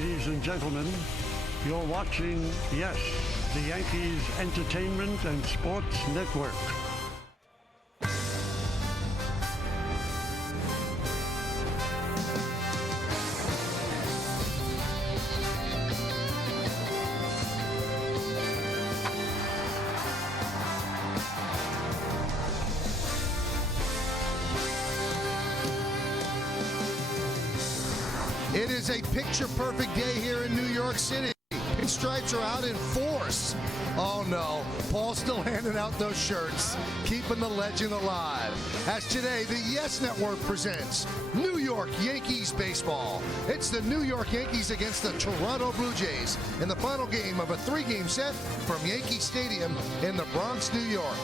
ladies and gentlemen. You're watching, yes, the Yankees Entertainment and Sports Network. It is a picture-perfect day here in New York City. Pinstripes are out in force. Oh no, Paul's still handing out those shirts, keeping the legend alive. As today, the Yes Network presents New York Yankees baseball. It's the New York Yankees against the Toronto Blue Jays in the final game of a 3-game set from Yankee Stadium in the Bronx, New York.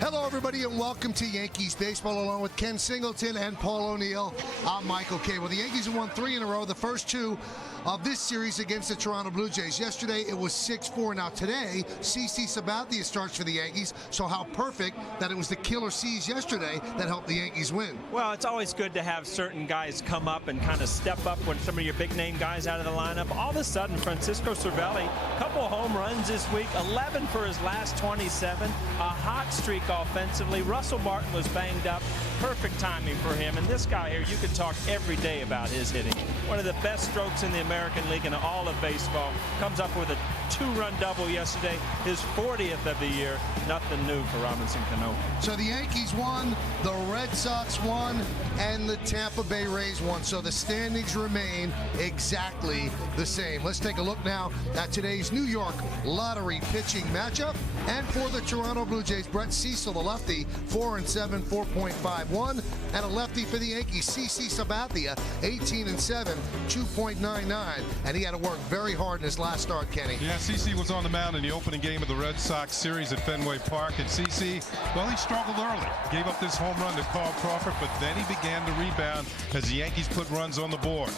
Hello, everybody, and welcome to Yankees baseball, along with Ken Singleton and Paul O'Neill. I'm Michael Kay. Well, the Yankees have won 3 in a row, the first 2 of this series against the Toronto Blue Jays. Yesterday, it was 6-4. Now, today, CC Sabathia starts for the Yankees, so how perfect that it was the killer C's yesterday that helped the Yankees win. Well, it's always good to have certain guys come up and kind of step up when some of your big-name guys out of the lineup. All of a sudden, Francisco Cervelli, a couple of home runs this week, 11 for his last 27, a hot streak offensively. Russell Martin was banged up. Perfect timing for him. And this guy here, you could talk every day about his hitting. One of the best strokes in the American League and all of baseball. Comes up with a 2-run double yesterday, his 40th of the year. Nothing new for Robinson Cano. So the Yankees won, the Red Sox won, and the Tampa Bay Rays won. So the standings remain exactly the same. Let's take a look now at today's New York Lottery pitching matchup. And for the Toronto Blue Jays, Brett Cecil, the lefty, 4-7, 4.51. And a lefty for the Yankees, CC Sabathia, 18-7, 2.99. And he had to work very hard in his last start, Kenny. Yeah, CC was on the mound in the opening game of the Red Sox series at Fenway Park. And CC, well, he struggled early. Gave up this home run to Carl Crawford, but then he began to rebound as the Yankees put runs on the board.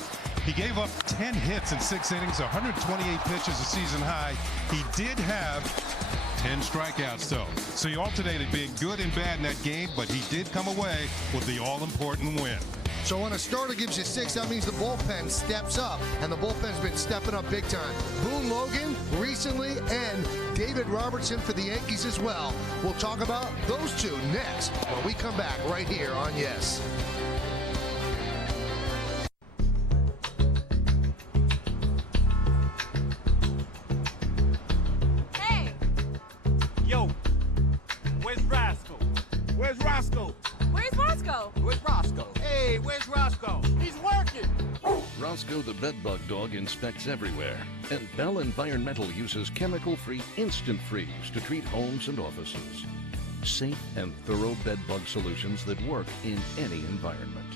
He gave up 10 hits in 6 innings, 128 pitches, a season high. He did have 10 strikeouts, though. So he alternated being good and bad in that game, but he did come away with the all-important win. So when a starter gives you 6, that means the bullpen steps up, and the bullpen's been stepping up big time. Boone Logan recently, and David Robertson for the Yankees as well. We'll talk about those two next when we come back right here on Yes. Hey! Yo, where's Roscoe? Where's Roscoe? Where's Roscoe? Where's Roscoe? Hey, where's Roscoe? He's working! Roscoe the bedbug dog inspects everywhere, and Bell Environmental uses chemical-free instant freeze to treat homes and offices. Safe and thorough bedbug solutions that work in any environment.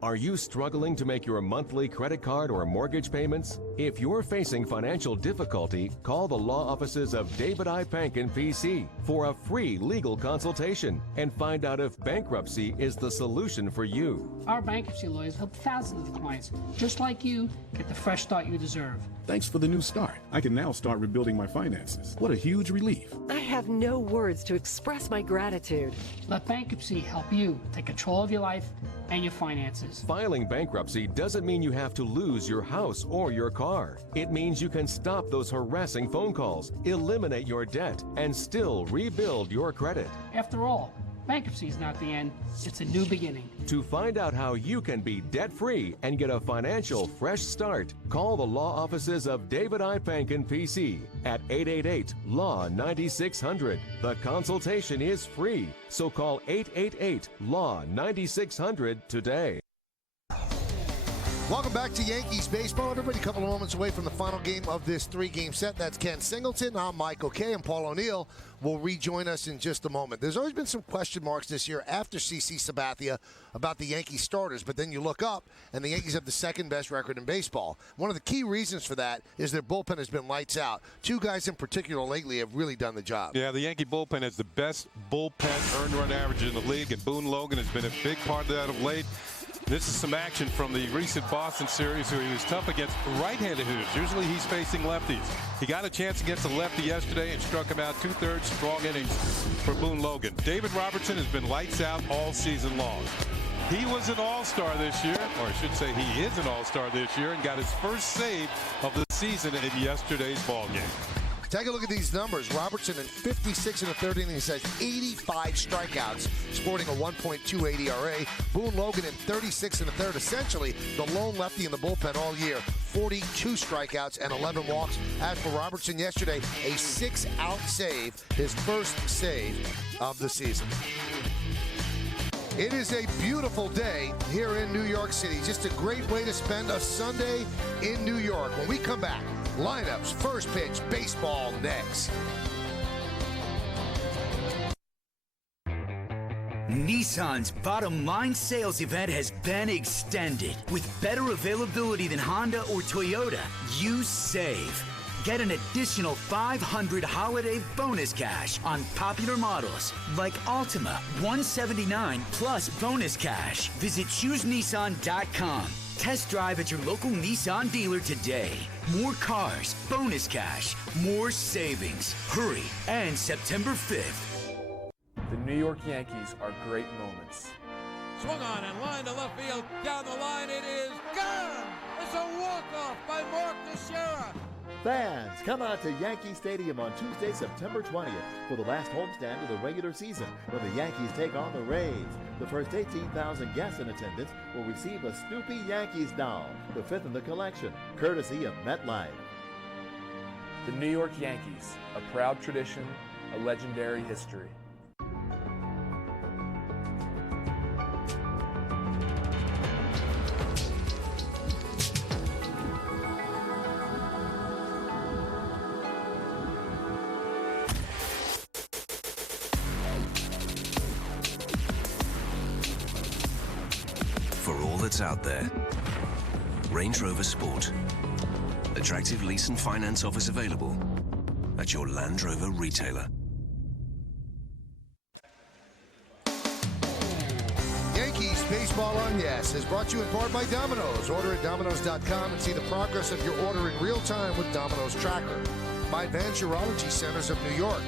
Are you struggling to make your monthly credit card or mortgage payments? If you're facing financial difficulty, call the law offices of David I. Pankin, PC for a free legal consultation and find out if bankruptcy is the solution for you. Our bankruptcy lawyers help thousands of clients, just like you, get the fresh start you deserve. Thanks for the new start. I can now start rebuilding my finances. What a huge relief. I have no words to express my gratitude. Let bankruptcy help you take control of your life and your finances. Filing bankruptcy doesn't mean you have to lose your house or your car. It means you can stop those harassing phone calls, eliminate your debt, and still rebuild your credit. After all, bankruptcy is not the end, it's a new beginning. To find out how you can be debt-free and get a financial fresh start, call the law offices of David I. Pankin, PC at 888-LAW-9600. The consultation is free, so call 888-LAW-9600 today. Welcome back to Yankees baseball. Everybody, a couple of moments away from the final game of this 3-game set. That's Ken Singleton. I'm Michael Kay, and Paul O'Neill will rejoin us in just a moment. There's always been some question marks this year after CC Sabathia about the Yankees starters, but then you look up, and the Yankees have the second-best record in baseball. One of the key reasons for that is their bullpen has been lights out. 2 guys in particular lately have really done the job. Yeah, the Yankee bullpen has the best bullpen earned run average in the league, and Boone Logan has been a big part of that of late. This is some action from the recent Boston series where he was tough against right-handed hitters. Usually he's facing lefties. He got a chance against a lefty yesterday and struck him out 2/3 strong innings for Boone Logan. David Robertson has been lights out all season long. He was an all-star this year, or I should say he is an all-star this year, and got his first save of the season in yesterday's ball game. Take a look at these numbers. Robertson in 56 in the third inning, he says 85 strikeouts, sporting a 1.28 ERA. Boone Logan in 36 in the third, essentially the lone lefty in the bullpen all year. 42 strikeouts and 11 walks. As for Robertson yesterday, a 6-out save, his first save of the season. It is a beautiful day here in New York City. Just a great way to spend a Sunday in New York. When we come back, lineups, first pitch, baseball next. Nissan's bottom line sales event has been extended. With better availability than Honda or Toyota, you save. Get an additional $500 holiday bonus cash on popular models like Altima, $179 plus bonus cash. Visit ChooseNissan.com. Test drive at your local Nissan dealer today. More cars, bonus cash, more savings. Hurry, and September 5th. The New York Yankees are great moments. Swung on and line to left field. Down the line, it is gone. It's a walk-off by Mark Teixeira. Fans, come out to Yankee Stadium on Tuesday, September 20th for the last homestand of the regular season when the Yankees take on the Rays. The first 18,000 guests in attendance will receive a Snoopy Yankees doll, the fifth in the collection, courtesy of MetLife. The New York Yankees, a proud tradition, a legendary history. For all that's out there, Range Rover Sport. Attractive lease and finance offers available at your Land Rover retailer. Yankees Baseball on Yes is brought to you in part by Domino's. Order at Domino's.com and see the progress of your order in real time with Domino's Tracker. By Advanced Urology Centers of New York.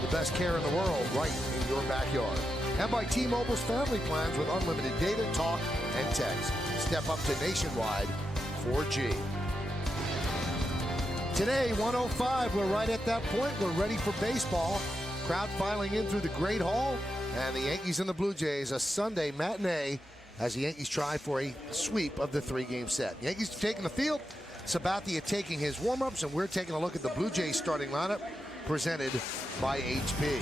The best care in the world right in your backyard. And by T-Mobile's family plans with unlimited data, talk, and text. Step up to nationwide 4G. Today, 105, we're right at that point. We're ready for baseball. Crowd filing in through the Great Hall. And the Yankees and the Blue Jays, a Sunday matinee as the Yankees try for a sweep of the three-game set. The Yankees are taking the field. Sabathia taking his warm-ups, and we're taking a look at the Blue Jays starting lineup presented by HP.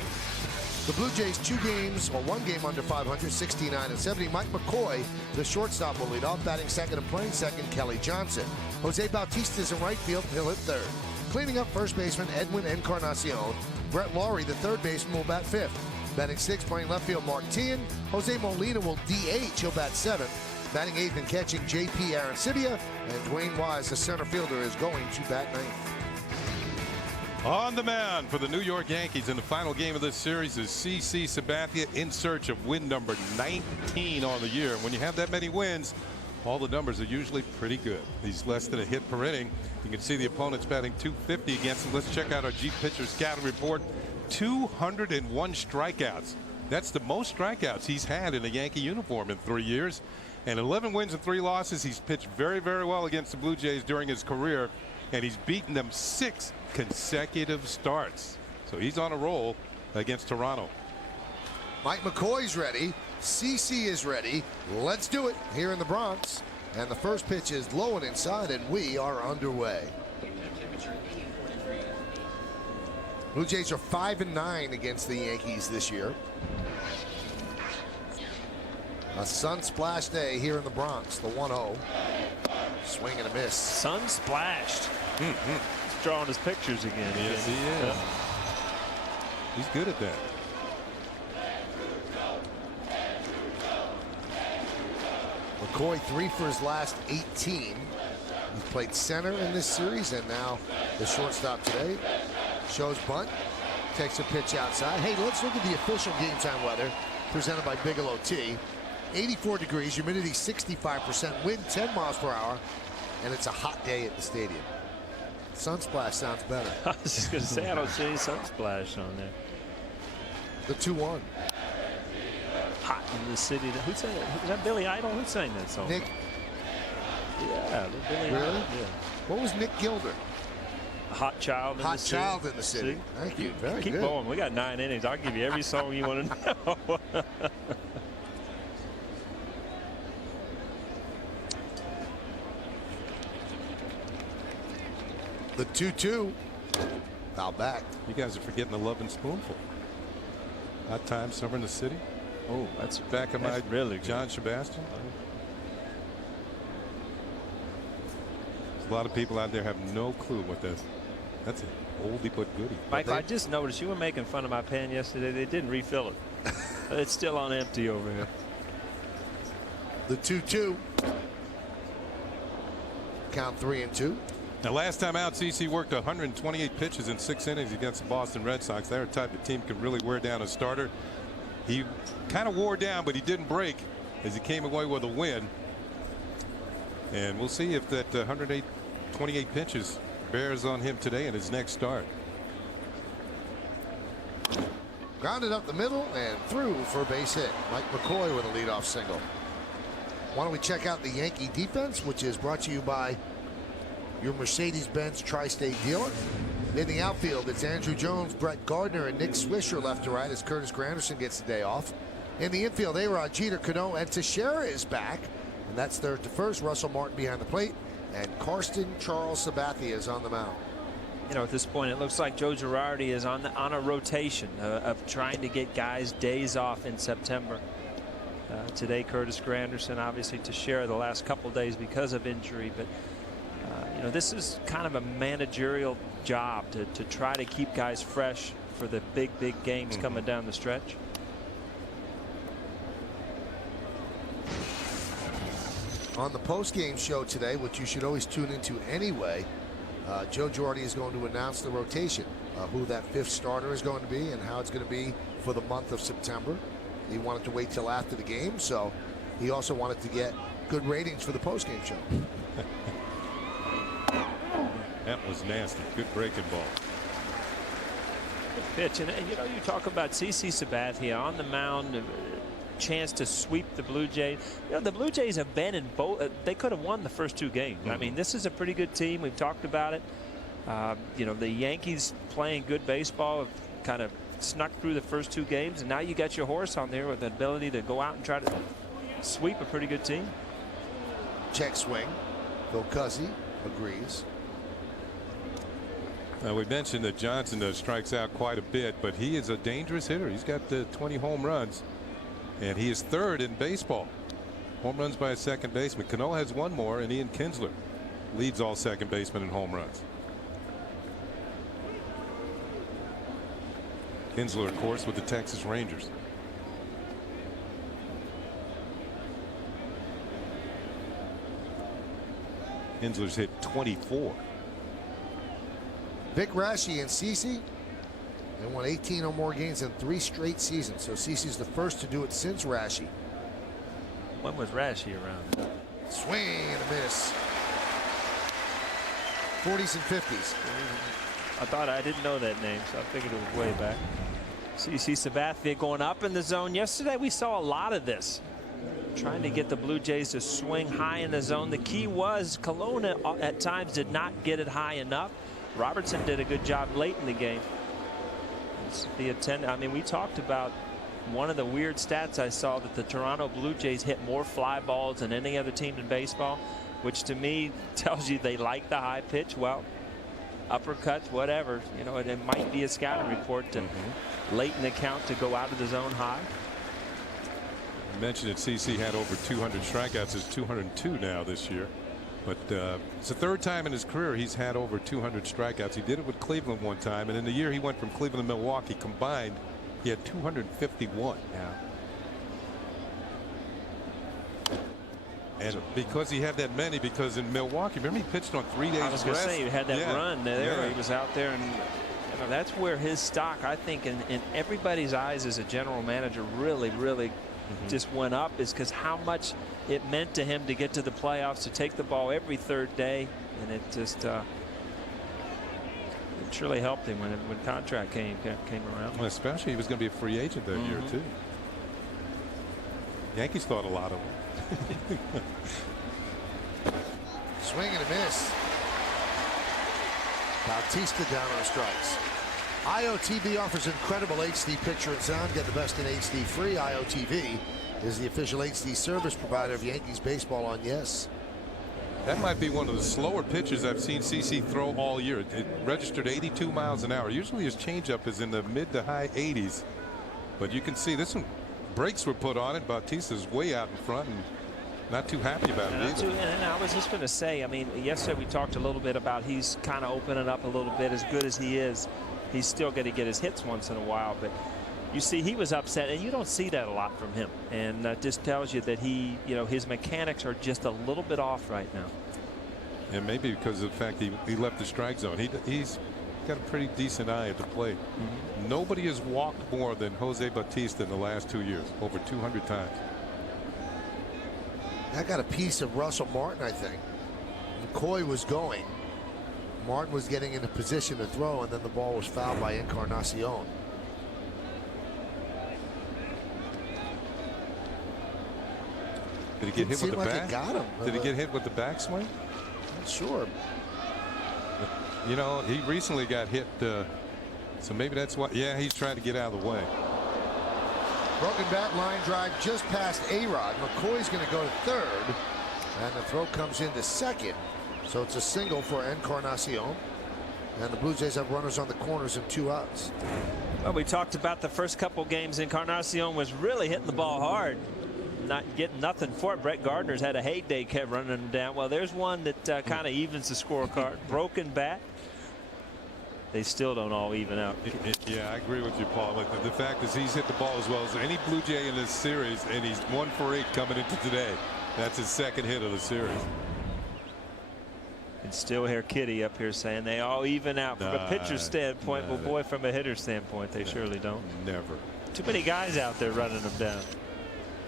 The Blue Jays 2 games, or 1 game under 500, 69 and 70. Mike McCoy, the shortstop, will lead off, batting second and playing second, Kelly Johnson. Jose Bautista's in right field, he'll hit third. Cleaning up first baseman, Edwin Encarnacion. Brett Laurie, the third baseman, will bat fifth. Batting sixth, playing left field, Mark Teahan. Jose Molina will DH, he'll bat seventh. Batting eighth and catching, JP Arancibia. And Dwayne Wise, the center fielder, is going to bat ninth. On the mound for the New York Yankees in the final game of this series is CC Sabathia in search of win number 19 on the year. When you have that many wins, all the numbers are usually pretty good. He's less than a hit per inning. You can see the opponent's batting .250 against him. Let's check out our G pitcher scouting report. 201 strikeouts. That's the most strikeouts he's had in a Yankee uniform in 3 years. And 11 wins and 3 losses. He's pitched very, very well against the Blue Jays during his career. And he's beaten them 6 consecutive starts. So he's on a roll against Toronto. Mike McCoy's ready. CC is ready. Let's do it here in the Bronx. And the first pitch is low and inside, and we are underway. Blue Jays are 5-9 against the Yankees this year. A sun splash day here in the Bronx. The 1-0. Swing and a miss. Sun splashed. He's drawing his pictures again. Yes, he is. Yeah. He's good at that. McCoy 3 for his last 18. He's played center in this series, and now the shortstop today. Shows bunt, takes a pitch outside. Hey, let's look at the official game time weather presented by Bigelow Tea. 84 degrees, humidity 65%, wind 10 miles per hour, and it's a hot day at the stadium. Sunsplash sounds better. I was just going to say, I don't see any sunsplash on there. The 2-1. Hot. in the city. Who sang that? Is that Billy Idol? Who sang that song? Nick. Yeah, Billy Really? Idol. Yeah. What was Nick Gilder? A hot child in the city. Hot child in the city. Thank you. Very Keep good. going. We got 9 innings. I'll give you every song you want to know. The 2-2. Foul back. You guys are forgetting the Love and Spoonful. Hot time, summer in the city. Oh, that's back in my really good. John Sebastian. There's a lot of people out there have no clue what that is. That's an oldie but goodie. Michael, I just noticed you were making fun of my pen yesterday. They didn't refill it. It's still on empty over here. The 2-2. Count 3-2. Now, last time out, CC worked 128 pitches in 6 innings against the Boston Red Sox. They're a type of team can really wear down a starter. He kind of wore down, but he didn't break as he came away with a win. And we'll see if that 128 pitches bears on him today in his next start. Grounded up the middle and through for a base hit. Mike McCoy with a leadoff single. Why don't we check out the Yankee defense, which is brought to you by your Mercedes-Benz Tri-State dealer. In the outfield, it's Andrew Jones, Brett Gardner, and Nick Swisher left to right as Curtis Granderson gets the day off. In the infield, A-Rod, Jeter, Cano, and Teixeira is back. And that's third to first. Russell Martin behind the plate. And Karsten Charles Sabathia is on the mound. You know, at this point, it looks like Joe Girardi is on a rotation of trying to get guys days off in September. Today, Curtis Granderson, obviously Teixeira the last couple days because of injury. But, you know, this is kind of a managerial job to try to keep guys fresh for the big games coming down the stretch. On the post-game show today, which you should always tune into anyway, Joe Girardi is going to announce the rotation, who that fifth starter is going to be and how it's going to be for the month of September. He wanted to wait till after the game, so he also wanted to get good ratings for the post-game show. That was nasty. Good breaking ball. Good pitch. And you know, you talk about CC Sabathia on the mound, chance to sweep the Blue Jays. You know, the Blue Jays have been in both. They could have won the first 2 games. I mean, this is a pretty good team. We've talked about it. You know, the Yankees playing good baseball have kind of snuck through the first 2 games, and now you got your horse on there with the ability to go out and try to sweep a pretty good team. Check swing. Phil Cuzzy agrees. Now, we mentioned that Johnson strikes out quite a bit, but he is a dangerous hitter. He's got 20 home runs, and he is third in baseball. Home runs by a second baseman. Cano has 1 more, and Ian Kinsler leads all second basemen in home runs. Kinsler, of course, with the Texas Rangers. Kinsler's hit 24. Vic Raschi and CC, they won 18 or more games in 3 straight seasons. So CC's the first to do it since Raschi. When was Raschi around? Swing and a miss. 40s and 50s. I didn't know that name, so I figured it was way back. CC Sabathia going up in the zone. Yesterday we saw a lot of this, trying to get the Blue Jays to swing high in the zone. The key was Kelowna at times did not get it high enough. Robertson did a good job late in the game. I mean, we talked about one of the weird stats I saw, that the Toronto Blue Jays hit more fly balls than any other team in baseball, which to me tells you they like the high pitch. Well, uppercuts, whatever, you know, it might be a scouting report to late in the count to go out of the zone high. You mentioned that CC had over 200 strikeouts. It's 202 now this year. But it's the 3rd time in his career he's had over 200 strikeouts. He did it with Cleveland one time, and in the year he went from Cleveland to Milwaukee combined, he had 251. Yeah. And because he had that many, because in Milwaukee, remember he pitched on 3 days I was going to say, he had that run there. Yeah. He was out there, and you know, that's where his stock, I think, in everybody's eyes as a general manager really just went up, is because how much it meant to him to get to the playoffs, to take the ball every 3rd day, and it just it surely helped him when contract came around. Well, especially he was going to be a free agent that year too. Yankees thought a lot of him. Swing and a miss. Bautista down on strikes. IOTV offers incredible HD picture and sound. Get the best in HD free. IOTV is the official HD service provider of Yankees baseball on Yes. That might be one of the slower pitches I've seen CC throw all year. It registered 82 miles an hour. Usually his changeup is in the mid to high 80s. But you can see this one, brakes were put on it. Bautista's way out in front and not too happy about it either. And I was just going to say, I mean, yesterday we talked a little bit about he's kind of opening up a little bit. As good as he is, he's still going to get his hits once in a while. But you see, he was upset, and you don't see that a lot from him. And that just tells you that he, you know, his mechanics are just a little bit off right now. And maybe because of the fact he left the strike zone. He's got a pretty decent eye at the plate. Nobody has walked more than Jose Bautista in the last 2 years, over 200 times. That got a piece of Russell Martin, I think. McCoy was going. Martin was getting in a position to throw, and then the ball was fouled by Encarnacion. Did he get hit with the back? Got him. Did he get hit with the backswing? Not sure. You know, he recently got hit, so maybe that's why. Yeah, he's trying to get out of the way. Broken bat, line drive just past A-Rod. McCoy's going to go to third, and the throw comes into second. So it's a single for Encarnacion, and the Blue Jays have runners on the corners and 2 outs. Well, we talked about the first couple games. Encarnacion was really hitting the ball hard, not getting nothing for it. Brett Gardner's had a heyday, kept running him down. Well, there's one that kind of evens the scorecard. Broken bat. They still don't all even out. Yeah, I agree with you, Paul. But the fact is he's hit the ball as well as any Blue Jay in this series, and he's 1 for 8 coming into today. That's his second hit of the series. And still hear Kitty up here saying they all even out from a pitcher's standpoint. Well, boy, from a hitter's standpoint, they surely don't. Never. Too many guys out there running them down.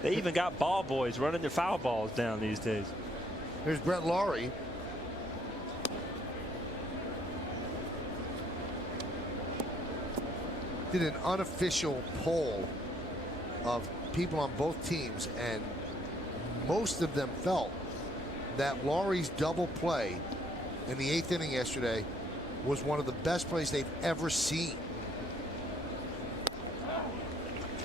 They even got ball boys running their foul balls down these days. Here's Brett Laurie. Did an unofficial poll of people on both teams, and most of them felt that Laurie's double play in the 8th inning yesterday was one of the best plays they've ever seen.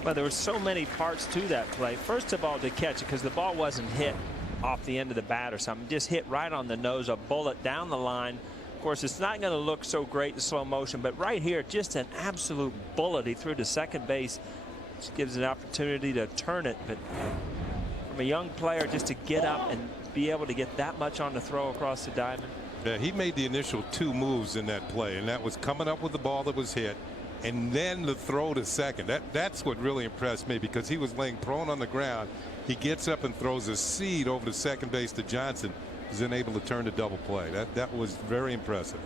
Well, there were so many parts to that play. First of all, to catch it, because the ball wasn't hit off the end of the bat or something, just hit right on the nose, a bullet down the line. Of course, it's not going to look so great in slow motion, but right here, just an absolute bullet. He threw to second base. Just gives an opportunity to turn it, but from a young player, just to get up and be able to get that much on the throw across the diamond. Yeah, he made the initial 2 moves in that play, and that was coming up with the ball that was hit, and then the throw to second. That's what really impressed me, because he was laying prone on the ground. He gets up and throws a seed over to second base to Johnson. He's then able to turn to double play. That was very impressive.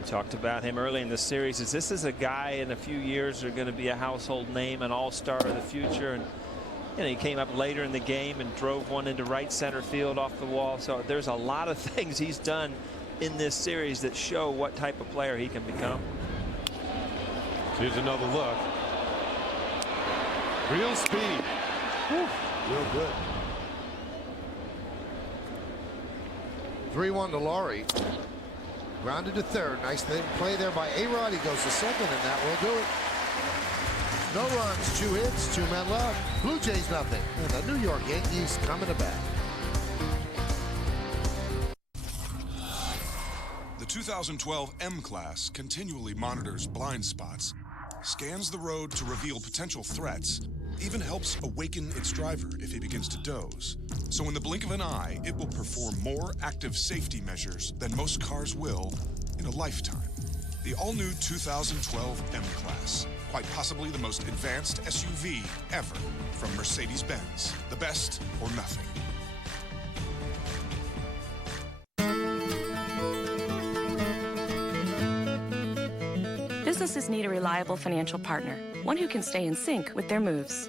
We talked about him early in the series. This is a guy in a few years are going to be a household name, an all-star of the future. And you know, he came up later in the game and drove one into right center field off the wall. So there's a lot of things he's done in this series that show what type of player he can become. Here's another look. Real speed. Whew, real good. 3-1 to Laurie. Grounded to third. Nice play there by A-Rod. He goes to second, and that will do it. No runs, 2 hits, 2 men left. Blue Jays nothing. And the New York Yankees coming to bat. The 2012 M-Class continually monitors blind spots, scans the road to reveal potential threats, even helps awaken its driver if he begins to doze. So in the blink of an eye, it will perform more active safety measures than most cars will in a lifetime. The all-new 2012 M-Class, quite possibly the most advanced SUV ever from Mercedes-Benz. The best or nothing. Businesses need a reliable financial partner, one who can stay in sync with their moves.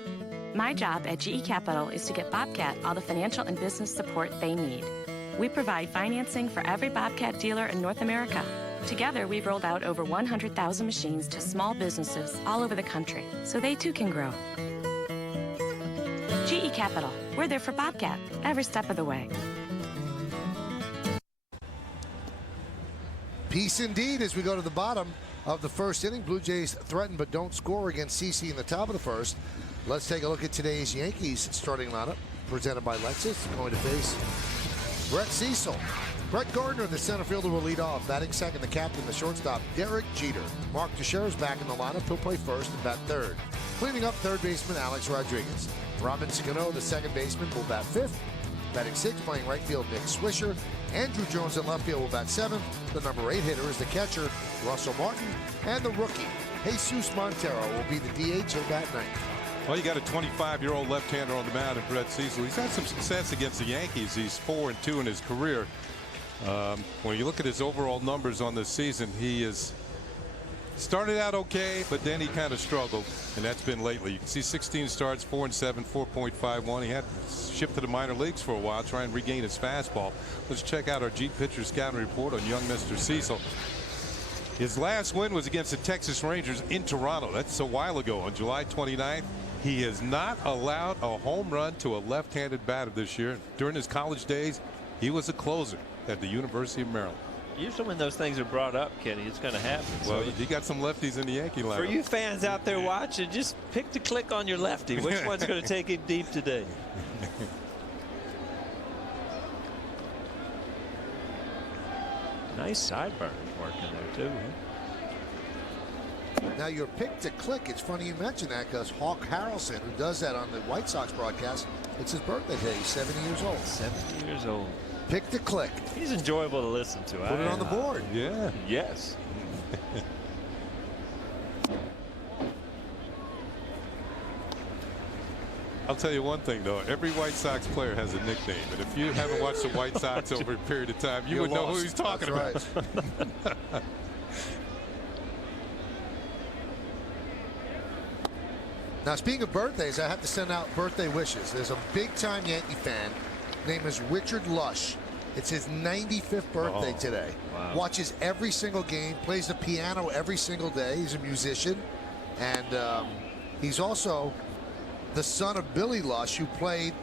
My job at GE Capital is to get Bobcat all the financial and business support they need. We provide financing for every Bobcat dealer in North America. Together, we've rolled out over 100,000 machines to small businesses all over the country, so they too can grow. GE Capital. We're there for Bobcat every step of the way. Peace indeed as we go to the bottom of the first inning. Blue Jays threaten but don't score against CC in the top of the first. Let's take a look at today's Yankees starting lineup, presented by Lexus. Going to face Brett Cecil. Brett Gardner, the center fielder, will lead off. Batting second, the captain, the shortstop, Derek Jeter. Mark Teixeira's back in the lineup. He'll play first and bat third. Cleaning up, third baseman Alex Rodriguez. Robin Cano, the second baseman, will bat fifth. Batting sixth, playing right field, Nick Swisher. Andrew Jones at left field will bat seventh. The number 8 hitter is the catcher, Russell Martin. And the rookie, Jesus Montero, will be the DH. He'll bat ninth. Well, you got a 25-year-old left-hander on the mound in Brett Cecil. He's had some success against the Yankees. He's 4-2 in his career. When you look at his overall numbers on this season, he is started out okay, but then he kind of struggled, and that's been lately. You can see 16 starts, 4-7, 4.51. He had shipped to the minor leagues for a while, trying to regain his fastball. Let's check out our Jeep pitcher scouting report on young Mr. Cecil. His last win was against the Texas Rangers in Toronto. That's a while ago on July 29th. He has not allowed a home run to a left-handed batter this year. During his college days, he was a closer at the University of Maryland. Usually when those things are brought up, Kenny, it's going to happen. Well, you got some lefties in the Yankee lineup. For you fans out there watching, just pick the click on your lefty. Which one's going to take him deep today? Nice sideburn working there, too. Huh? Now, your pick to click, it's funny you mention that because Hawk Harrelson, who does that on the White Sox broadcast, it's his birthday today. He's 70 years old. 70 years old. Pick to click. He's enjoyable to listen to. Put it on the board. Yeah. Yes. I'll tell you one thing, though. Every White Sox player has a nickname. And if you haven't watched the White Sox over a period of time, you would know who he's talking about. Right. Now, speaking of birthdays, I have to send out birthday wishes. There's a big-time Yankee fan. Name is Richard Lush. It's his 95th birthday today. Wow. Watches every single game, plays the piano every single day. He's a musician. And he's also the son of Billy Lush, who played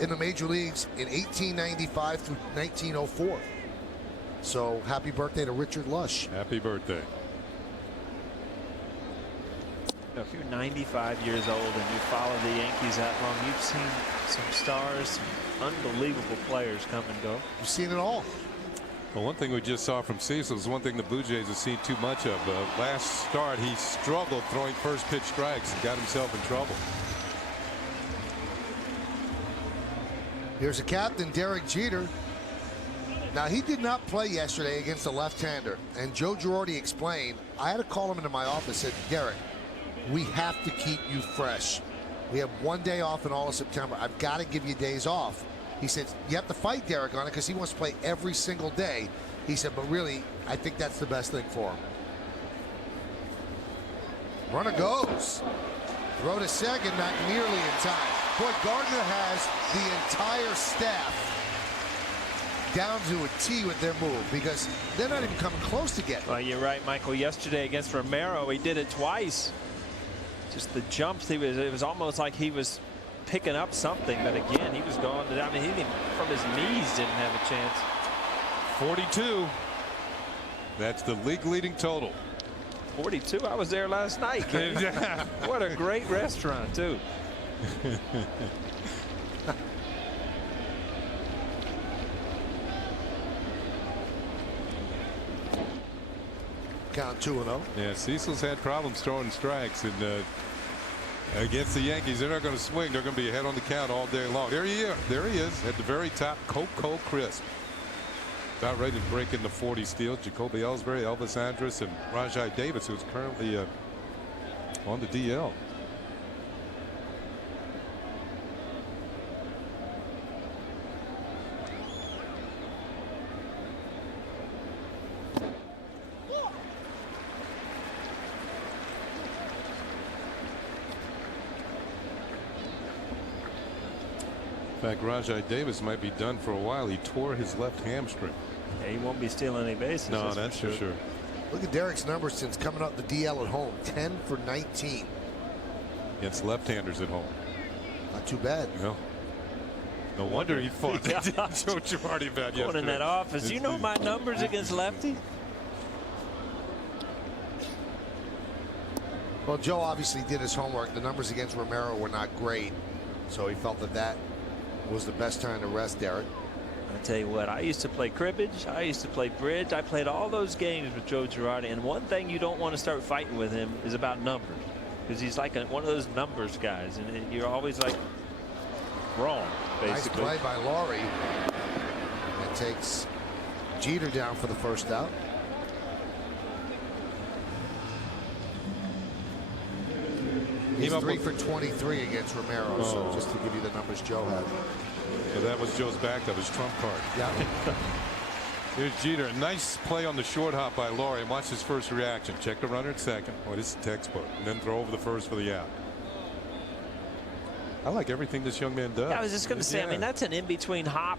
in the major leagues in 1895 through 1904. So happy birthday to Richard Lush. Happy birthday. If you're 95 years old and you follow the Yankees that long, you've seen some stars, some unbelievable players come and go. You've seen it all. Well, one thing we just saw from Cecil is one thing the Blue Jays have seen too much of. Last start, he struggled throwing first pitch strikes and got himself in trouble. Here's the captain, Derek Jeter. Now, he did not play yesterday against a left-hander, and Joe Girardi explained. I had to call him into my office and said, Derek, we have to keep you fresh. We have 1 day off in all of September. I've got to give you days off. He said, you have to fight Derek on it because he wants to play every single day. He said, but really, I think that's the best thing for him. Runner goes. Throw to second, not nearly in time. Boy, Gardner has the entire staff down to a T with their move because they're not even coming close to getting. Well, you're right, Michael. Yesterday against Romero, he did it twice. Just the jumps, it was almost like he was picking up something, but again, he was going. I mean, he didn't, from his knees didn't have a chance. 42. That's the league-leading total. 42. I was there last night. What a great restaurant, too. Count 2-0. Yeah, Cecil's had problems throwing strikes, and against the Yankees, they're not going to swing. They're going to be ahead on the count all day long. There he is at the very top. Coco Crisp. About ready to break into 40 steals. Jacoby Ellsbury, Elvis Andrus, and Rajai Davis, who's currently on the DL. In fact, Rajai Davis might be done for a while. He tore his left hamstring. Yeah, he won't be stealing any bases. No, that's for sure. Look at Derek's numbers since coming up the DL at home. 10 for 19. Against left-handers at home. Not too bad. No wonder he fought Joe Girardi about yesterday. Going in that office. You know my numbers against lefties? Well, Joe obviously did his homework. The numbers against Romero were not great, so he felt that was the best time to rest Derek. I tell you what, I used to play cribbage. I used to play bridge. I played all those games with Joe Girardi. And one thing you don't want to start fighting with him is about numbers, because he's like one of those numbers guys, and you're always like wrong, basically. Nice play by Laurie. That takes Jeter down for the first out. He's 3 for 23 against Romero, so just to give you the numbers Joe had. So that was Joe's backup, his trump card. Yeah. Here's Jeter. A nice play on the short hop by Laurie. And watch his first reaction. Check the runner at second. Oh, this is textbook. And then throw over the first for the out. I like everything this young man does. Yeah, I was just going to say, I mean, that's an in-between hop.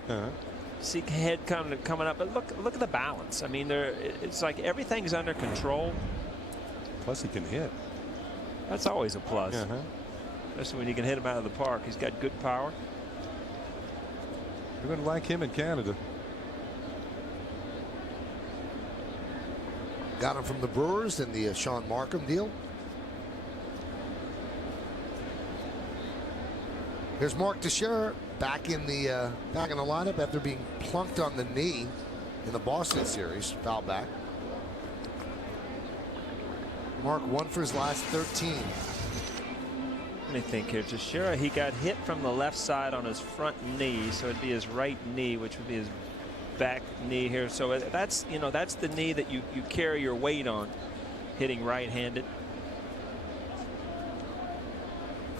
See head coming up, but look at the balance. I mean, it's like everything's under control. Plus, he can hit. That's always a plus. Especially when you can hit him out of the park. He's got good power. You're going to like him in Canada. Got him from the Brewers in the Sean Markham deal. Here's Mark Teixeira back in the lineup after being plunked on the knee in the Boston series. Foul back. Mark 1 for his last 13. Let me think here. Teixeira, he got hit from the left side on his front knee, so it'd be his right knee, which would be his back knee here. So that's the knee that you carry your weight on, hitting right-handed.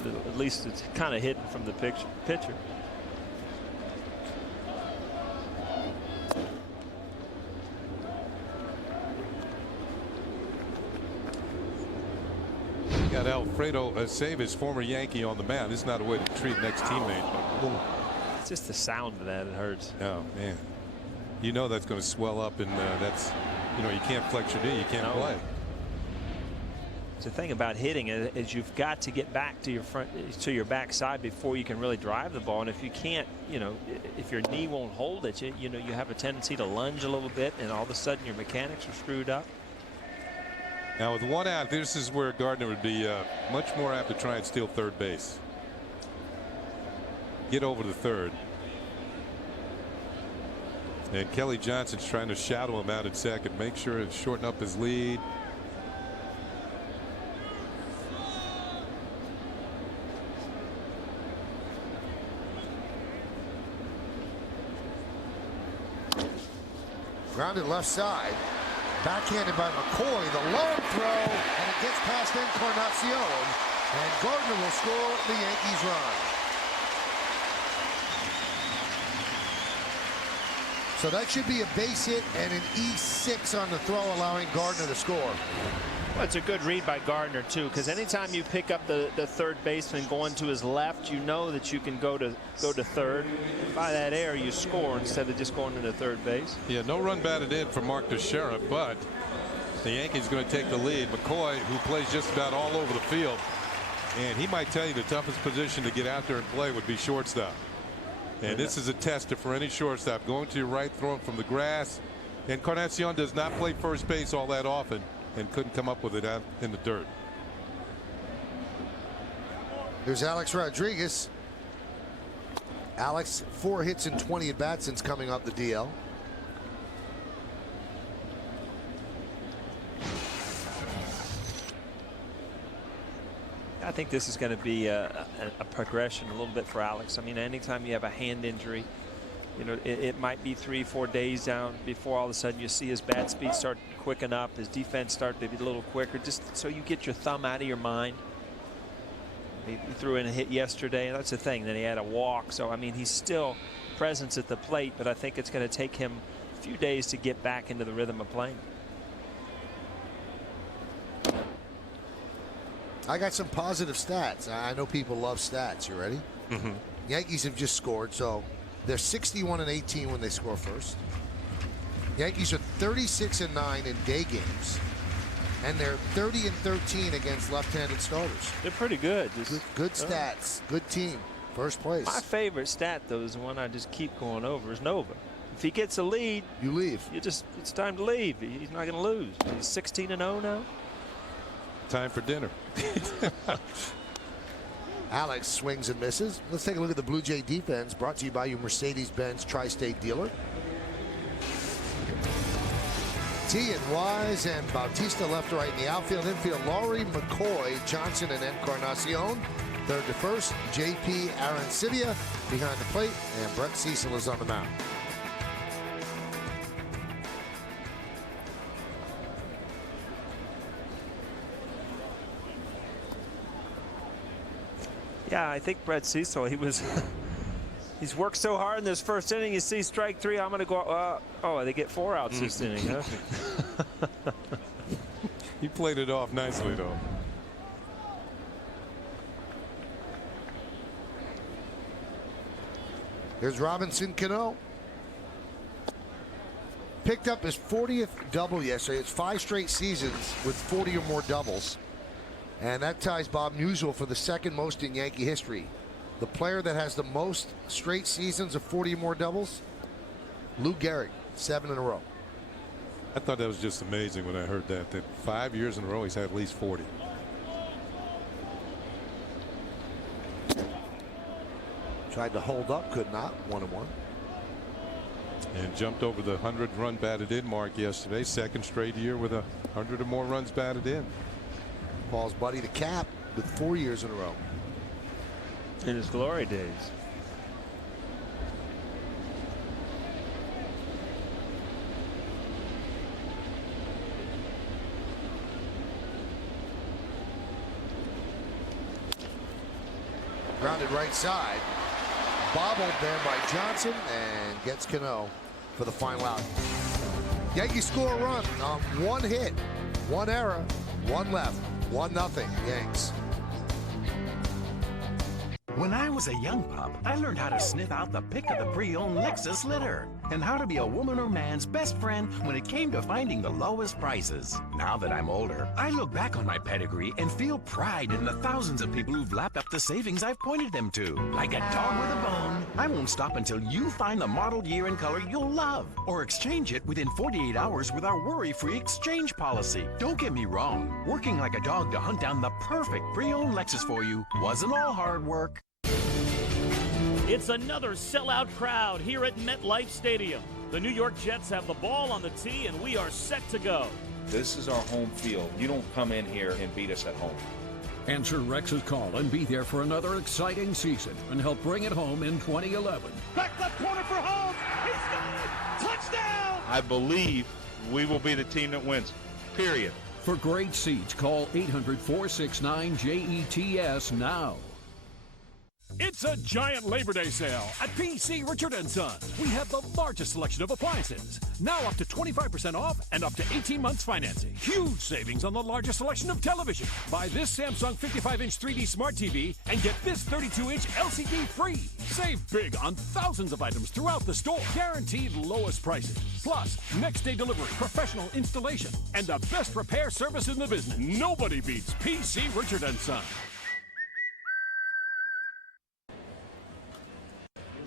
At least it's kind of hidden from the pitcher. Got Alfredo save his former Yankee on the mound. This is not a way to treat next teammate. It's just the sound of that. It hurts. Oh, man. You know that's going to swell up, and that's, you can't flex your knee. You can't play. The thing about hitting is you've got to get back to your backside before you can really drive the ball. And if you can't, if your knee won't hold it, you have a tendency to lunge a little bit, and all of a sudden your mechanics are screwed up. Now with one out, this is where Gardner would be much more apt to try and steal third base. Get over to third. And Kelly Johnson's trying to shadow him out at second, make sure to shorten up his lead. Grounded left side. Backhanded by McCoy. The long throw, and it gets past Encarnacion. And Gardner will score the Yankees run. So that should be a base hit and an E6 on the throw, allowing Gardner to score. Well, it's a good read by Gardner, too, because anytime you pick up the third baseman going to his left, you know that you can go to third. By that air, you score instead of just going into third base. Yeah, no run batted in for Mark Teixeira, but the Yankees going to take the lead. McCoy, who plays just about all over the field, and he might tell you the toughest position to get out there and play would be shortstop. And this is a tester for any shortstop. Going to your right, throwing from the grass. Encarnacion does not play first base all that often, and couldn't come up with it out in the dirt. Here's Alex Rodriguez. Alex, 4 hits and 20 at bats since coming off the DL. I think this is going to be a progression a little bit for Alex. I mean, anytime you have a hand injury, it might be 3-4 days down before all of a sudden you see his bat speed start quicken up, his defense start to be a little quicker, just so you get your thumb out of your mind. He threw in a hit yesterday, and that's the thing. Then he had a walk. So, I mean, he's still presence at the plate, but I think it's going to take him a few days to get back into the rhythm of playing. I got some positive stats. I know people love stats. You ready? Mm-hmm. Yankees have just scored, so they're 61-18 when they score first. Yankees are 36-9 in day games, and they're 30-13 against left-handed starters. They're pretty good. Good stats. Good team. First place. My favorite stat, though, is the one I just keep going over, is Nova. If he gets a lead, you leave. It's time to leave. He's not going to lose. He's 16-0 now. Time for dinner. Alex swings and misses. Let's take a look at the Blue Jay defense, brought to you by your Mercedes-Benz Tri-State dealer. T and Wise and Bautista left to right in the outfield. Infield, Laurie, McCoy, Johnson, and Encarnacion. Third to first, JP Arancibia behind the plate, and Brett Cecil is on the mound. Yeah, I think Brett Cecil, he's worked so hard in this first inning. You see strike 3, I'm going to go, oh, they get 4 outs this inning, huh? He played it off nicely, though. Here's Robinson Cano. Picked up his 40th double yesterday. It's 5 straight seasons with 40 or more doubles. And that ties Bob Musial for the second most in Yankee history. The player that has the most straight seasons of 40 or more doubles, Lou Gehrig, 7 in a row. I thought that was just amazing when I heard that 5 years in a row he's had at least 40. Tried to hold up, could not. 1-1. And jumped over the 100-run batted in mark yesterday. Second straight year with 100 or more runs batted in. Paul's buddy, the Cap, with 4 years in a row. In his glory days. Grounded right side. Bobbled there by Johnson and gets Cano for the final out. Yankees score a run on 1 hit, 1 error, 1 left, 1-0 Yanks. When I was a young pup, I learned how to sniff out the pick of the pre-owned Lexus litter and how to be a woman or man's best friend when it came to finding the lowest prices. Now that I'm older, I look back on my pedigree and feel pride in the thousands of people who've lapped up the savings I've pointed them to. Like a dog with a bone, I won't stop until you find the model, year, and color you'll love or exchange it within 48 hours with our worry-free exchange policy. Don't get me wrong, working like a dog to hunt down the perfect pre-owned Lexus for you wasn't all hard work. It's another sellout crowd here at MetLife Stadium. The New York Jets have the ball on the tee, and we are set to go. This is our home field. You don't come in here and beat us at home. Answer Rex's call and be there for another exciting season and help bring it home in 2011. Back left corner for Holmes. He's got it. Touchdown. I believe we will be the team that wins, period. For great seats, call 800-469-JETS now. It's a giant Labor Day sale at PC Richard & Sons. We have the largest selection of appliances. Now up to 25% off and up to 18 months financing. Huge savings on the largest selection of television. Buy this Samsung 55-inch 3D Smart TV and get this 32-inch LCD free. Save big on thousands of items throughout the store. Guaranteed lowest prices. Plus, next day delivery, professional installation, and the best repair service in the business. Nobody beats PC Richard & Sons.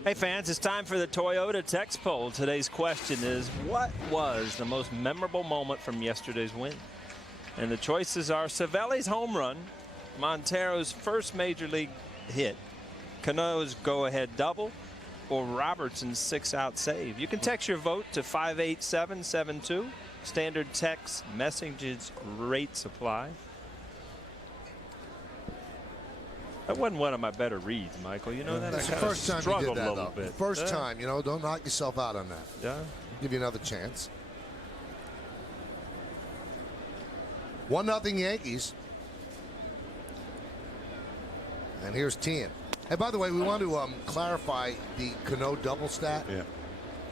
Hey fans, it's time for the Toyota text poll. Today's question is, what was the most memorable moment from yesterday's win? And the choices are Cervelli's home run, Montero's first major league hit, Cano's go-ahead double, or Robertson's 6-out save. You can text your vote to 58772. Standard text messages rates apply. That wasn't one of my better reads, Michael. You know that? That's the first time you did that, though. First time, you know, don't knock yourself out on that. Yeah. Give you another chance. 1-0 Yankees. And here's Tien. Hey, by the way, we want to clarify the Cano double stat. Yeah.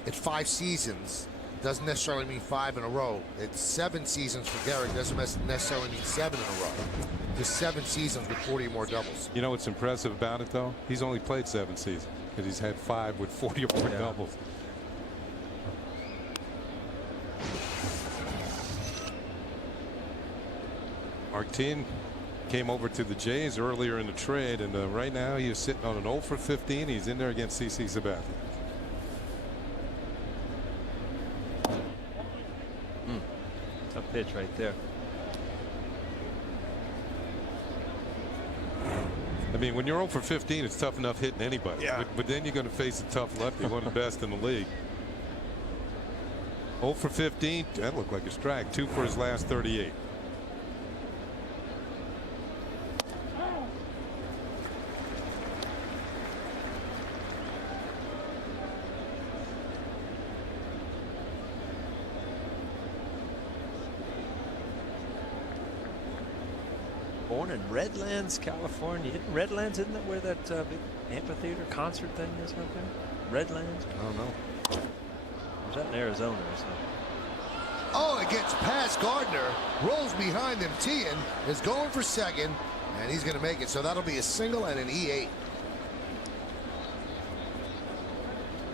It's 5 seasons. Doesn't necessarily mean 5 in a row. It's 7 seasons for Gehrig. Doesn't necessarily mean 7 in a row. Just 7 seasons with 40 or more doubles. You know what's impressive about it, though? He's only played 7 seasons because he's had 5 with 40 or more doubles. Martin came over to the Jays earlier in the trade, and right now he is sitting on an 0 for 15. He's in there against CC Sabathia. Tough pitch right there. I mean, when you're 0 for 15, it's tough enough hitting anybody. Yeah. But then you're going to face a tough lefty, one of the best in the league. 0 for 15, that looked like a strike. 2 for his last 38. Born in Redlands, California. Redlands, isn't that where that big amphitheater concert thing is up there? Redlands? I don't know. Or is that in Arizona or something? Oh, it gets past Gardner, rolls behind him. Tian is going for second, and he's going to make it. So that'll be a single and an E8.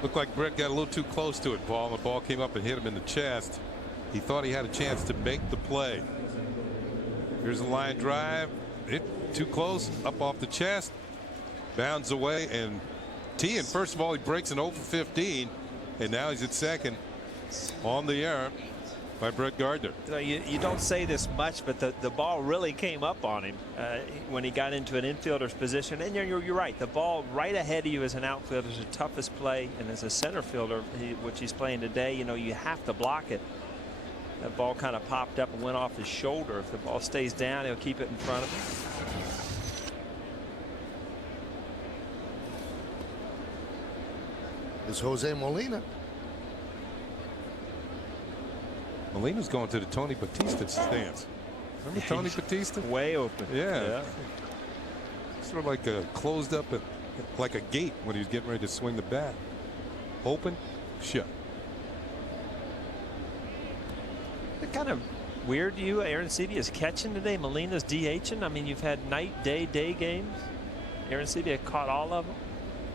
Looked like Brett got a little too close to it, Paul. The ball came up and hit him in the chest. He thought he had a chance to make the play. Here's a line drive. Hit too close, up off the chest, bounds away, and Tian, first of all, he breaks an 0 for 15, and now he's at second on the error by Brett Gardner. You don't say this much, but the ball really came up on him when he got into an infielder's position. And you're right. The ball right ahead of you as an outfielder is the toughest play, and as a center fielder, which he's playing today, you have to block it. That ball kind of popped up and went off his shoulder. If the ball stays down, he'll keep it in front of him. It's Jose Molina. Molina's going to the Tony Batista stance. Remember Tony Batista? Way open. Yeah. Sort of like closed up like a gate when he was getting ready to swing the bat. Open, shut. Kind of weird to you, Aaron Sebia is catching today. Molina's DHing. I mean, you've had night, day games. Aaron Sebia caught all of them.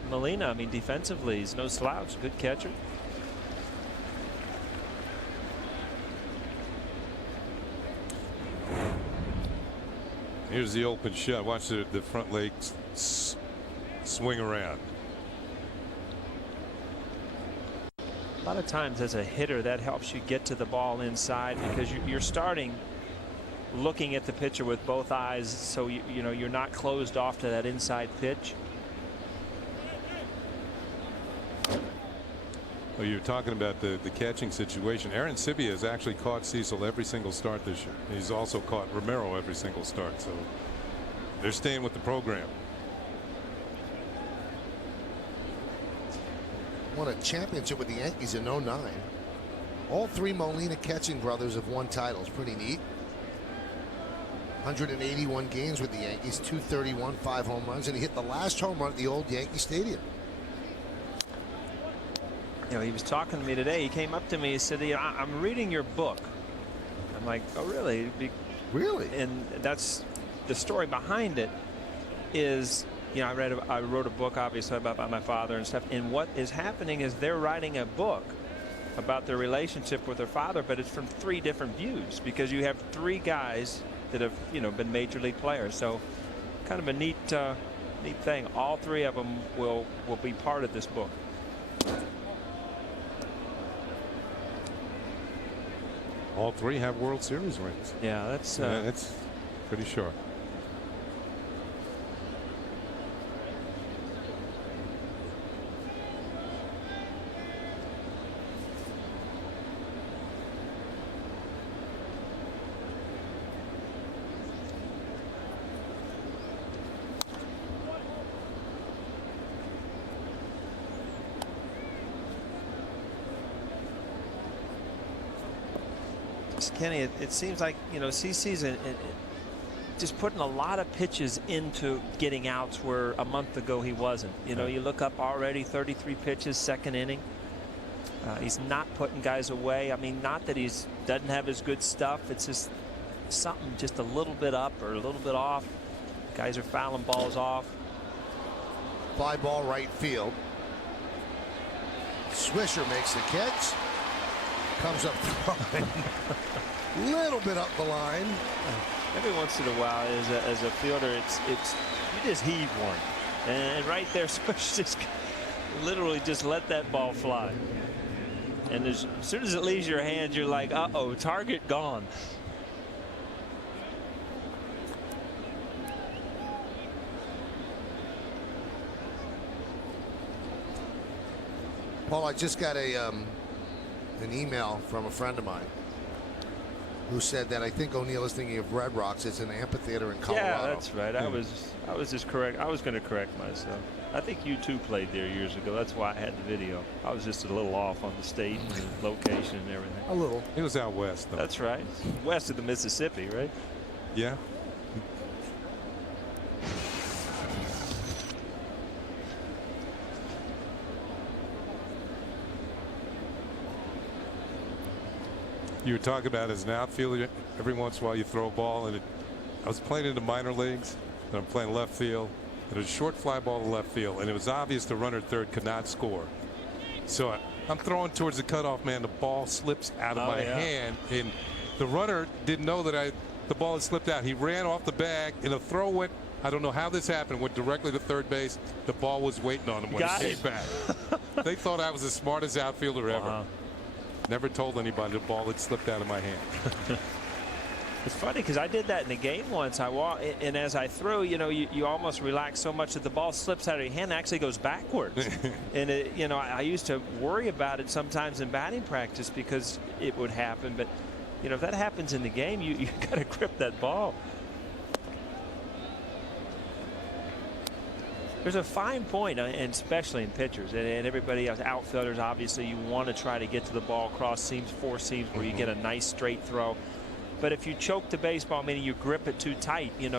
Molina, I mean, defensively, he's no slouch. Good catcher. Here's the open shot. Watch the front leg swing around. A lot of times as a hitter, that helps you get to the ball inside because you're starting looking at the pitcher with both eyes, so you're not closed off to that inside pitch. Well, you're talking about the catching situation. Aaron Sebia has actually caught Cecil every single start this year. He's also caught Romero every single start, so they're staying with the program. Won a championship with the Yankees in '09. All three Molina catching brothers have won titles. Pretty neat. 181 games with the Yankees, 231, 5 home runs, and he hit the last home run at the old Yankee Stadium. He was talking to me today. He came up to me. He said, "I'm reading your book." I'm like, "Oh, really?" Really? And that's the story behind it. Is I wrote a book, obviously, about my father and stuff. And what is happening is they're writing a book about their relationship with their father, but it's from 3 different views because you have 3 guys that have been major league players. So kind of a neat thing. All 3 of them will be part of this book. All 3 have World Series rings. Yeah, that's pretty sure. Kenny, it seems like CC's just putting a lot of pitches into getting outs where a month ago he wasn't. You look up already 33 pitches, 2nd inning. He's not putting guys away. I mean, not that he doesn't have his good stuff. It's just something just a little bit up or a little bit off. Guys are fouling balls off. Fly ball right field. Swisher makes the catch. Comes up the line. Little bit up the line. Every once in a while, as a fielder, it's you just heave one, and right there, Squish just literally just let that ball fly. And as soon as it leaves your hand, you're like, uh-oh, target gone. Paul, I just got an email from a friend of mine who said that I think O'Neill is thinking of Red Rocks. It's an amphitheater in Colorado. Yeah, that's right. I was just correct. I was going to correct myself. I think you too played there years ago. That's why I had the video. I was just a little off on the state and the location and everything. A little. It was out west, though. That's right. West of the Mississippi, right? Yeah. You were talking about as an outfielder, every once in a while you throw a ball, and I was playing in the minor leagues, and I'm playing left field, and it was a short fly ball to left field, and it was obvious the runner at third could not score. So I'm throwing towards the cutoff man. The ball slips out of my hand, and the runner didn't know that the ball had slipped out. He ran off the bag, and the throw went, I don't know how this happened, went directly to third base. The ball was waiting on him when he came back. They thought I was the smartest outfielder ever. Never told anybody the ball had slipped out of my hand. It's funny because I did that in the game once. I walk, and as I threw, you almost relax so much that the ball slips out of your hand and actually goes backwards. And I used to worry about it sometimes in batting practice because it would happen. But if that happens in the game, you got to grip that ball. There's a fine point, and especially in pitchers and everybody else, outfielders. Obviously, you want to try to get to the ball cross seams, four seams, where you get a nice straight throw. But if you choke the baseball, meaning you grip it too tight, you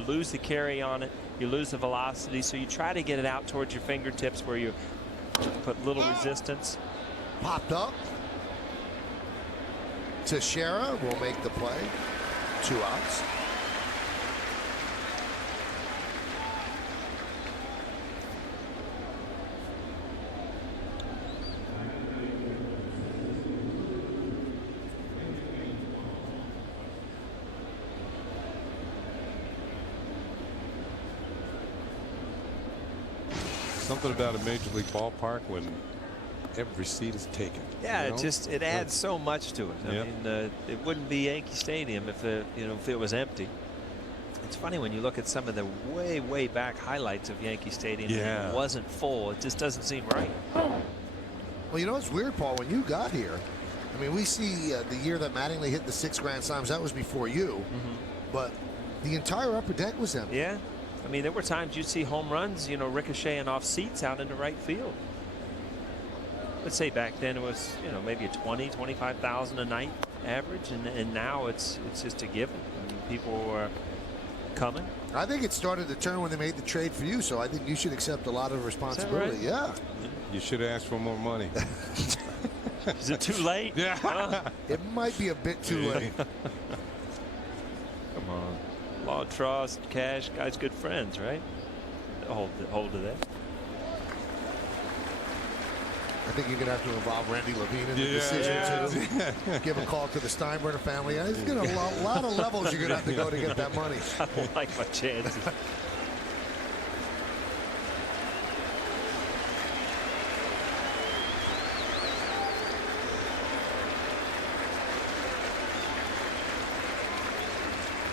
lose the carry on it, you lose the velocity. So you try to get it out towards your fingertips where you put little resistance. Popped up. Teixeira will make the play. 2 outs. Something about a major league ballpark when every seat is taken. Yeah, it adds so much to it. I mean, it wouldn't be Yankee Stadium if it was empty. It's funny when you look at some of the way back highlights of Yankee Stadium. And it wasn't full. It just doesn't seem right. Well, it's weird, Paul. When you got here, I mean, we see the year that Mattingly hit the 6 grand slams. That was before you, but the entire upper deck was empty. Yeah. I mean, there were times you'd see home runs, ricocheting off seats out into right field. Let's say back then it was, maybe a 25,000 a night average, and now it's just a given. I mean, people are coming. I think it started to turn when they made the trade for you, so I think you should accept a lot of responsibility. Right? Yeah. You should ask for more money. Is it too late? Yeah. It might be a bit too late. Come on. Law, trust, cash, guys, good friends, right? Hold to that. I think you're going to have to involve Randy Levine in the decision, too. Give a call to the Steinbrenner family. There's going to a lot of levels you're going to have to go to get that money. I don't like my chances.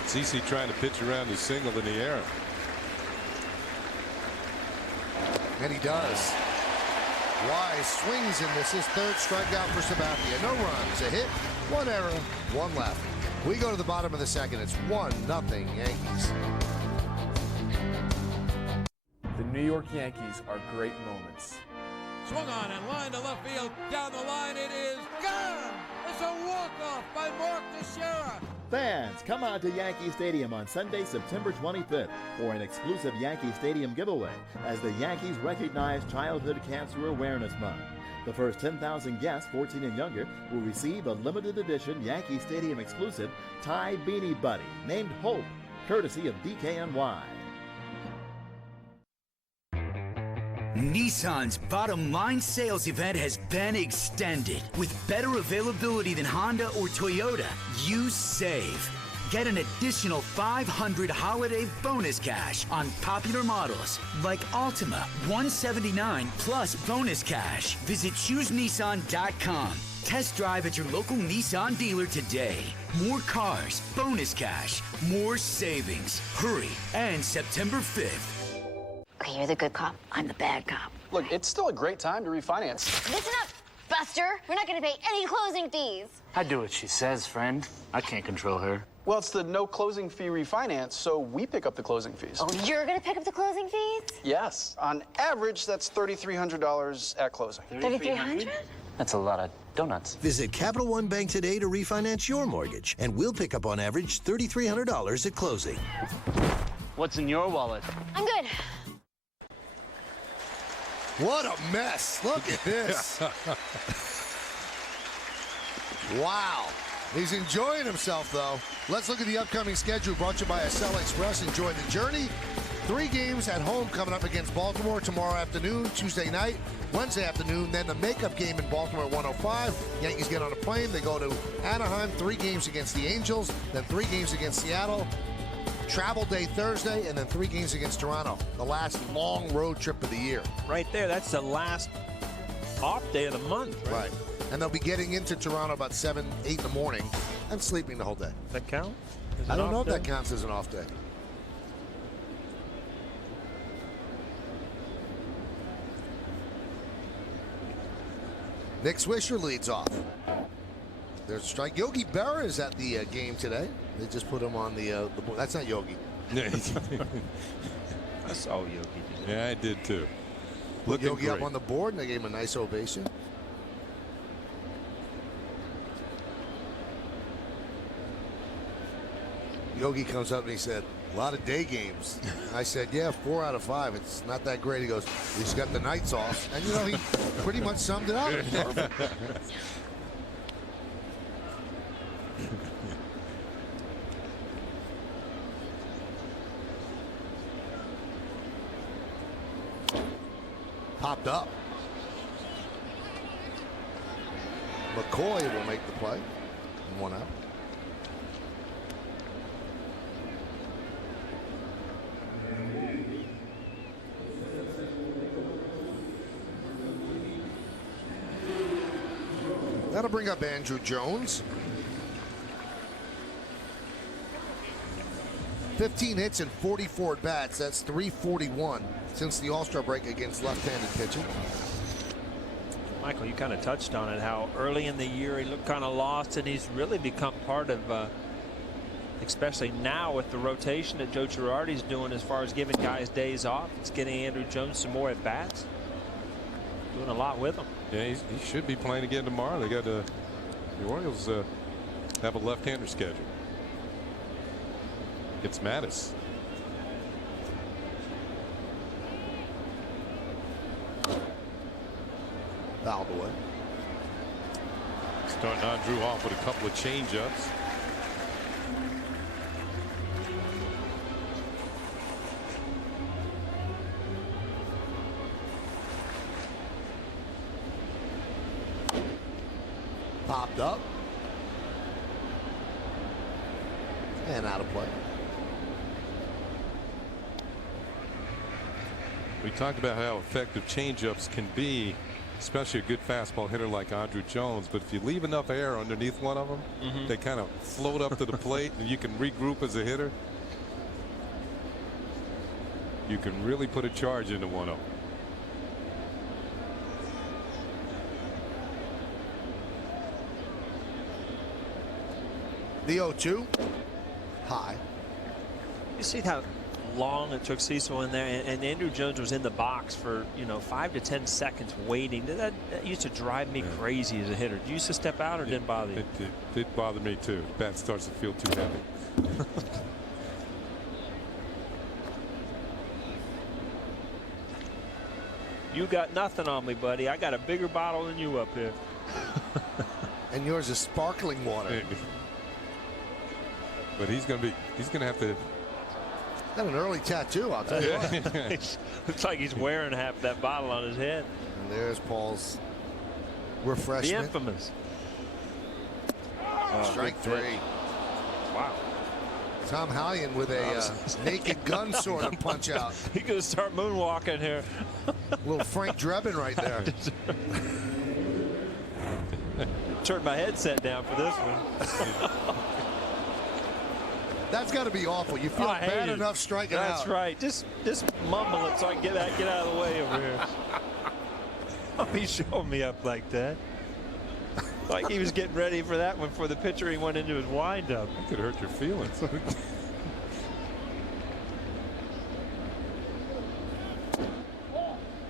CC trying to pitch around his single in the air. And he does. Wise swings in this. His 3rd strikeout for Sabathia. No runs, a hit, 1 error, 1 left. We go to the bottom of the 2nd. It's 1-0 Yankees. The New York Yankees are great moments. Swung on and line to left field. Down the line, it is gone. It's a walk-off by Mark Teixeira. Fans, come on to Yankee Stadium on Sunday, September 25th for an exclusive Yankee Stadium giveaway as the Yankees recognize Childhood Cancer Awareness Month. The first 10,000 guests 14 and younger will receive a limited edition Yankee Stadium exclusive tie beanie buddy named Hope, courtesy of DKNY. Nissan's bottom line sales event has been extended. With better availability than Honda or Toyota, you save. Get an additional $500 holiday bonus cash on popular models like Altima, $179 plus bonus cash. Visit ChooseNissan.com. Test drive at your local Nissan dealer today. More cars, bonus cash, more savings. Hurry, and September 5th. Okay, you're the good cop. I'm the bad cop. Look, it's still a great time to refinance. Listen up, Buster. We're not going to pay any closing fees. I do what she says, friend. I can't control her. Well, it's the no closing fee refinance, so we pick up the closing fees. Oh, you're going to pick up the closing fees? Yes. On average, that's $3,300 at closing. $3,300? That's a lot of donuts. Visit Capital One Bank today to refinance your mortgage, and we'll pick up on average $3,300 at closing. What's in your wallet? I'm good. What a mess. Look at this. Wow. He's enjoying himself, though. Let's look at the upcoming schedule brought to you by Acela Express. Enjoy the journey. 3 games at home coming up against Baltimore tomorrow afternoon, Tuesday night, Wednesday afternoon, then the makeup game in Baltimore at 1:05. Yankees get on a plane. They go to Anaheim, 3 games against the Angels, then 3 games against Seattle. Travel day Thursday, and then 3 games against Toronto. The last long road trip of the year. Right there, that's the last off day of the month. Right. And they'll be getting into Toronto about 7, 8 in the morning and sleeping the whole day. Does that count? I don't know if that counts as an off day. Nick Swisher leads off. There's a strike. Yogi Berra is at the game today. They just put him on the board. That's not Yogi. I saw Yogi. Yeah, I did too. Put Yogi great. up on the board, and they gave him a nice ovation. Yogi comes up and he said, a lot of day games. I said, yeah, 4 out of 5. It's not that great. He goes, he's got the nights off. And, you know, he pretty much summed it up. Popped up. McCoy will make the play. 1 out. That'll bring up Andrew Jones. 15 hits and 44 at bats. That's .341 since the All-Star break against left-handed pitching. Michael, you kind of touched on it, how early in the year he looked kind of lost, and he's really become part of, especially now with the rotation that Joe Girardi's doing as far as giving guys days off. It's getting Andrew Jones some more at-bats. Doing a lot with him. Yeah, he should be playing again tomorrow. They got the Orioles have a left-hander schedule. It's Mattis. Fouled away. Starting Andrew off with a couple of change-ups. Popped up. And out of play. We talked about how effective changeups can be, especially a good fastball hitter like Andrew Jones. But if you leave enough air underneath one of them, they kind of float up to the plate and you can regroup as a hitter. You can really put a charge into one of them. The 0-2. High. You see how long it took Cecil in there, and Andrew Jones was in the box for 5 to 10 seconds waiting. That used to drive me crazy as a hitter. Did you used to step out or didn't bother you? It did bother me too. The bat starts to feel too heavy. You got nothing on me, buddy. I got a bigger bottle than you up here. And yours is sparkling water. But he's gonna have to. Got an early tattoo, I'll tell you what. Looks like he's wearing half that bottle on his head. And there's Paul's refreshment. The infamous. Strike 3. Wow. Tom Hallion with a naked gun sort of punch out. He could start moonwalking here. Little Frank Drebin right there. Turned my headset down for this one. That's got to be awful. You feel bad enough striking out. That's right. Just mumble it so I can get out of the way over here. He's showing me up like that. Like he was getting ready for that one for the pitcher. He went into his windup. That could hurt your feelings.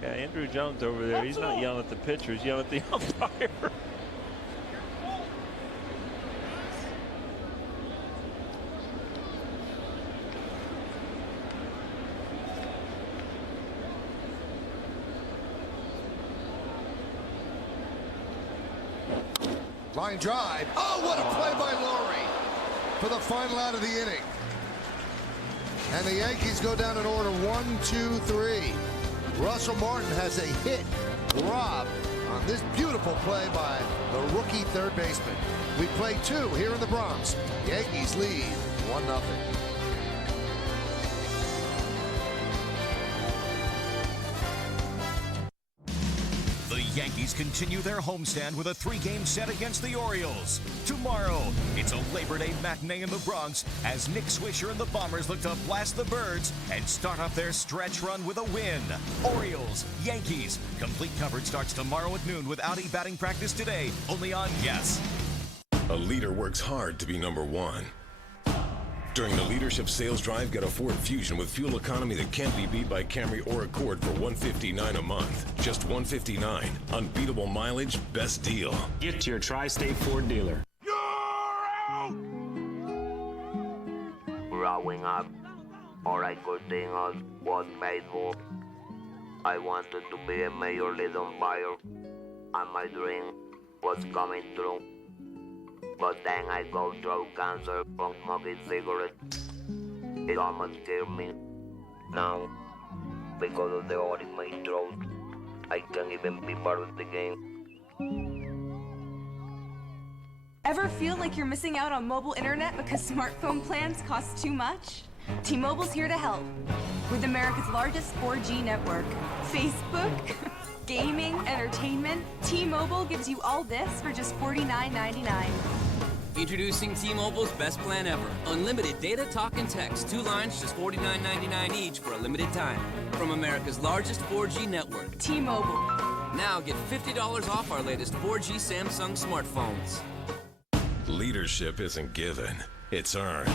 Yeah, Andrew Jones over there. He's not yelling at the pitcher. He's yelling at the umpire. Line drive. Oh, what a play by Laurie for the final out of the inning. And the Yankees go down in order 1, 2, 3. Russell Martin has a hit rob on this beautiful play by the rookie third baseman. We play 2 here in the Bronx. Yankees lead 1-0. The Yankees continue their homestand with a 3-game set against the Orioles. Tomorrow, it's a Labor Day matinee in the Bronx as Nick Swisher and the Bombers look to blast the Birds and start off their stretch run with a win. Orioles, Yankees. Complete coverage starts tomorrow at noon with Audi batting practice today, only on Yes. A leader works hard to be number one. During the Leadership Sales Drive, get a Ford Fusion with fuel economy that can't be beat by Camry or Accord for $159 a month. Just $159. Unbeatable mileage, best deal. Get to your Tri-State Ford dealer. Growing up, all I could think of was baseball. I wanted to be a Major League umpire, and my dream was coming true. But then I go through cancer from smoking cigarettes. It almost killed me. Now, because of the hole in my throat, I can't even be part of the game. Ever feel like you're missing out on mobile internet because smartphone plans cost too much? T-Mobile's here to help. With America's largest 4G network, Facebook, gaming, entertainment, T-Mobile gives you all this for just $49.99. Introducing T-Mobile's best plan ever. Unlimited data, talk, and text. 2 lines, just $49.99 each for a limited time. From America's largest 4G network. T-Mobile. Now get $50 off our latest 4G Samsung smartphones. Leadership isn't given, it's earned.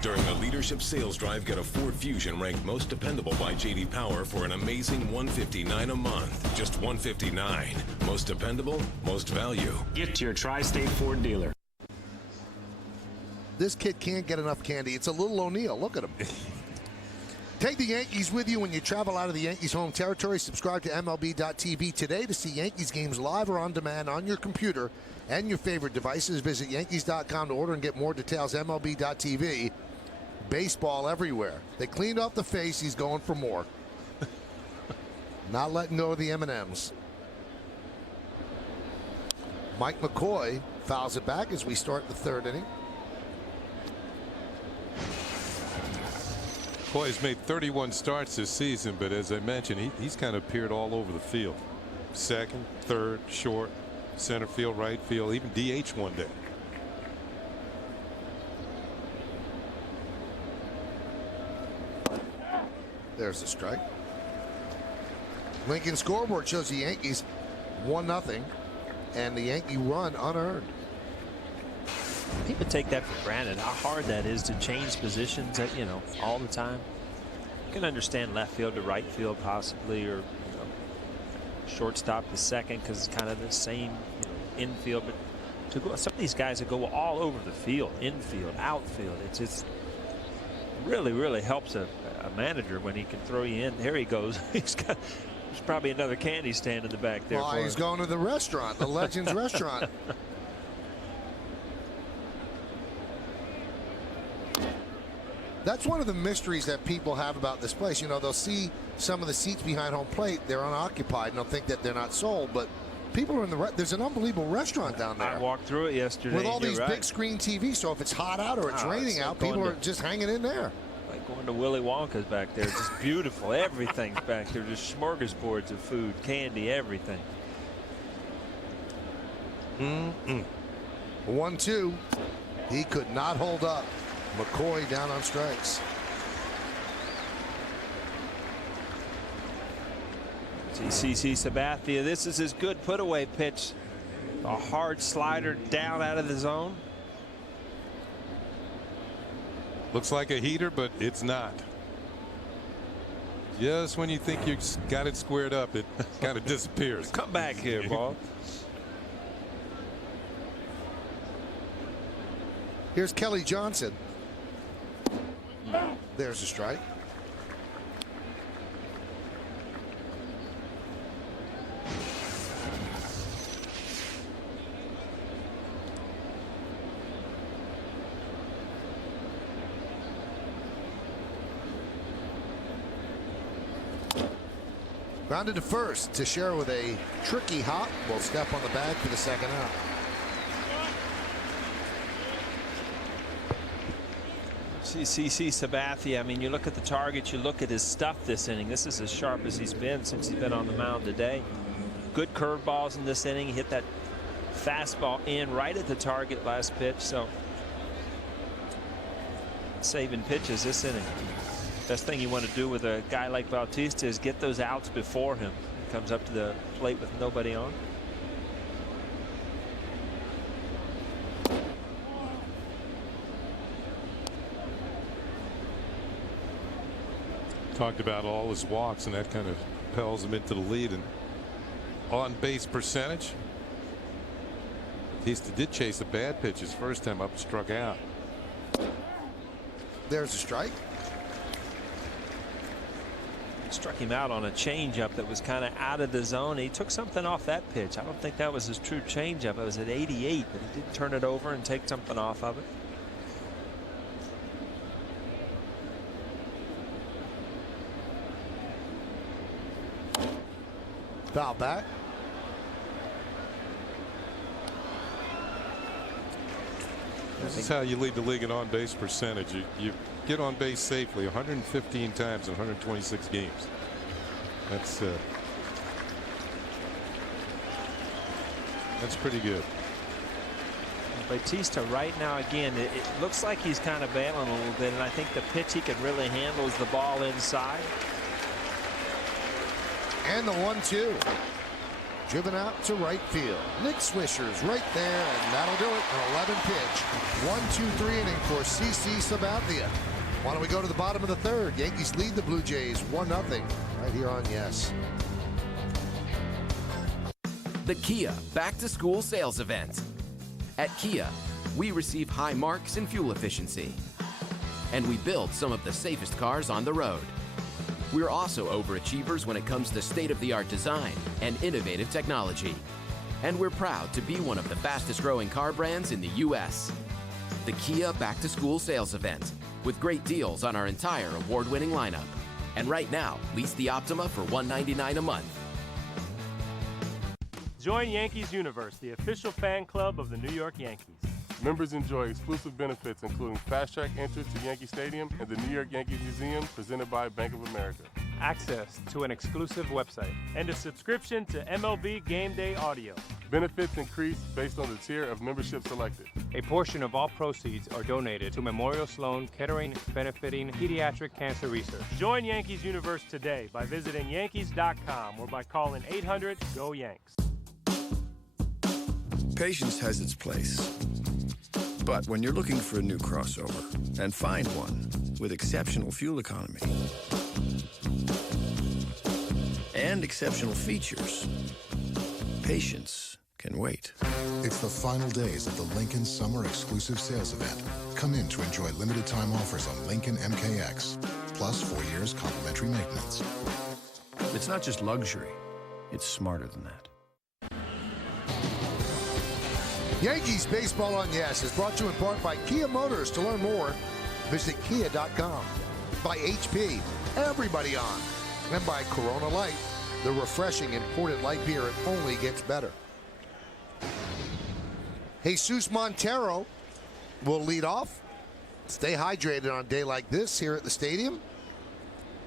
During the Leadership Sales Drive, get a Ford Fusion ranked most dependable by J.D. Power for an amazing $159 a month. Just $159. Most dependable, most value. Get to your Tri-State Ford dealer. This kid can't get enough candy. It's a little O'Neal. Look at him. Take the Yankees with you when you travel out of the Yankees home territory. Subscribe to MLB.tv today to see Yankees games live or on demand on your computer and your favorite devices. Visit Yankees.com to order and get more details. MLB.tv. Baseball everywhere. They cleaned off the face. He's going for more. Not letting go of the M&Ms. Mike McCoy fouls it back as we start the third inning. McCoy has made 31 starts this season, but as I mentioned, he's kind of appeared all over the field. Second, third, short, center field, right field, even DH one day. There's the strike. Lincoln scoreboard shows the Yankees 1-0 and the Yankee run unearned. People take that for granted, how hard that is to change positions, all the time. You can understand left field to right field possibly, or shortstop to second because it's kind of the same infield. But to go, some of these guys that go all over the field, infield, outfield, it's just really helps a manager when he can throw you in. There he goes. There's probably another candy stand in the back there. Well, he's going to the restaurant, the Legends restaurant. That's one of the mysteries that people have about this place. They'll see some of the seats behind home plate. They're unoccupied, and they'll think that they're not sold. But People are in the there's an unbelievable restaurant down there. I walked through it yesterday. With all these right. big screen TVs, so if it's hot out or it's raining out, people are just hanging in there. Like going to Willy Wonka's back there. It's just beautiful. Everything's back there. Just smorgasbords of food, candy, everything. 1-2. He could not hold up. McCoy down on strikes. CC Sabathia, this is his good put-away pitch. A hard slider down out of the zone. Looks like a heater, but it's not. Just when you think you got it squared up, it kind of disappears. Come back here, ball. Here's Kelly Johnson. There's a strike. Grounded to first. Teixeira with a tricky hop will step on the bag for the second out. CC Sabathia, I mean, you look at the target, you look at his stuff this inning. This is as sharp as he's been since he's been on the mound today. Good curveballs in this inning. He hit that fastball in right at the target last pitch. So saving pitches this inning. Best thing you want to do with a guy like Bautista is get those outs before him. He comes up to the plate with nobody on. Talked about all his walks, and that kind of propels him into the lead. And on base percentage, Bautista did chase a bad pitch his first time up and struck out. There's a strike. Struck him out on a changeup that was kind of out of the zone. He took something off that pitch. I don't think that was his true changeup. It was at 88, but he did turn it over and take something off of it. Foul back. This is how you lead the league in on base percentage. You get on base safely 115 times in 126 games. That's pretty good. Bautista right now, again, it looks like he's kind of bailing a little bit, and I think the pitch he can really handle is the ball inside. And the 1-2. Driven out to right field. Nick Swisher's right there, and that'll do it. An 11 pitch. 1-2-3 inning for CC Sabathia. Why don't we go to the bottom of the third? Yankees lead the Blue Jays 1-0 right here on Yes. The Kia Back to School Sales Event. At Kia, we receive high marks in fuel efficiency, and we build some of the safest cars on the road. We're also overachievers when it comes to state-of-the-art design and innovative technology. And we're proud to be one of the fastest-growing car brands in the U.S. The Kia Back to School Sales Event, with great deals on our entire award-winning lineup. And right now, lease the Optima for $199 a month. Join Yankees Universe, the official fan club of the New York Yankees. Members enjoy exclusive benefits, including fast-track entry to Yankee Stadium and the New York Yankees Museum, presented by Bank of America. Access to an exclusive website and a subscription to MLB Game Day Audio. Benefits increase based on the tier of membership selected. A portion of all proceeds are donated to Memorial Sloan Kettering, benefiting pediatric cancer research. Join Yankees Universe today by visiting Yankees.com or by calling 800-GO-YANKS. Patience has its place. But when you're looking for a new crossover, and find one with exceptional fuel economy and exceptional features, patience can wait. It's the final days of the Lincoln Summer Exclusive Sales Event. Come in to enjoy limited time offers on Lincoln MKX, plus 4 years complimentary maintenance. It's not just luxury, it's smarter than that. Yankees Baseball on Yes is brought to you in part by Kia Motors. To learn more, visit kia.com. By HP, everybody on. And by Corona Light, the refreshing imported light beer. It only gets better. Jesus Montero will lead off. Stay hydrated on a day like this here at the stadium.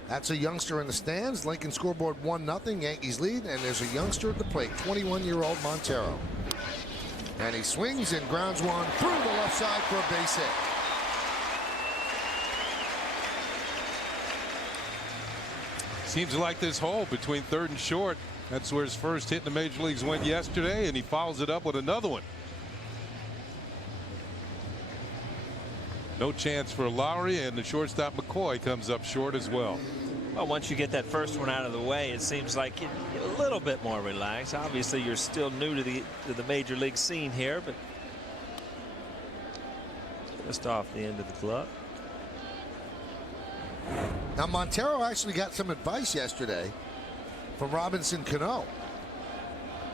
That's a youngster in the stands. Lincoln scoreboard 1-0. Yankees lead, and there's a youngster at the plate, 21-year-old Montero. And he swings and grounds one through the left side for a base hit. Seems like this hole between third and short. That's where his first hit in the major leagues went yesterday, and he follows it up with another one. No chance for Lowry, and the shortstop McCoy comes up short as well. Well, once you get that first one out of the way, it seems like you're a little bit more relaxed. Obviously, you're still new to the major league scene here, but just off the end of the glove. Now, Montero actually got some advice yesterday from Robinson Cano,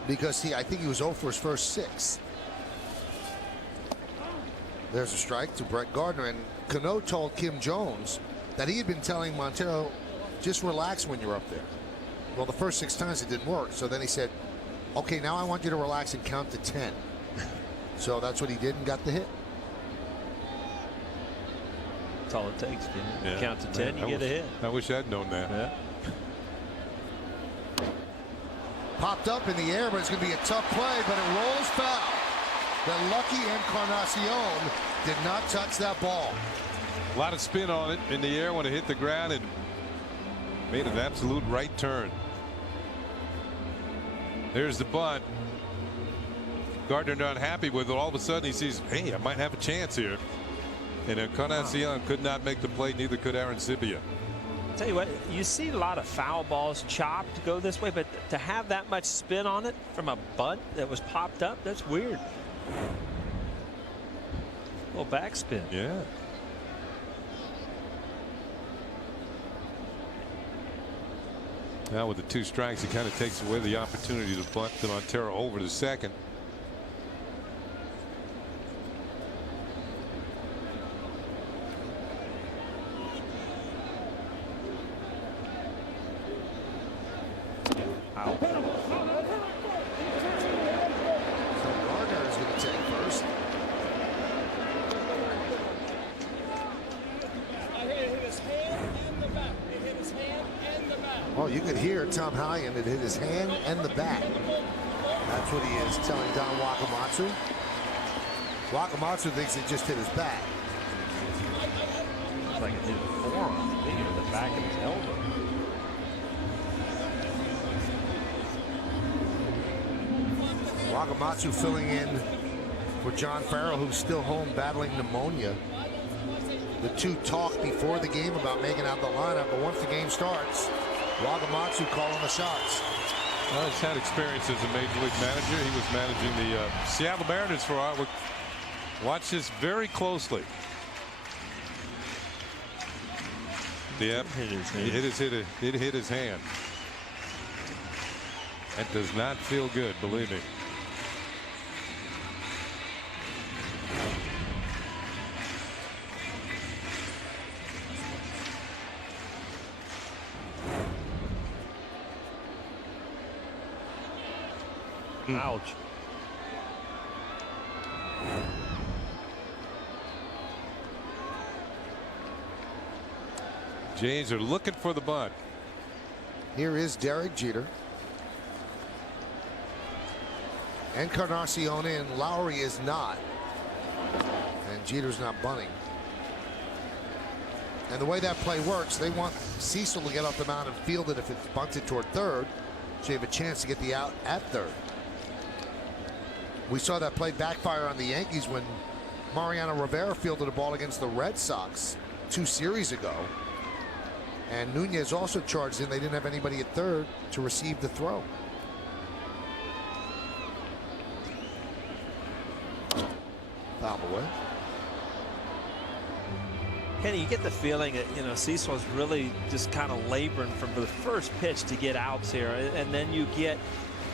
because I think he was 0 for his first 6. There's a strike to Brett Gardner, and Cano told Kim Jones that he had been telling Montero, just relax when you're up there. Well, the first 6 times it didn't work, so then he said, okay, now I want you to relax and count to 10. So that's what he did and got the hit. That's all it takes, Jimmy. Yeah. Count to 10, you get a hit. I wish I'd known that. Yeah. Popped up in the air, but it's going to be a tough play, but it rolls foul. The lucky Encarnacion did not touch that ball. A lot of spin on it in the air when it hit the ground and made an absolute right turn. There's the bunt. Gardner not happy with it. All of a sudden he sees, hey, I might have a chance here. And Encarnacion could not make the play, neither could Aaron Sibia. Tell you what, you see a lot of foul balls chopped go this way, but to have that much spin on it from a bunt that was popped up, that's weird. A little backspin. Yeah. Now with the 2 strikes, it kind of takes away the opportunity to bunt the Montero over to second. Oh, you could hear Tom Hallion. It hit his hand and the bat. That's what he is telling Don Wakamatsu. Wakamatsu thinks it just hit his bat. Looks like it hit the forearm, maybe the back of his elbow. Wakamatsu filling in for John Farrell, who's still home battling pneumonia. The two talked before the game about making out the lineup, but once the game starts, Wakamatsu calling the shots. Well, he's had experience as a major league manager. He was managing the Seattle Mariners for a while. Watch this very closely. Yep, it hit his hand. That does not feel good, believe me. Ouch. Jays are looking for the bunt. Here is Derek Jeter. Encarnacion in, Lowry is not. And Jeter's not bunting. And the way that play works, they want Cecil to get off the mound and field it if it's bunted toward third, so you have a chance to get the out at third. We saw that play backfire on the Yankees when Mariano Rivera fielded a ball against the Red Sox 2 series ago. And Nunez also charged in. They didn't have anybody at third to receive the throw. Foul away. Kenny, you get the feeling that, you know, Cecil's really just kind of laboring from the first pitch to get outs here. And then you get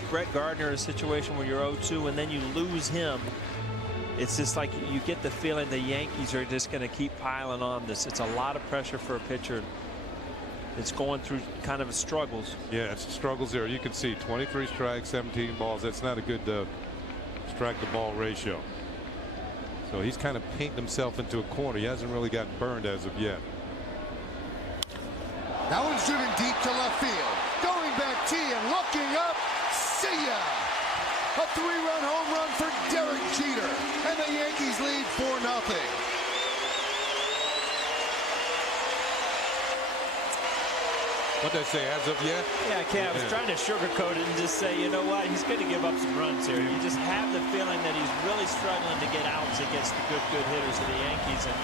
Brett Gardner in a situation where you're 0-2 and then you lose him. It's just like you get the feeling the Yankees are just going to keep piling on this. It's a lot of pressure for a pitcher. It's going through kind of struggles. Yeah, it's struggles there. You can see 23 strikes, 17 balls. That's not a good strike to ball ratio. So he's kind of painting himself into a corner. He hasn't really gotten burned as of yet. That one's driven deep to left field. Going back T and looking up. See ya! A 3-run home run for Derek Jeter. And the Yankees lead 4-0. What did I say, as of yet? Yeah, I was trying to sugarcoat it and just say, you know what, he's going to give up some runs here. You just have the feeling that he's really struggling to get outs against the good hitters of the Yankees. And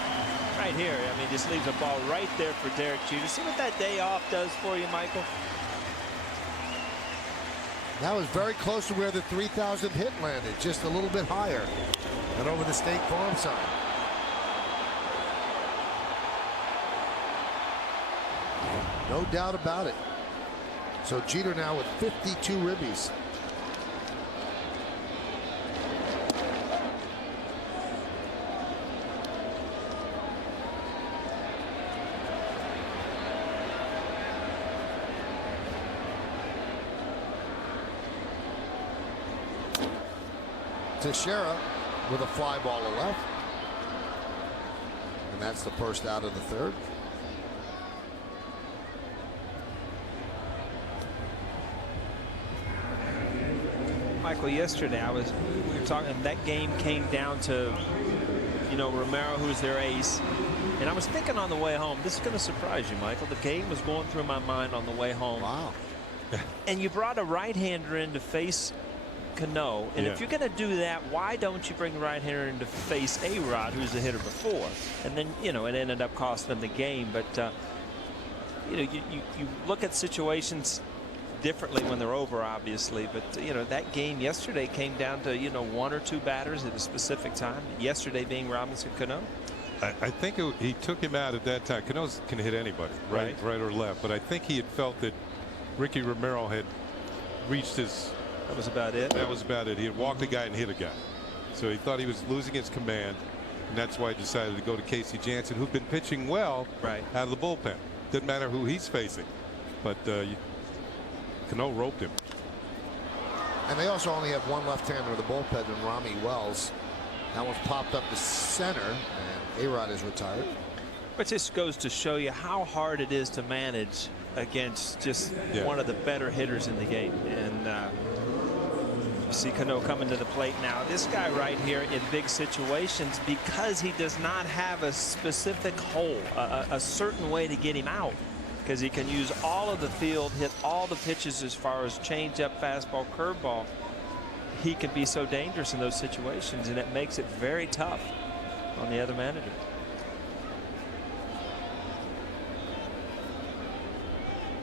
right here, I mean, just leaves a ball right there for Derek Jeter. See what that day off does for you, Michael? That was very close to where the 3,000 hit landed, just a little bit higher and over the State Farm sign. No doubt about it. So Jeter now with 52 ribbies. Teixeira with a fly ball to left. And that's the first out of the third. Michael, yesterday we were talking, that game came down to, you know, Romero, who's their ace. And I was thinking on the way home, this is going to surprise you, Michael. The game was going through my mind on the way home. Wow. And you brought a right-hander in to face Cano. And if you're going to do that, why don't you bring a right-hander in to face A-Rod, who's the hitter before? And then, you know, it ended up costing them the game. But, you know, you look at situations differently when they're over, obviously, but you know, that game yesterday came down to, you know, 1 or 2 batters at a specific time, yesterday being Robinson Cano. I think he took him out at that time. Cano can hit anybody, right or left, but I think he had felt that Ricky Romero had reached his. That was about it. That was about it. He had walked a guy and hit a guy, so he thought he was losing his command, and that's why he decided to go to Casey Jansen, who'd been pitching well out of the bullpen. Didn't matter who he's facing, but Cano roped him. And they also only have one left-hander in the bullpen, and Rami Wells. That one's popped up to center, and A-Rod is retired. But this goes to show you how hard it is to manage against just one of the better hitters in the game. And you see Cano coming to the plate now. This guy right here in big situations, because he does not have a specific hole, a certain way to get him out, because he can use all of the field, hit all the pitches as far as changeup, fastball, curveball. He can be so dangerous in those situations, and it makes it very tough on the other manager.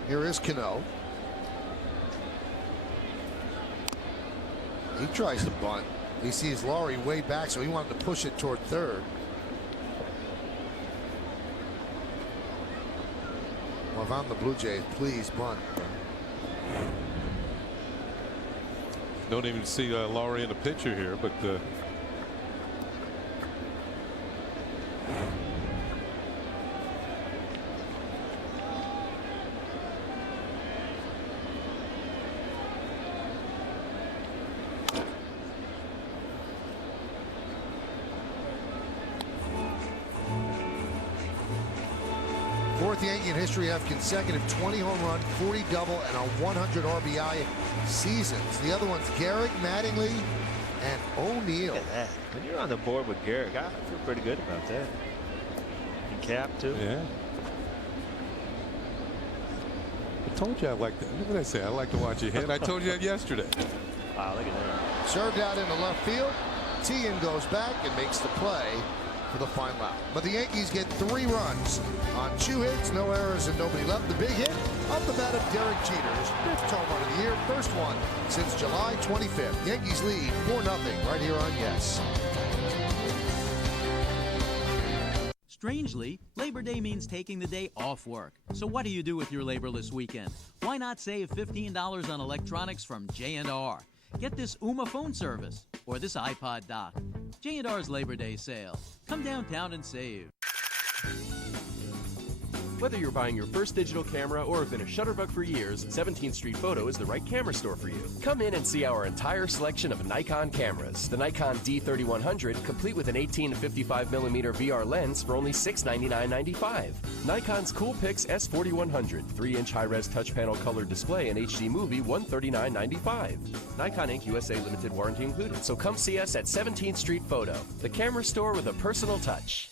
Here is Cano. He tries to bunt. He sees Laurie way back, so he wanted to push it toward third. Well, if I'm the Blue Jays, please bunt. Don't even see Laurie in the picture here, but fourth Yankee in history to have consecutive 20 home run, 40 double, and a 100 RBI seasons. The other one's Garrick, Mattingly, and O'Neill. Look at that. When you're on the board with Garrick, I feel pretty good about that. And Cap, too. Yeah. I told you I like that. What did I say? I like to watch you hit. I told you that yesterday. Wow, look at that. Served out into left field. Tien goes back and makes the play for the final out. But the Yankees get 3 runs on 2 hits, no errors, and nobody left. The big hit off the bat of Derek Jeter, his 5th home run of the year, first one since July 25th. Yankees lead 4-0 right here on Yes. Strangely, Labor Day means taking the day off work. So what do you do with your laborless weekend? Why not save $15 on electronics from J&R? Get this Ooma phone service or this iPod dock. J&R's Labor Day sale. Come downtown and save. Whether you're buying your first digital camera or have been a Shutterbug for years, 17th Street Photo is the right camera store for you. Come in and see our entire selection of Nikon cameras. The Nikon D3100, complete with an 18 to 55mm VR lens for only $699.95. Nikon's Coolpix S4100, 3-inch high-res touch panel color display and HD movie, $139.95. Nikon Inc. USA limited warranty included. So come see us at 17th Street Photo, the camera store with a personal touch.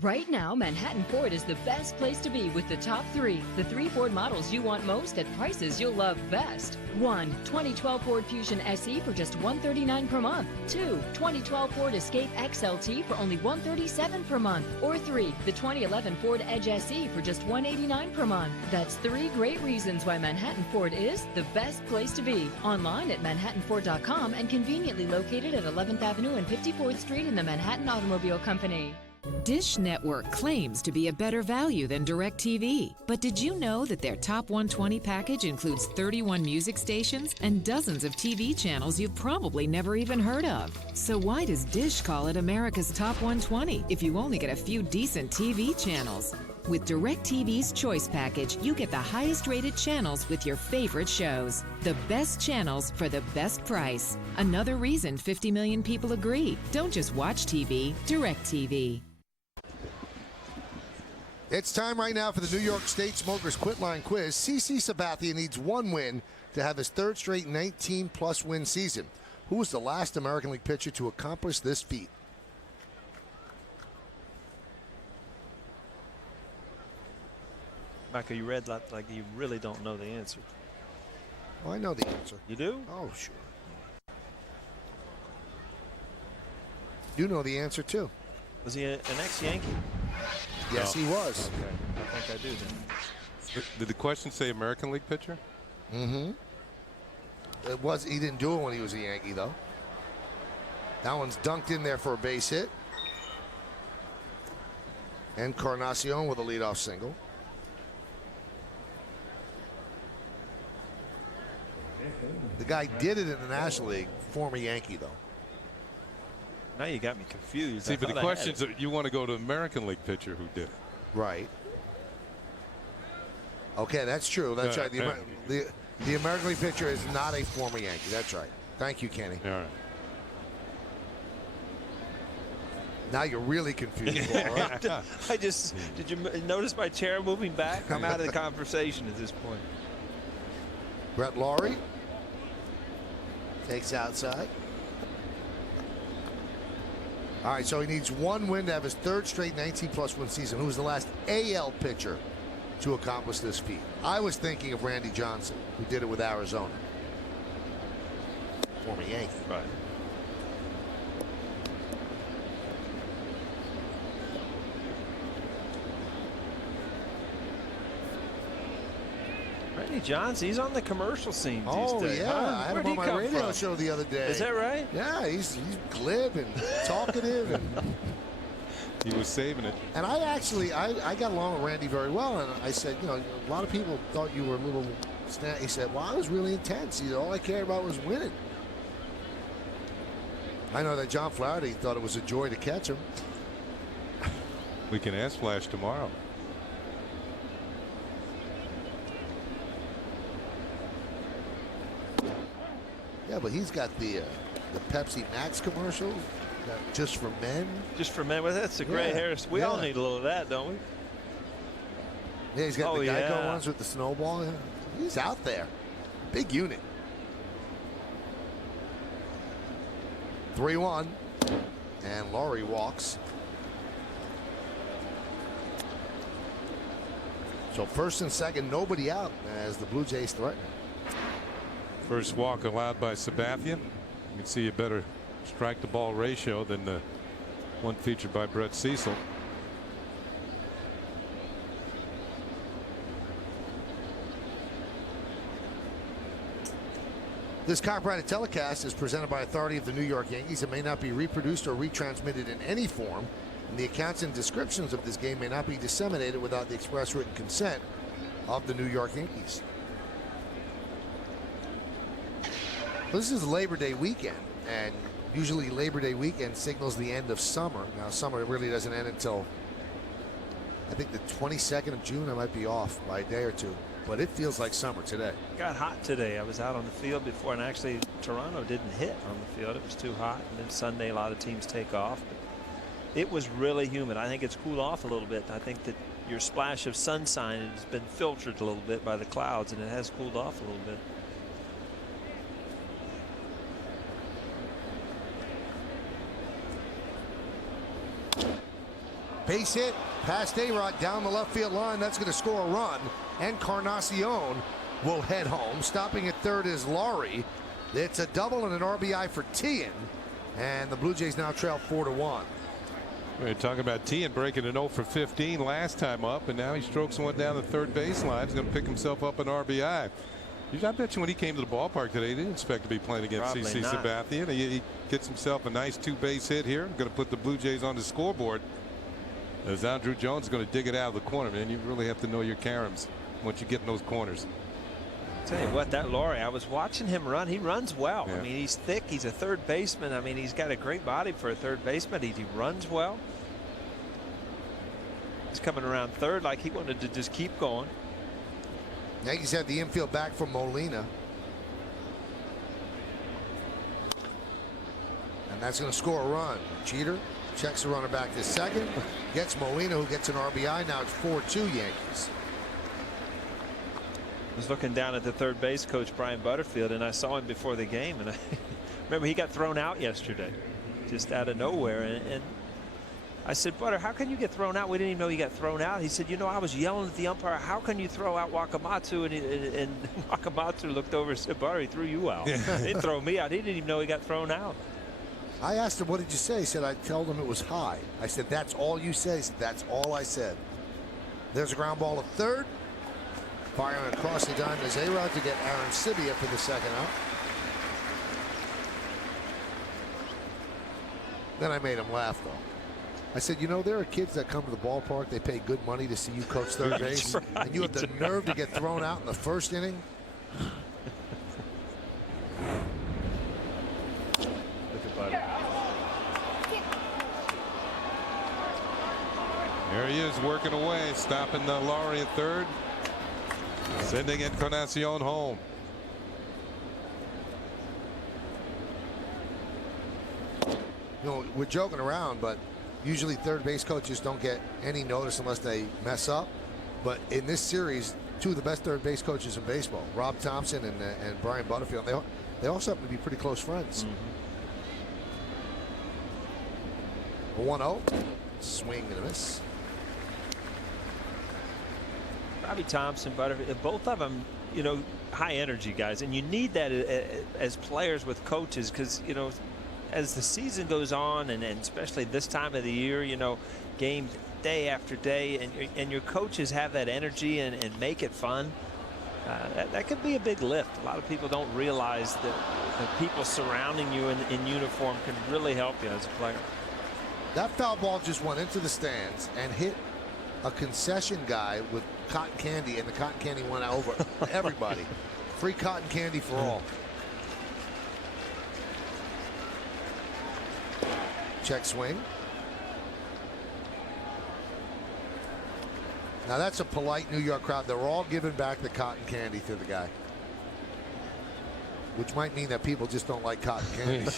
Right now, Manhattan Ford is the best place to be with the top 3. The 3 Ford models you want most at prices you'll love best. 1. 2012 Ford Fusion SE for just $139 per month. 2. 2012 Ford Escape XLT for only $137 per month. Or 3. The 2011 Ford Edge SE for just $189 per month. That's 3 great reasons why Manhattan Ford is the best place to be. Online at manhattanford.com and conveniently located at 11th Avenue and 54th Street in the Manhattan Automobile Company. Dish Network claims to be a better value than DirecTV. But did you know that their Top 120 package includes 31 music stations and dozens of TV channels you've probably never even heard of? So why does Dish call it America's Top 120 if you only get a few decent TV channels? With DirecTV's Choice Package, you get the highest rated channels with your favorite shows. The best channels for the best price. Another reason 50 million people agree. Don't just watch TV, DirecTV. It's time right now for the New York State Smokers Quitline Quiz. CC Sabathia needs 1 win to have his 3rd straight 19-plus win season. Who was the last American League pitcher to accomplish this feat? Michael, you read like you really don't know the answer. Oh, I know the answer. You do? Oh, sure. You know the answer, too. Was he an ex-Yankee? Yes, he was. Okay, I think I do then. Did the question say American League pitcher? Mm-hmm. It was. He didn't do it when he was a Yankee, though. That one's dunked in there for a base hit. Encarnacion with a leadoff single. The guy did it in the National League, former Yankee, though. Now you got me confused. See, but the question is, you want to go to American League pitcher who did it. Right. Okay, that's true. That's right. The American League pitcher is not a former Yankee. That's right. Thank you, Kenny. All right. Now you're really confused. Right? Did you notice my chair moving back? I'm out of the conversation at this point. Brett Laurie takes outside. All right, so he needs 1 win to have his 3rd straight 19-plus win season. Who was the last AL pitcher to accomplish this feat? I was thinking of Randy Johnson, who did it with Arizona. Former Yankee. Right. Randy Johnson, he's on the commercial scene these days. Oh, yeah. I had him on my radio show the other day. Is that right? Yeah, he's glib and talkative. And he was saving it. And I got along with Randy very well. And I said, a lot of people thought you were a little He said, well, I was really intense. He said, all I cared about was winning. I know that John Flaherty thought it was a joy to catch him. We can ask Flash tomorrow. Yeah, but he's got the Pepsi Max commercial, just for men. Just for men. Well, that's the gray hairs. We all need a little of that, don't we? Yeah, he's got the Geico ones with the snowball. He's out there. Big unit. 3-1. And Laurie walks. So first and second, nobody out as the Blue Jays threaten. First walk allowed by Sabathia. You can see a better strike to ball ratio than the one featured by Brett Cecil. This copyrighted telecast is presented by authority of the New York Yankees. It may not be reproduced or retransmitted in any form, and the accounts and descriptions of this game may not be disseminated without the express written consent of the New York Yankees. This is Labor Day weekend, and usually Labor Day weekend signals the end of summer. Now, summer really doesn't end until I think the 22nd of June. I might be off by a day or two, but it feels like summer today. Got hot today. I was out on the field before, and actually Toronto didn't hit on the field. It was too hot. And then Sunday, a lot of teams take off. But it was really humid. I think it's cooled off a little bit. I think that your splash of sunshine has been filtered a little bit by the clouds, and it has cooled off a little bit. Base hit past A-Rod down the left field line. That's going to score a run. Encarnacion will head home. Stopping at third is Laurie. It's a double and an RBI for Tian. And the Blue Jays now trail 4-1. We're talking about Tian breaking an 0 for 15 last time up, and now he strokes one down the third baseline. He's going to pick himself up an RBI. I bet you when he came to the ballpark today, he didn't expect to be playing against CC Sabathia. He gets himself a nice 2-base hit here. Going to put the Blue Jays on the scoreboard. As Andrew Jones is going to dig it out of the corner, man. You really have to know your caroms once you get in those corners. Tell you what, that Laurie, I was watching him run. He runs well. Yeah. I mean, he's thick. He's a third baseman. I mean, he's got a great body for a third baseman. He runs well. He's coming around third like he wanted to just keep going. Yankees have the infield back from Molina. And that's going to score a run. Jeter checks the runner back to second. Gets Molina, who gets an RBI. Now it's 4-2 Yankees. I was looking down at the third base coach, Brian Butterfield, and I saw him before the game. And I remember he got thrown out yesterday, just out of nowhere. And I said, Butter, how can you get thrown out? We didn't even know he got thrown out. He said, you know, I was yelling at the umpire, how can you throw out Wakamatsu? And Wakamatsu looked over and said, Butter, he threw you out. He didn't throw me out. He didn't even know he got thrown out. I asked him, what did you say? He said, I told him it was high. I said, that's all you said? He said, that's all I said. There's a ground ball at third. Firing across the diamond is A-Rod to get Aaron Sibia for the second out. Then I made him laugh, though. I said, you know, there are kids that come to the ballpark. They pay good money to see you coach third base. Right. And you have the nerve to get thrown out in the first inning. Look at Butter. There he is working away, stopping the Laurie at third. Sending Encarnacion home. You know, we're joking around, but usually third base coaches don't get any notice unless they mess up. But in this series, two of the best third base coaches in baseball, Rob Thompson and Brian Butterfield, they also happen to be pretty close friends. A 1-0. Swing and a miss. Robbie Thompson, Butterfield, both of them, you know, high energy guys, and you need that as players with coaches, because, you know, as the season goes on, and especially this time of the year, you know, games day after day, and your coaches have that energy and make it fun. That could be a big lift. A lot of people don't realize that the people surrounding you in uniform can really help you as a player. That foul ball just went into the stands and hit a concession guy with cotton candy, and the cotton candy went over everybody. Free cotton candy for all. Check swing. Now that's a polite New York crowd. They're all giving back the cotton candy to the guy, which might mean that people just don't like cotton candy.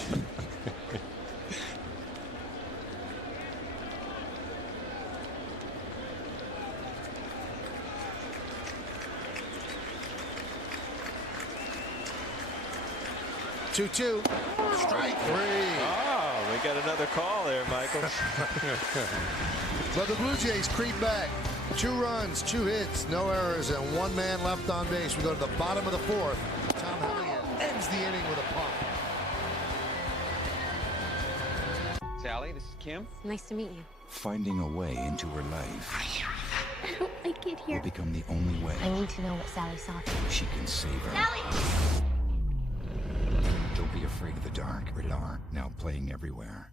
2-2. Strike three. Oh, we got another call there, Michael. But the Blue Jays creep back. 2 runs, 2 hits, no errors, and 1 man left on base. We go to the bottom of the 4th. Tom Hellion ends the inning with a pump. Sally, this is Kim. Nice to meet you. Finding a way into her life I don't like it here. will become the only way I need to know what Sally saw. she can save her. Sally! Don't be afraid of the dark. Rated R, now playing everywhere.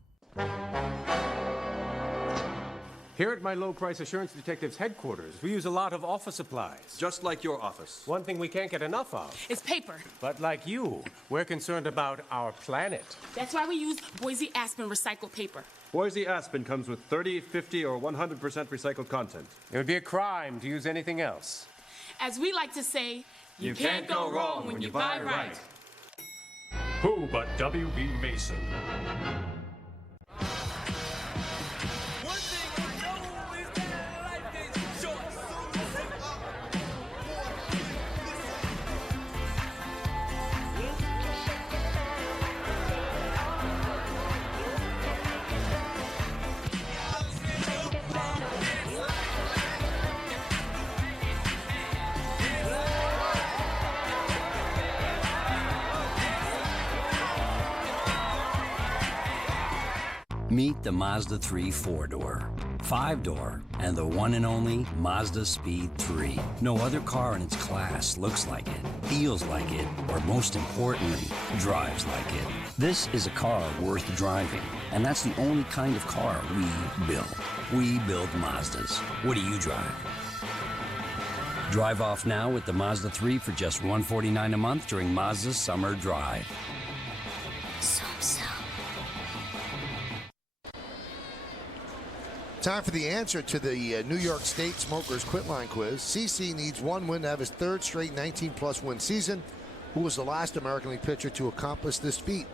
Here at my low-price assurance detectives headquarters, we use a lot of office supplies. Just like your office. One thing we can't get enough of. It's paper. But like you, we're concerned about our planet. That's why we use Boise Aspen recycled paper. Boise Aspen comes with 30, 50, or 100% recycled content. It would be a crime to use anything else. As we like to say, you can't go wrong when you buy right. Who but W.B. Mason? Meet the Mazda 3 4-door, 5-door, and the one and only Mazda Speed 3. No other car in its class looks like it, feels like it, or most importantly, drives like it. This is a car worth driving, and that's the only kind of car we build. We build Mazdas. What do you drive? Drive off now with the Mazda 3 for just $149 a month during Mazda's Summer Drive. Time for the answer to the New York State Smokers Quit Line Quiz. CC needs one win to have his third straight 19-plus win season. Who was the last American League pitcher to accomplish this feat?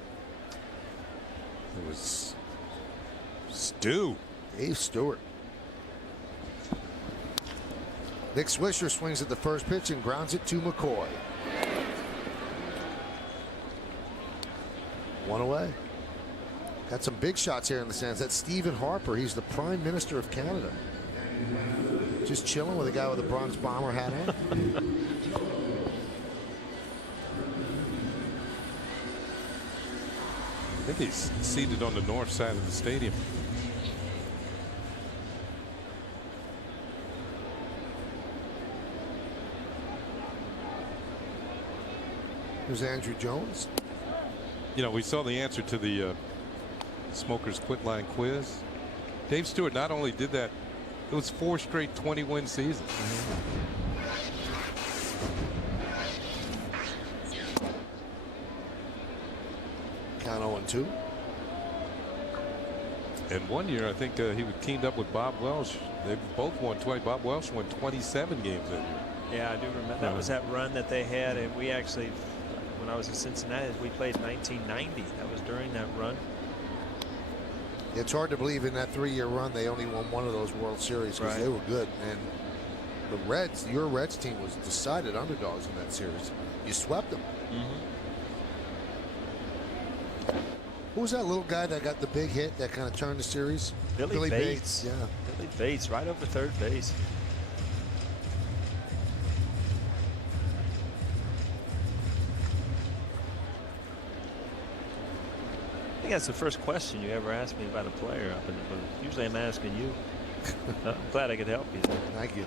It was Stu. Dave Stewart. Nick Swisher swings at the first pitch and grounds it to McCoy. One away. Got some big shots here in the stands. That's Stephen Harper. He's the Prime Minister of Canada. Just chilling with a guy with a Bronx Bomber hat on. I think he's seated on the north side of the stadium. There's Andrew Jones. You know, we saw the answer to the Smokers Quit Line Quiz. Dave Stewart not only did that, it was 4 straight 20-win seasons. Count 0-2. And one year, I think he teamed up with Bob Welsh. They both won twice. Bob Welsh won 27 games that year. Yeah, I do remember. That was that run that they had, and we actually, when I was in Cincinnati, we played 1990. That was during that run. It's hard to believe in that 3-year run they only won one of those World Series because they were good. And the Reds, your Reds team was decided underdogs in that series. You swept them. Who was that little guy that got the big hit that kind of turned the series? Billy Bates. Yeah. Billy Bates right over third base. I think that's the first question you ever asked me about a player up in the booth. Usually I'm asking you. I'm glad I could help you. Thank you.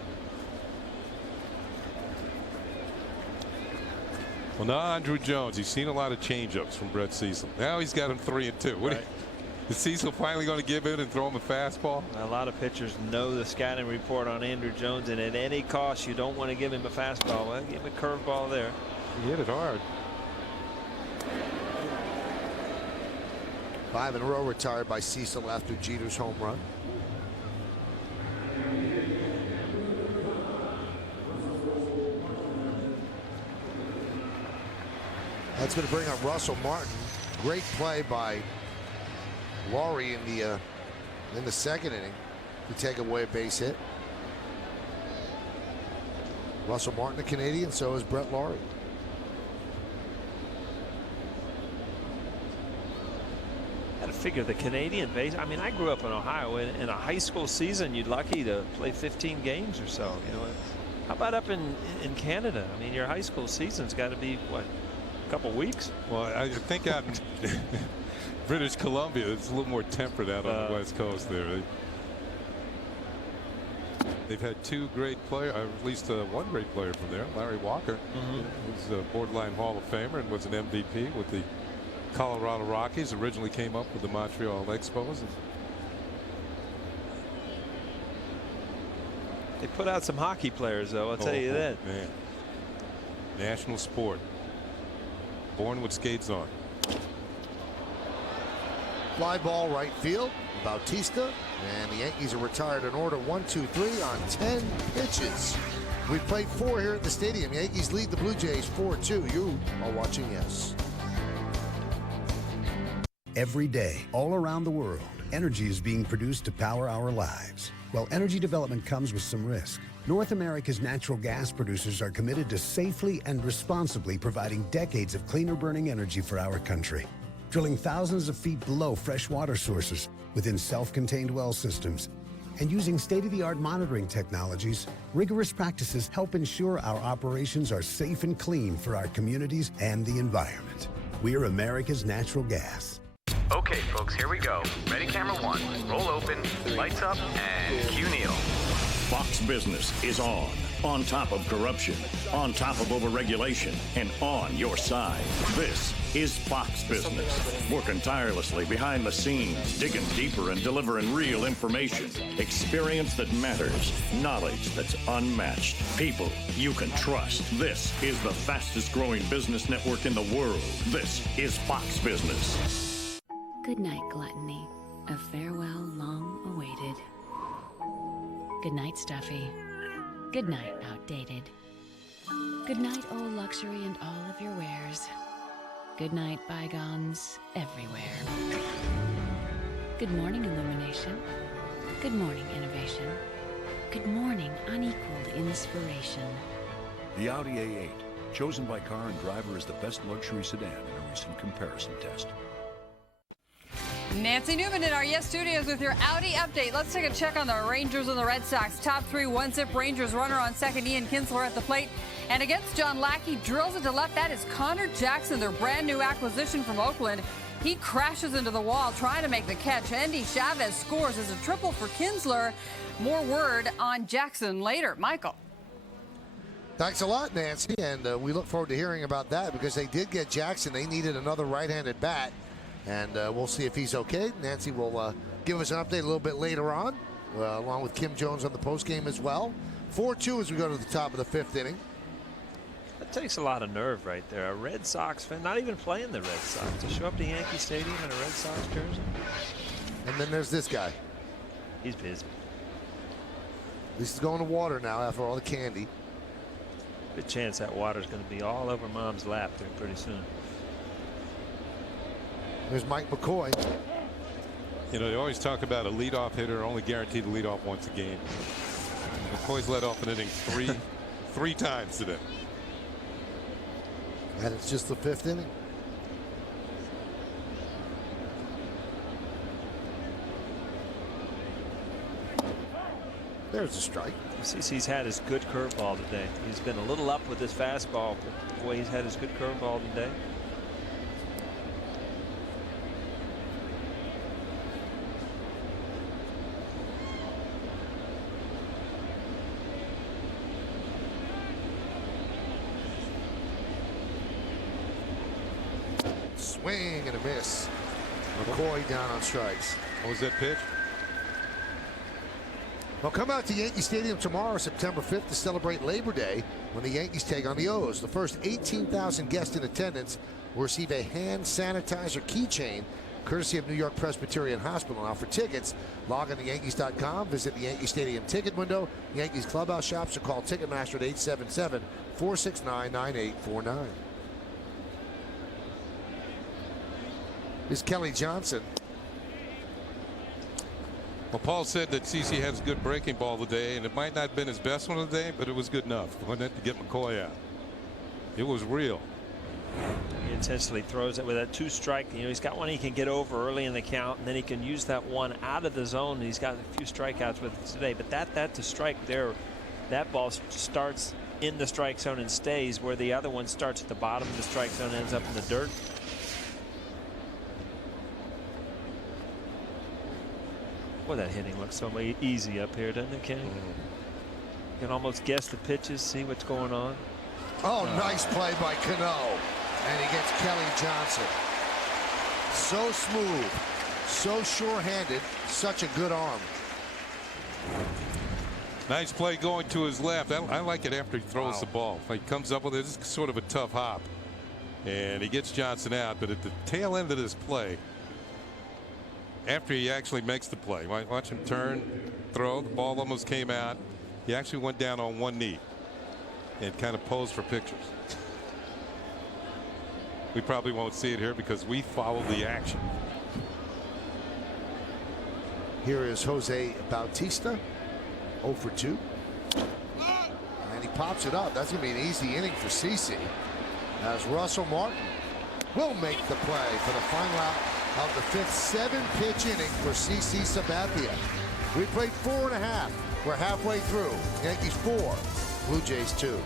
Well, now Andrew Jones, he's seen a lot of changeups from Brett Cecil. Now he's got him 3-2. What is Cecil finally going to give in and throw him a fastball? A lot of pitchers know the scouting report on Andrew Jones, and at any cost, you don't want to give him a fastball. Well, give him a curveball there. He hit it hard. 5 in a row retired by Cecil after Jeter's home run. That's going to bring up Russell Martin. Great play by Laurie in the second inning to take away a base hit. Russell Martin, a Canadian, so is Brett Laurie. Got to figure the Canadian base. I mean, I grew up in Ohio. In a high school season, you're lucky to play 15 games or so. You know, how about up in Canada? I mean, your high school season's got to be what, a couple weeks? Well, I think out in British Columbia, it's a little more temperate out on the West Coast there. They've had 2 great players, or at least one great player from there, Larry Walker, who's a borderline Hall of Famer and was an MVP with the Colorado Rockies. Originally came up with the Montreal Expos. They put out some hockey players, though. I'll tell you that. Man. National sport. Born with skates on. Fly ball right field. Bautista. And the Yankees are retired in order 1, 2, 3 on 10 pitches. We played 4 here at the stadium. Yankees lead the Blue Jays 4-2. You are watching Yes. Every day, all around the world, energy is being produced to power our lives. Well, energy development comes with some risk. North America's natural gas producers are committed to safely and responsibly providing decades of cleaner burning energy for our country. Drilling thousands of feet below fresh water sources within self-contained well systems, and using state-of-the-art monitoring technologies, rigorous practices help ensure our operations are safe and clean for our communities and the environment. We're America's natural gas. Okay, folks, here we go. Ready, camera 1. Roll open, lights up, and cue Neil. Fox Business is on top of corruption, on top of overregulation, and on your side. This is Fox Business, working tirelessly behind the scenes, digging deeper and delivering real information, experience that matters, knowledge that's unmatched, people you can trust. This is the fastest growing business network in the world. This is Fox Business. Good night, gluttony. A farewell long awaited. Good night, stuffy. Good night, outdated. Good night, old luxury and all of your wares. Good night, bygones everywhere. Good morning, illumination. Good morning, innovation. Good morning, unequaled inspiration. The Audi A8, chosen by Car and Driver as the best luxury sedan in a recent comparison test. Nancy Newman in our Yes Studios with your Audi update. Let's take a check on the Rangers and the Red Sox. Top 3 one-zip Rangers runner on second. Ian Kinsler at the plate. And against John Lackey, drills it to left. That is Connor Jackson, their brand new acquisition from Oakland. He crashes into the wall trying to make the catch. Andy Chavez scores as a triple for Kinsler. More word on Jackson later. Michael. Thanks a lot, Nancy. And we look forward to hearing about that because they did get Jackson. They needed another right-handed bat. And we'll see if he's okay. Nancy will give us an update a little bit later on, along with Kim Jones on the postgame as well. 4-2 as we go to the top of the 5th inning. That takes a lot of nerve right there. A Red Sox fan, not even playing the Red Sox, to show up to Yankee Stadium in a Red Sox jersey. And then there's this guy. He's busy. At least he's going to water now after all the candy. Good chance that water's going to be all over Mom's lap there pretty soon. There's Mike McCoy. You know, they always talk about a leadoff hitter only guaranteed to lead off once a game. McCoy's led off an inning three times today. And it's just the 5th inning. There's a strike. He's had his good curveball today. He's been a little up with his fastball, but boy, he's had his good curveball today. Swing and a miss. McCoy down on strikes. What was that pitch? Well, come out to Yankee Stadium tomorrow, September 5th, to celebrate Labor Day when the Yankees take on the O's. The first 18,000 guests in attendance will receive a hand sanitizer keychain courtesy of New York Presbyterian Hospital. Now, for tickets, log on to Yankees.com, visit the Yankee Stadium ticket window, Yankees clubhouse shops, or call Ticketmaster at 877-469-9849. Here's Kelly Johnson. Well, Paul said that CC has a good breaking ball today, and it might not have been his best one of the day, but it was good enough. Wasn't it, to get McCoy out? It was real. He intentionally throws it with that 2-strike. You know, he's got one he can get over early in the count, and then he can use that one out of the zone. He's got a few strikeouts with it today, but that's a strike there. That ball starts in the strike zone and stays, where the other one starts at the bottom of the strike zone and ends up in the dirt. Boy, that hitting looks so easy up here, doesn't it, Kenny? You can almost guess the pitches, see what's going on. Oh, nice play by Cano. And he gets Kelly Johnson. So smooth, so sure-handed, such a good arm. Nice play going to his left. I like it after he throws the ball. He comes up with it. It's sort of a tough hop. And he gets Johnson out. But at the tail end of this play, after he actually makes the play, watch him turn, throw. The ball almost came out. He actually went down on one knee and kind of posed for pictures. We probably won't see it here because we followed the action. Here is Jose Bautista, 0 for 2. And he pops it up. That's going to be an easy inning for CC. As Russell Martin will make the play for the final out of the 5th 7-pitch inning for CC Sabathia. We played 4.5. We're halfway through. Yankees 4, Blue Jays 2.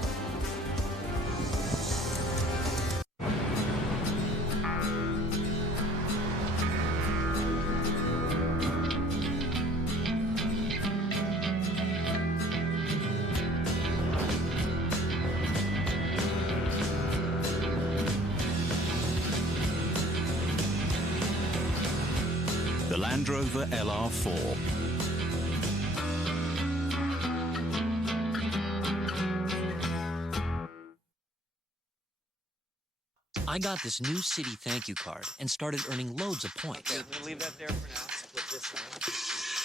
The Land Rover LR4. I got this new City thank you card and started earning loads of points. We'll leave that there for now. Put this on.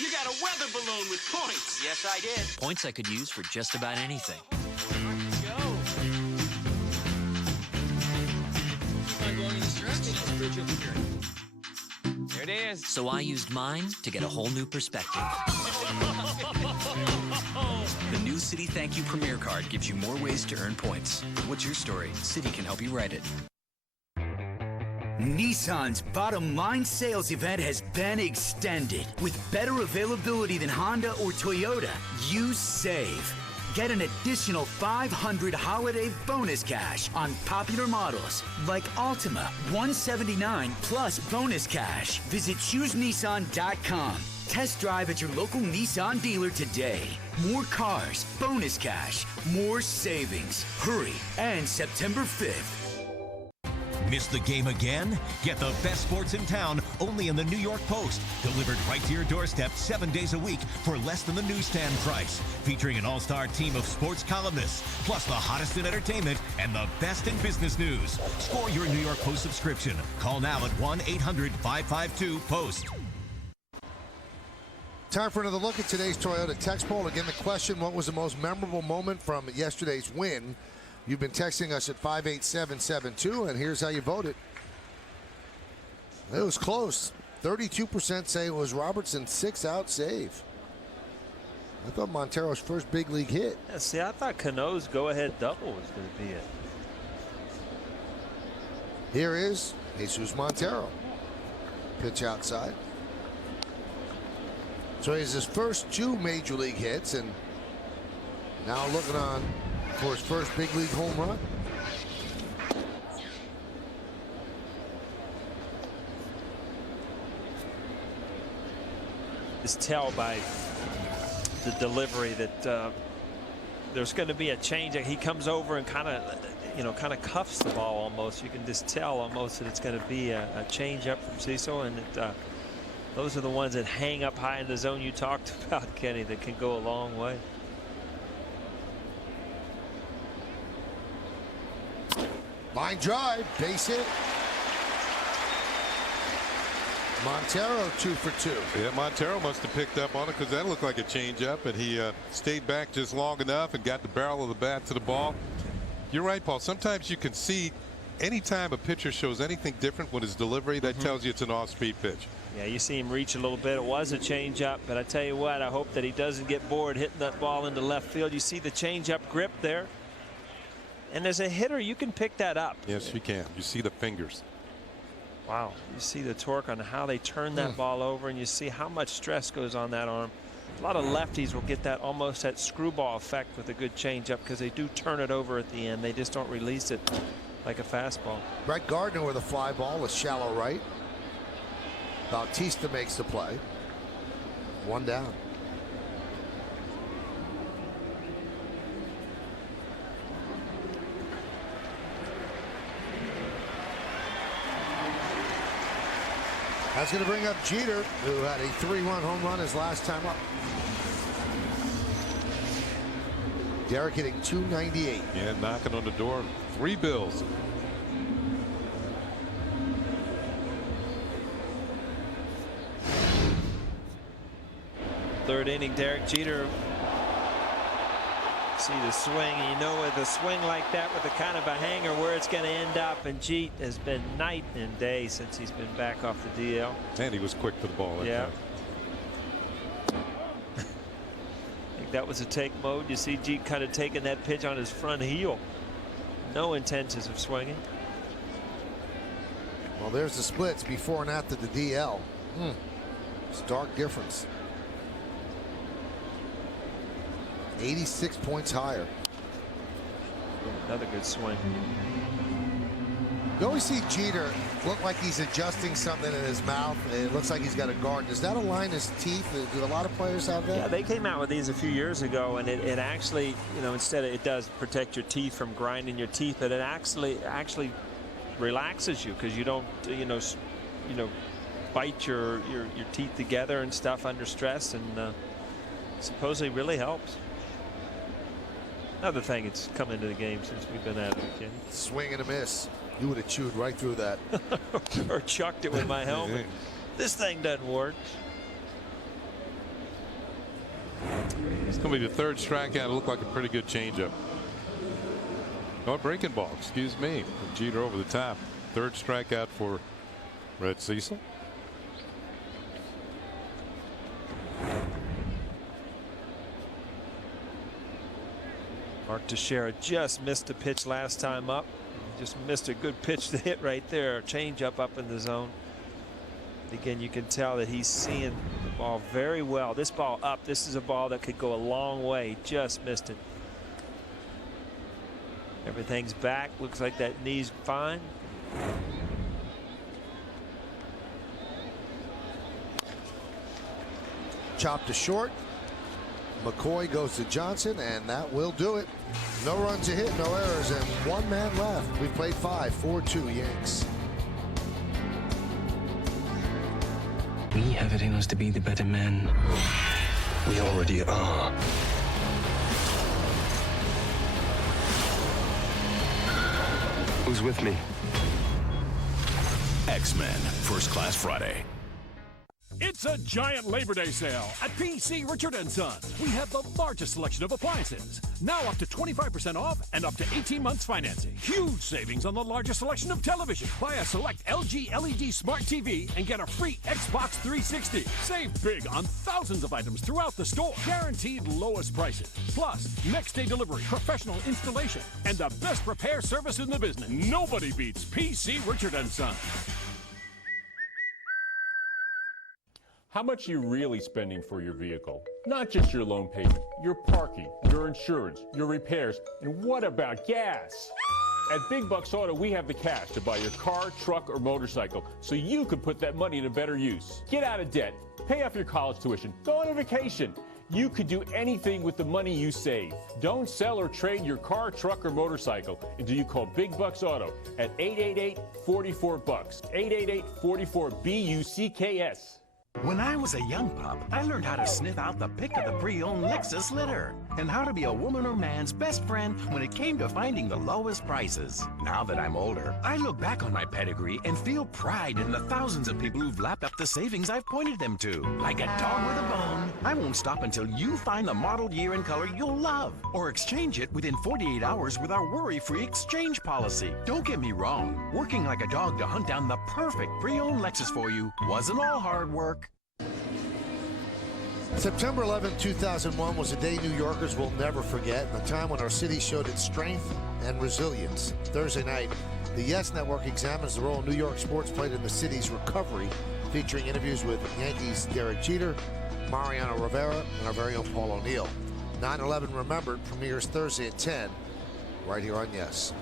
You got a weather balloon with points. Yes, I did. Points I could use for just about anything. There it is. So I used mine to get a whole new perspective. The new City Thank You Premier Card gives you more ways to earn points. What's your story? City can help you write it. Nissan's bottom line sales event has been extended. With better availability than Honda or Toyota, you save. Get an additional $500 holiday bonus cash on popular models like Altima, $179 plus bonus cash. Visit ChooseNissan.com. Test drive at your local Nissan dealer today. More cars, bonus cash, more savings. Hurry, and September 5th. Miss the game again? Get the best sports in town only in the New York Post. Delivered right to your doorstep 7 days a week for less than the newsstand price. Featuring an all-star team of sports columnists, plus the hottest in entertainment and the best in business news. Score your New York Post subscription. Call now at 1-800-552-POST. Time for another look at today's Toyota text poll. Again, the question, what was the most memorable moment from yesterday's win? You've been texting us at 58772, and here's how you voted. It was close. 32% say it was Robertson's 6-out save. I thought Montero's first big league hit. Yeah, see, I thought Cano's go-ahead double was going to be it. Here is Jesus Montero. Pitch outside. So he has his first 2 major league hits, and now looking on for his first big league home run. Just tell by the delivery that there's going to be a change. He comes over and kind of cuffs the ball almost. You can just tell almost that it's going to be a change up from Cecil, and those are the ones that hang up high in the zone you talked about, Kenny, that can go a long way. Line drive, base hit. Montero 2 for 2. Yeah, Montero must have picked up on it because that looked like a changeup, and he stayed back just long enough and got the barrel of the bat to the ball. You're right, Paul. Sometimes you can see anytime a pitcher shows anything different with his delivery, that tells you it's an off-speed pitch. Yeah, you see him reach a little bit. It was a changeup, but I tell you what, I hope that he doesn't get bored hitting that ball into left field. You see the changeup grip there. And as a hitter, you can pick that up. Yes, you can. You see the fingers. Wow. You see the torque on how they turn that ball over, and you see how much stress goes on that arm. A lot of lefties will get that almost that screwball effect with a good changeup because they do turn it over at the end. They just don't release it like a fastball. Brett Gardner with a fly ball, a shallow right. Bautista makes the play. 1 down. That's going to bring up Jeter, who had a 3-run home run his last time up. Derek hitting .298. Yeah, knocking on the door. 3 bills. Third inning, Derek Jeter. See the swing, and you know with a swing like that, with a kind of a hanger, where it's going to end up. And Jeet has been night and day since he's been back off the DL. And he was quick to the ball. Yeah. I think that was a take mode. You see Jeet kind of taking that pitch on his front heel. No intentions of swinging. Well, there's the splits before and after the DL. Stark difference. 86 points higher. Another good swing. You always see Jeter look like he's adjusting something in his mouth. It looks like he's got a guard. Does that align his teeth? Do a lot of players have that? Yeah, they came out with these a few years ago, and it actually, you know, instead of, it does protect your teeth from grinding your teeth, but it actually relaxes you, because you don't, you know, bite your teeth together and stuff under stress, and supposedly really helps. Another thing, it's come into the game since we've been at it, Kenny. Swing and a miss. You would have chewed right through that. Or chucked it with my helmet. This thing doesn't work. It's going to be the 3rd strikeout. It looked like a pretty good changeup. Oh, breaking ball, excuse me. Jeter over the top. 3rd strikeout for Red Cecil. Mark Teixeira just missed a pitch last time up. Just missed a good pitch to hit right there. Change up in the zone. Again, you can tell that he's seeing the ball very well. This ball up. This is a ball that could go a long way. Just missed it. Everything's back. Looks like that knee's fine. Chopped to short. McCoy goes to Johnson, and that will do it. No runs a hit, no errors, and 1 man left. We played 5, 4-2 Yanks. We have it in us to be the better men. We already are. Who's with me? X-Men First Class Friday. It's a giant Labor Day sale at PC Richard & Son. We have the largest selection of appliances. Now up to 25% off and up to 18 months financing. Huge savings on the largest selection of television. Buy a select LG LED Smart TV and get a free Xbox 360. Save big on thousands of items throughout the store. Guaranteed lowest prices. Plus, next day delivery, professional installation, and the best repair service in the business. Nobody beats PC Richard & Son. How much are you really spending for your vehicle? Not just your loan payment, your parking, your insurance, your repairs, and what about gas? At Big Bucks Auto, we have the cash to buy your car, truck, or motorcycle so you can put that money to better use. Get out of debt, pay off your college tuition, go on a vacation. You could do anything with the money you save. Don't sell or trade your car, truck, or motorcycle until you call Big Bucks Auto at 888-44-BUCKS, 888-44-BUCKS. When I was a young pup, I learned how to sniff out the pick of the pre-owned Lexus litter and how to be a woman or man's best friend when it came to finding the lowest prices. Now that I'm older, I look back on my pedigree and feel pride in the thousands of people who've lapped up the savings I've pointed them to. Like a dog with a bone, I won't stop until you find the model, year, and color you'll love or exchange it within 48 hours with our worry-free exchange policy. Don't get me wrong, working like a dog to hunt down the perfect pre-owned Lexus for you wasn't all hard work. September 11, 2001 was a day New Yorkers will never forget, and a time when our city showed its strength and resilience. Thursday night, the Yes Network examines the role New York sports played in the city's recovery, featuring interviews with Yankees Derek Jeter, Mariano Rivera, and our very own Paul O'Neill. 9/11 Remembered premieres Thursday at 10, right here on Yes.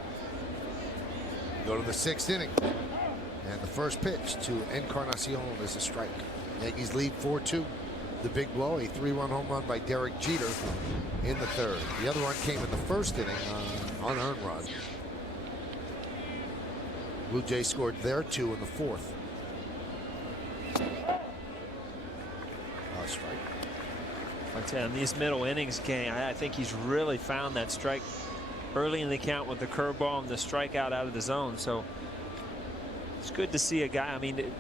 Go to the 6th inning, and the first pitch to Encarnacion is a strike. Yankees lead 4-2. The big blow, a 3-run home run by Derek Jeter in the 3rd. The other run came in the 1st inning, unearned run. Blue Jays scored their 2 in the 4th. Strike. in these middle innings game, I think he's really found that strike early in the count with the curveball and the strikeout out of the zone. So it's good to see a guy. I mean,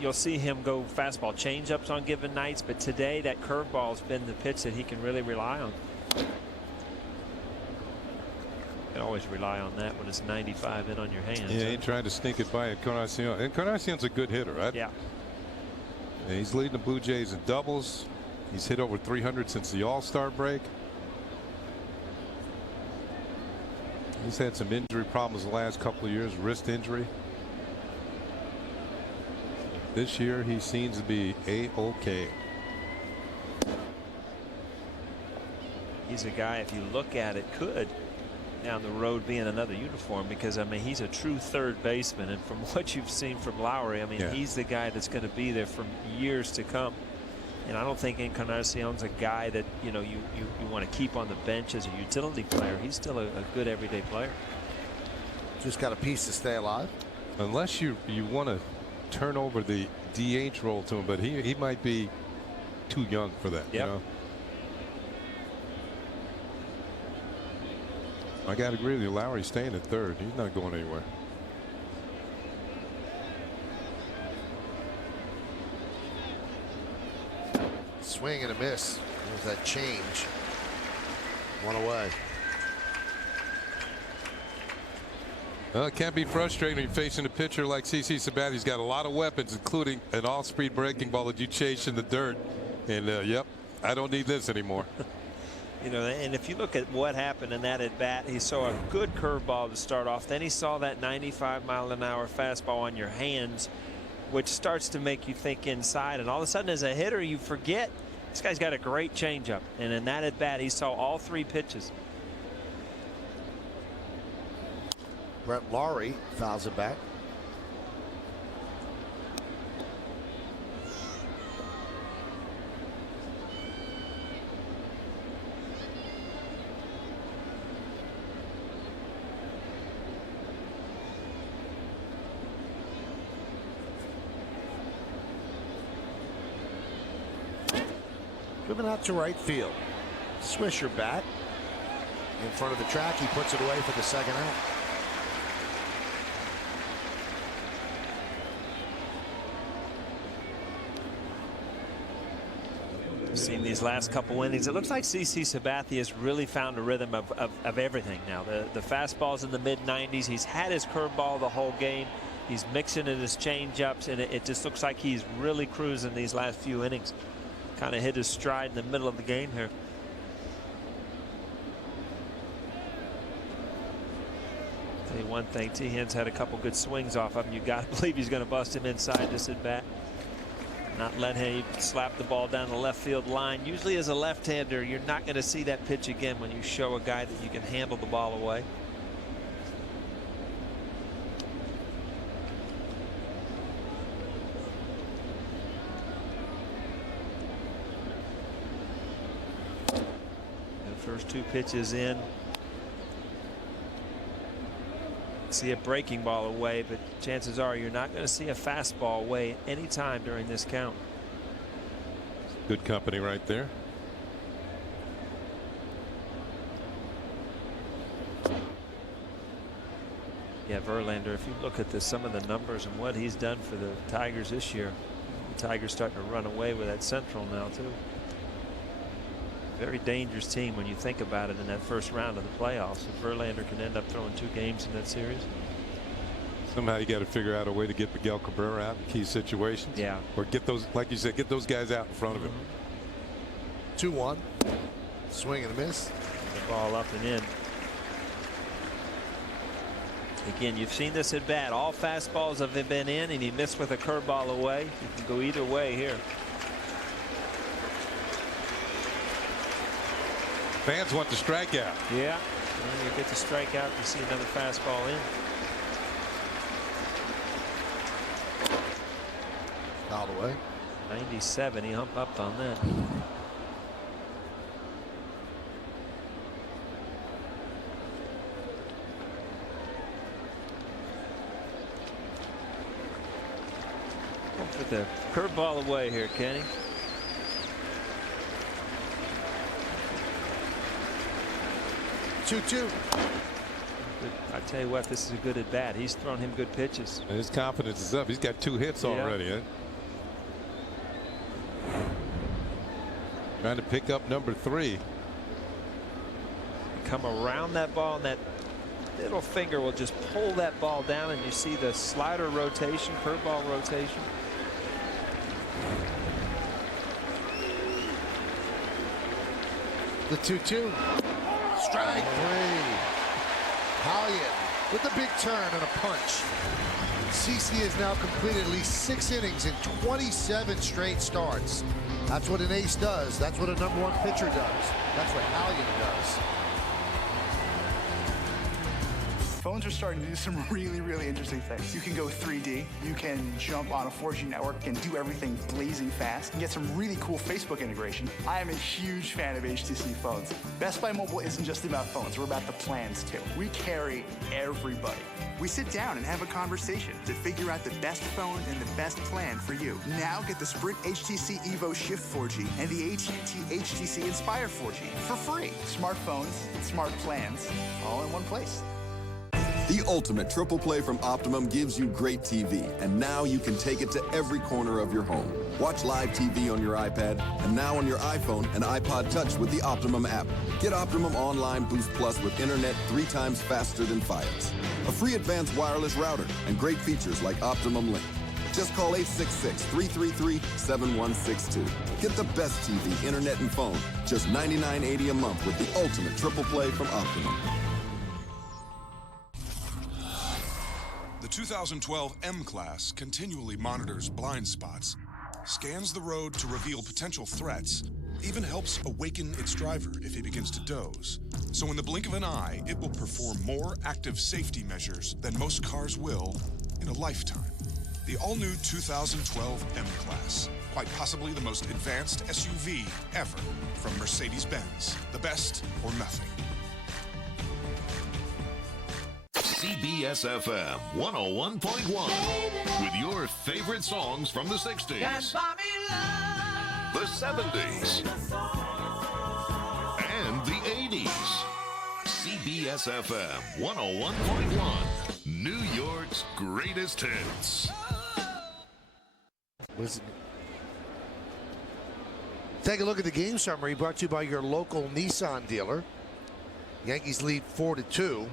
you'll see him go fastball changeups on given nights, but today that curveball has been the pitch that he can really rely on. You can always rely on that when it's 95 in on your hands. Yeah, he tried to sneak it by Encarnacion. Encarnacion's a good hitter, right? Yeah. He's leading the Blue Jays in doubles. He's hit over 300 since the All-Star break. He's had some injury problems the last couple of years, wrist injury. This year he seems to be A-OK. He's a guy, if you look at it, could down the road be in another uniform, because I mean he's a true third baseman, and from what you've seen from Lowry, I mean he's the guy that's going to be there for years to come. And I don't think Encarnacion's a guy that you want to keep on the bench as a utility player. He's still a good everyday player. Just got a piece to stay alive. Unless you want to turn over the DH role to him, but he might be too young for that. You know? I got to agree with you. Lowry's staying at third. He's not going anywhere. Swing and a miss. There's that change. One away. Well, it can't be frustrating when you're facing a pitcher like CC Sabathia. He's got a lot of weapons, including an off-speed breaking ball that you chase in the dirt. And yep, I don't need this anymore. You know, and if you look at what happened in that at bat, he saw a good curveball to start off. Then he saw that 95-mile-an-hour fastball on your hands, which starts to make you think inside. And all of a sudden, as a hitter, you forget this guy's got a great changeup. And in that at bat, he saw all three pitches. Brett Lawrie fouls it back. Driven out to right field. Swisher bat in front of the track. He puts it away for the second out. Seen these last couple innings, it looks like CC Sabathia has really found a rhythm of everything now. The fastball's in the mid-90s. He's had his curveball the whole game. He's mixing in his changeups, and it just looks like he's really cruising these last few innings. Kind of hit his stride in the middle of the game here. Tell you one thing, T-Hen's had a couple good swings off of him. You got to believe he's going to bust him inside this at bat. Not let him slap the ball down the left field line. Usually as a left-hander, you're not going to see that pitch again when you show a guy that you can handle the ball away. First two pitches in. See a breaking ball away, but chances are you're not going to see a fastball away anytime during this count. Good company right there. Yeah, Verlander, if you look at some of the numbers and what he's done for the Tigers this year, the Tigers starting to run away with that Central now too. Very dangerous team when you think about it in that first round of the playoffs. If Verlander can end up throwing 2 games in that series. Somehow you got to figure out a way to get Miguel Cabrera out in key situations. Yeah. Or get those, like you said, get those guys out in front of him. 2-1. Swing and a miss. The ball up and in. Again, you've seen this at bat. All fastballs have been in, and he missed with a curveball away. You can go either way here. Fans want the strikeout. Yeah. And you get the strikeout, you see another fastball in. Fouled away. 97. He humped up on that. Put the curveball away here, Kenny. 2-2. I tell you what, this is a good at bat. He's thrown him good pitches. And his confidence is up. He's got 2 hits already. Eh? Trying to pick up number 3. Come around that ball, and that little finger will just pull that ball down, and you see the slider rotation, curveball rotation. The 2-2. Strike 3. Hallian with a big turn and a punch. CC has now completed at least 6 innings in 27 straight starts. That's what an ace does. That's what a number 1 pitcher does. That's what Hallian does. Phones are starting to do some really interesting things. You can go 3D, you can jump on a 4G network and do everything blazing fast, and get some really cool Facebook integration. I am a huge fan of HTC phones. Best Buy Mobile isn't just about phones, we're about the plans too. We carry everybody. We sit down and have a conversation to figure out the best phone and the best plan for you. Now get the Sprint HTC Evo Shift 4G and the AT&T HTC Inspire 4G for free. Smartphones, smart plans, all in one place. The ultimate triple play from Optimum gives you great TV, and now you can take it to every corner of your home. Watch live TV on your iPad, and now on your iPhone and iPod Touch with the Optimum app. Get Optimum Online Boost Plus with internet 3 times faster than Fios, a free advanced wireless router, and great features like Optimum Link. Just call 866-333-7162. Get the best TV, internet, and phone. Just $99.80 a month with the ultimate triple play from Optimum. The 2012 M-Class continually monitors blind spots, scans the road to reveal potential threats, even helps awaken its driver if he begins to doze. So in the blink of an eye, it will perform more active safety measures than most cars will in a lifetime. The all-new 2012 M-Class, quite possibly the most advanced SUV ever from Mercedes-Benz. The best or nothing. CBS FM 101.1 with your favorite songs from the 60s, the 70s, and the 80s. CBS FM 101.1, New York's greatest hits. Take a look at the game summary brought to you by your local Nissan dealer. Yankees lead 4-2.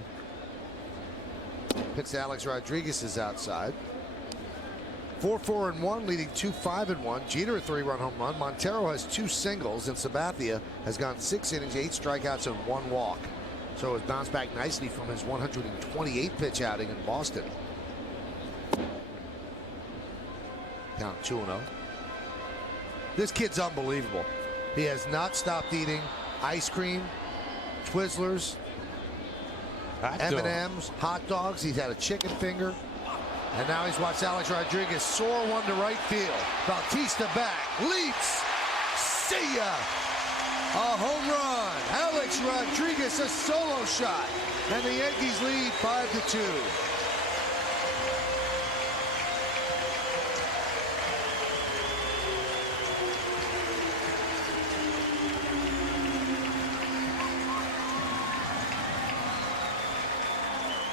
Pitch to Alex Rodriguez is outside. 4-4-1, leading 2-5-1. Jeter a 3-run home run. Montero has 2 singles, and Sabathia has gone 6 innings, 8 strikeouts, and 1 walk. So it's bounced back nicely from his 128 pitch outing in Boston. Count 2-0. This kid's unbelievable. He has not stopped eating ice cream, Twizzlers, M&M's, hot dogs. He's had a chicken finger. And now he's watched Alex Rodriguez soar one to right field. Bautista back, leaps. See ya! A home run. Alex Rodriguez, a solo shot. And the Yankees lead 5-2.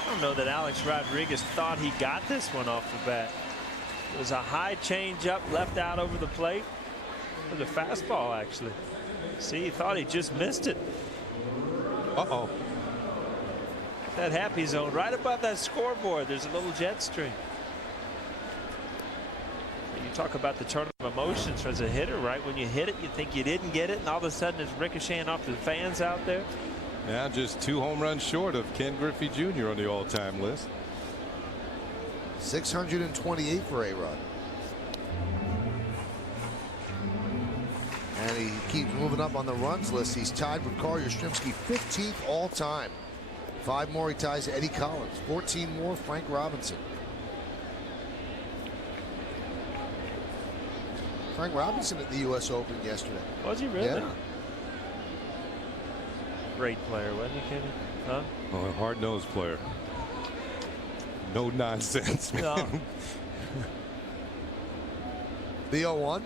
I don't know that Alex Rodriguez thought he got this one off the bat. It was a high change-up left out over the plate. It was a fastball, actually. See, he thought he just missed it. Uh-oh. That happy zone right above that scoreboard. There's a little jet stream. You talk about the turn of emotions as a hitter, right? When you hit it, you think you didn't get it, and all of a sudden it's ricocheting off the fans out there. Now just 2 home runs short of Ken Griffey Jr. on the all-time list. 628 for A-Rod. And he keeps moving up on the runs list. He's tied with Carl Yastrzemski, 15th all-time. 5 more he ties Eddie Collins. 14 more Frank Robinson. Frank Robinson at the U.S. Open yesterday. Was he really? Yeah. Great player, wasn't he, Kenny? Huh? Oh, a hard-nosed player. No nonsense, man. No. The 0-1.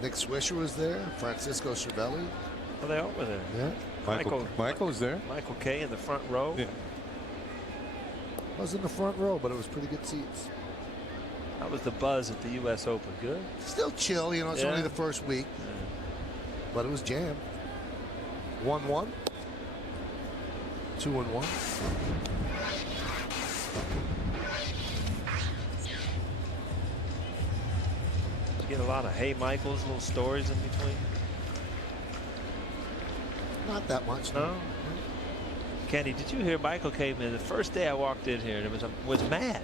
Nick Swisher was there. Francisco Cervelli. Well, they all were there. Yeah. Michael's there. Michael Kay in the front row. Yeah. I was in the front row, but it was pretty good seats. How was the buzz at the U.S. Open? Good? Still chill, you know, it's only the first week. But it was jammed. 1-1. 2-1. Get a lot of hey Michaels, little stories in between. Not that much. No. Kenny, did you hear Michael came in the first day I walked in here and was mad?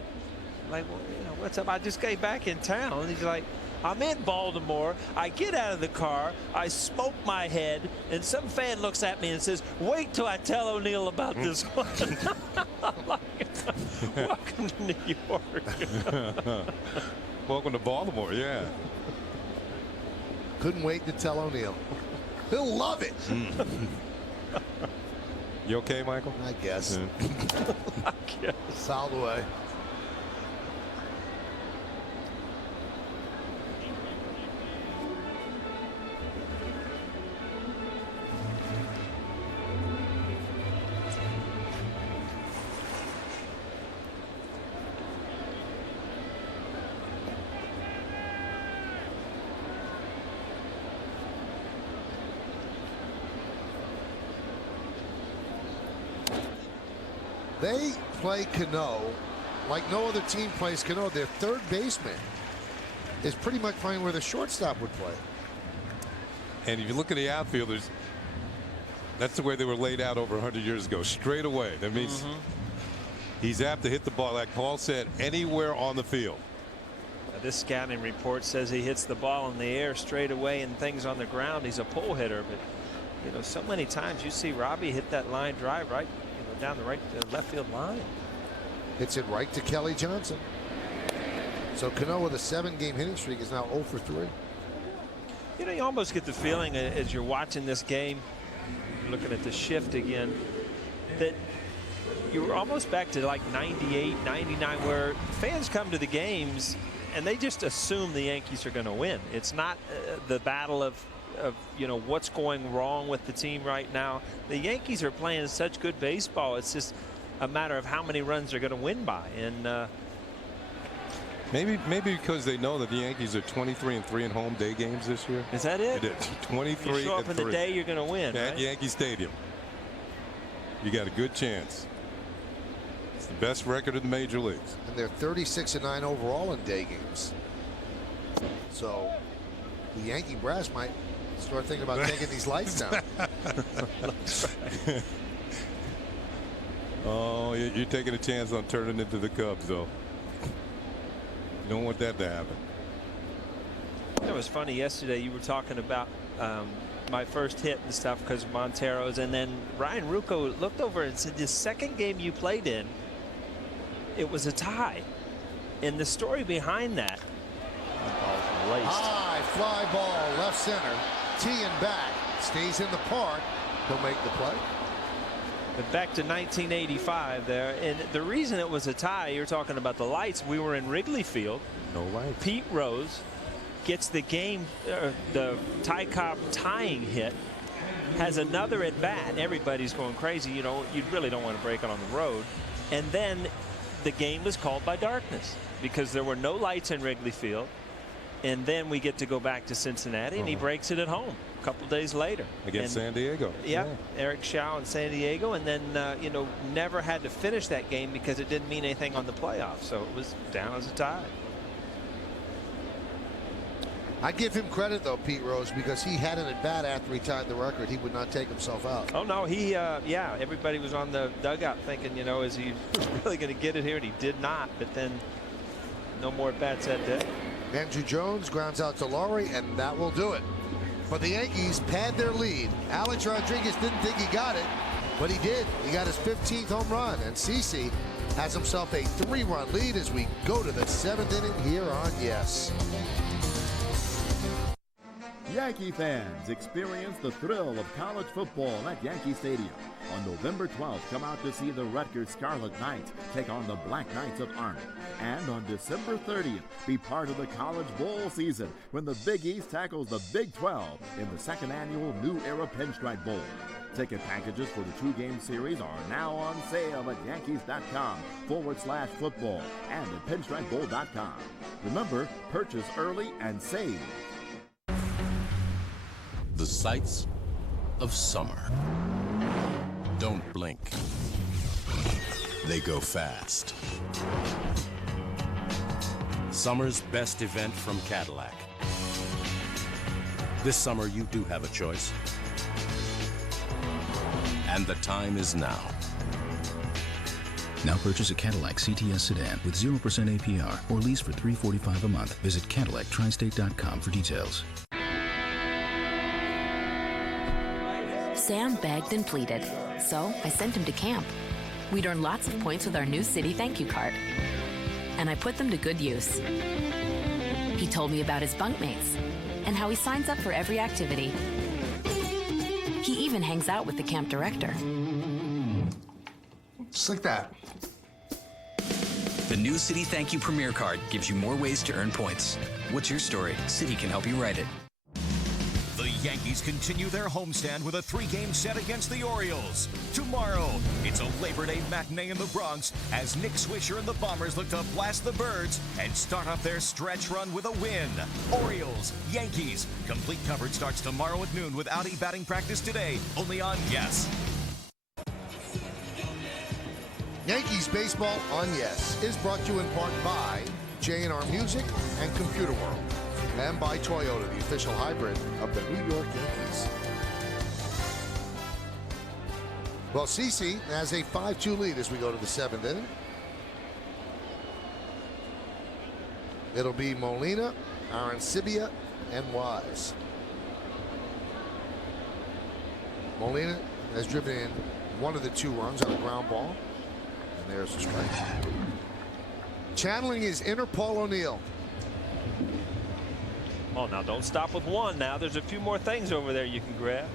Like, well, you know, what's up? I just came back in town. And he's like, I'm in Baltimore. I get out of the car. I smoke my head. And some fan looks at me and says, wait till I tell O'Neill about this one. Welcome to New York. Welcome to Baltimore, yeah. Couldn't wait to tell O'Neill. He'll love it. You okay, Michael? I guess. Yeah. I guess. Fouled away. They play Cano like no other team plays Cano. Their third baseman is pretty much playing where the shortstop would play. And if you look at the outfielders, that's the way they were laid out over 100 years ago. Straight away. That means he's apt to hit the ball, like Paul said, anywhere on the field. This scouting report says he hits the ball in the air straight away and things on the ground. He's a pull hitter, but you know, so many times you see Robbie hit that line drive right, you know, down the left field line. Hits it right to Kelly Johnson. So Cano with a 7-game hitting streak is now 0 for 3. You know, you almost get the feeling as you're watching this game, you're looking at the shift again, that you were almost back to like 98, 99, where fans come to the games and they just assume the Yankees are going to win. It's not the battle of you know what's going wrong with the team right now. The Yankees are playing such good baseball. It's just a matter of how many runs they're going to win by. And maybe because they know that the Yankees are 23-3 in home day games this year. Is that it? It is 23-3. You show up in the day, you're going to win. At right? Yankee Stadium, you got a good chance. It's the best record in the major leagues. And they're 36-9 overall in day games. So the Yankee brass might start thinking about taking these lights down. Oh, you're taking a chance on turning into the Cubs, though. You don't want that to happen. It was funny yesterday. You were talking about my first hit and stuff because of Montero's, and then Ryan Ruocco looked over and said, "The second game you played in, it was a tie." And the story behind that, high fly ball left center, teeing back, stays in the park. He'll make the play. But back to 1985 there, and the reason it was a tie, you're talking about the lights. We were in Wrigley Field. No lights. Pete Rose gets the game, the Ty Cobb tying hit, has another at bat. Everybody's going crazy. You know, you really don't want to break it on the road. And then the game was called by darkness because there were no lights in Wrigley Field. And then we get to go back to Cincinnati, and he breaks it at home a couple days later against San Diego. Yeah, Eric Shaw in San Diego, and then you know, never had to finish that game because it didn't mean anything on the playoffs, so it was down as a tie. I give him credit though, Pete Rose, because he had an at bat after he tied the record. He would not take himself out. Oh no, he yeah, everybody was on the dugout thinking, you know, is he really going to get it here? And he did not. But then no more at bats that day. Andrew Jones grounds out to Laurie, and that will do it. But the Yankees pad their lead. Alex Rodriguez didn't think he got it, but he did. He got his 15th home run, and CeCe has himself a 3-run lead as we go to the 7th inning here on Yes. Yankee fans, experience the thrill of college football at Yankee Stadium. On November 12th, come out to see the Rutgers Scarlet Knights take on the Black Knights of Army. And on December 30th, be part of the College Bowl season when the Big East tackles the Big 12 in the second annual New Era Pinstripe Bowl. Ticket packages for the two-game series are now on sale at Yankees.com/football and at pinstripebowl.com. Remember, purchase early and save. The sights of summer don't blink. They go fast. Summer's best event from Cadillac. This summer, you do have a choice. And the time is now. Now purchase a Cadillac CTS sedan with 0% APR or lease for $345 a month. Visit CadillacTristate.com for details. Sam begged and pleaded, so I sent him to camp. We'd earn lots of points with our new City Thank You card. And I put them to good use. He told me about his bunkmates and how he signs up for every activity. He even hangs out with the camp director. Just like that. The new City Thank You Premier Card gives you more ways to earn points. What's your story? City can help you write it. The Yankees continue their homestand with a 3-game set against the Orioles. Tomorrow, it's a Labor Day matinee in the Bronx as Nick Swisher and the Bombers look to blast the Birds and start off their stretch run with a win. Orioles, Yankees. Complete coverage starts tomorrow at noon with Audi batting practice today, only on Yes. Yankees Baseball on Yes is brought to you in part by J&R Music and Computer World, and by Toyota, the official hybrid of the New York Yankees. Well, CC has a 5-2 lead as we go to the 7th inning. It'll be Molina, Arancibia, and Wise. Molina has driven in one of the 2 runs on a ground ball. And there's a strike. Channeling his inner Paul O'Neill. Oh, now don't stop with one. Now there's a few more things over there you can grab.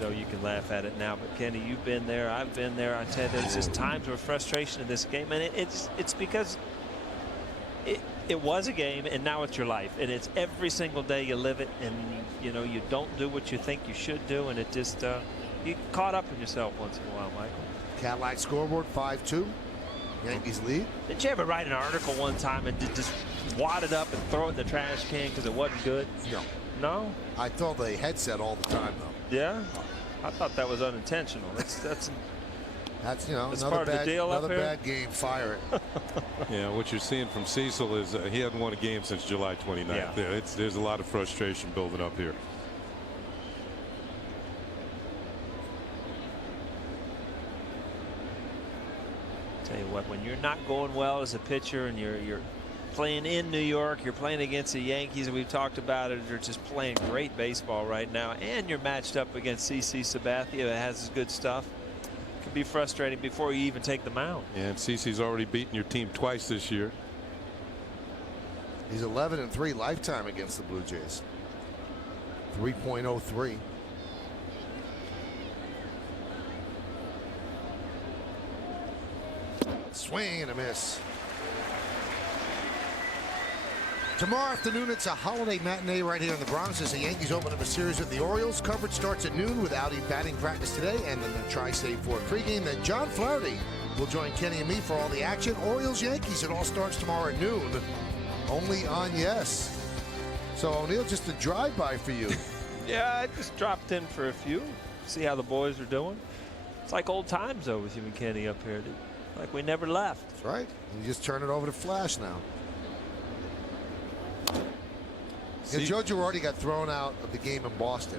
So you can laugh at it now, but Kenny, you've been there. I've been there. I tell you, there's just times of frustration in this game, and it's because it was a game, and now it's your life, and it's every single day you live it, and you know you don't do what you think you should do, and it just you get caught up in yourself once in a while, Michael. Cadillac scoreboard 5-2. Yankees lead. Did you ever write an article one time and just wad it up and throw it in the trash can because it wasn't good? No. No? I throw the headset all the time, though. Yeah? I thought that was unintentional. That's you know, that's another part of the deal another up here. bad game. Fire it. Yeah, what you're seeing from Cecil is he hadn't won a game since July 29th. Yeah. There's a lot of frustration building up here. Tell you what, when you're not going well as a pitcher and you're playing in New York, you're playing against the Yankees, and we've talked about it, they're just playing great baseball right now, and you're matched up against CC Sabathia that has good stuff. It can be frustrating before you even take the mound. Yeah, and CC's already beaten your team twice this year. He's 11-3 lifetime against the Blue Jays. 3.03. Swing and a miss. Tomorrow afternoon, it's a holiday matinee right here in the Bronx as the Yankees open up a series with the Orioles. Coverage starts at noon with Audi batting practice today, and then the Tri-State Ford pregame. Then John Flaherty will join Kenny and me for all the action. Orioles-Yankees, it all starts tomorrow at noon, only on Yes. So, O'Neill, just a drive-by for you. Yeah, I just dropped in for a few, see how the boys are doing. It's like old times, though, with you and Kenny up here. Like we never left. That's right. You just turn it over to Flash now. And Joe Girardi got thrown out of the game in Boston.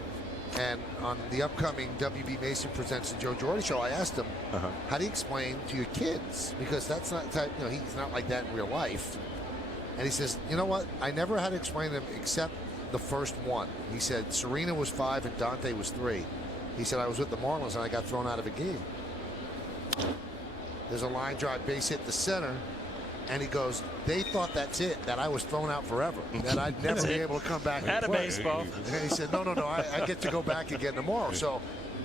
And on the upcoming WB Mason Presents the Joe Girardi show, I asked him, how do you explain to your kids? Because that's not, you know, he's not like that in real life. And he says, you know what? I never had to explain to them except the first one. He said, Serena was 5 and Dante was 3. He said, I was with the Marlins and I got thrown out of a game. There's a line drive base hit to center. And he goes, they thought that's it, that I was thrown out forever, that I'd never be able to come back and At a play. baseball. And he said, no, I get to go back again tomorrow. So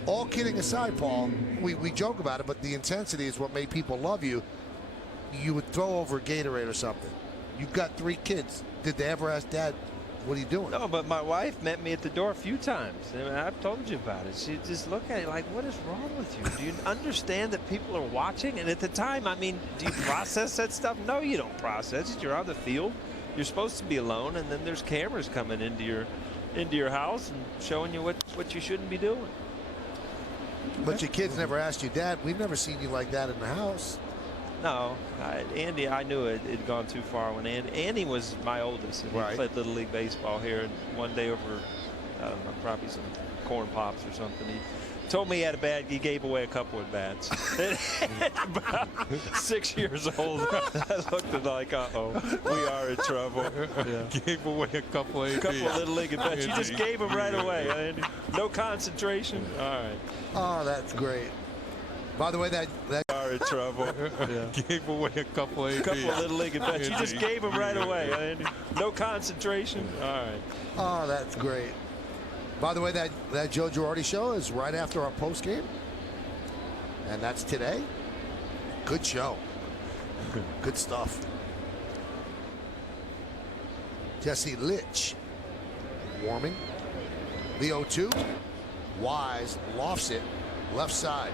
all kidding aside, Paul, we joke about it, but the intensity is what made people love you. You would throw over a Gatorade or something. You've got 3 kids. Did they ever ask Dad, what are you doing? No, but my wife met me at the door a few times. I mean, I've told you about it. She just looked at it like, what is wrong with you? Do you understand that people are watching? And at the time, I mean, do you process that stuff? No, you don't process it. You're on the field. You're supposed to be alone, and then there's cameras coming into your house and showing you what you shouldn't be doing. But your kids never asked you, Dad, we've never seen you like that in the house. No, Andy, I knew it had gone too far when Andy was my oldest. And he played Little League Baseball here. And one day over, I don't know, probably some corn pops or something, he told me he gave away a couple of bats. About 6 years old, I looked at like, uh-oh, we are in trouble. Yeah. Gave away a couple of Little League bats. You just gave them right away. Andy. No concentration. All right. Oh, that's great. By the way, that are in trouble. Yeah. Gave away a couple of Little League bets. You just gave them right away. Andy. No concentration. All right. Oh, that's great. By the way, that Joe Girardi show is right after our post game, and that's today. Good show. Good stuff. Jesse Litch warming. The 0-2. Wise lofts it left side.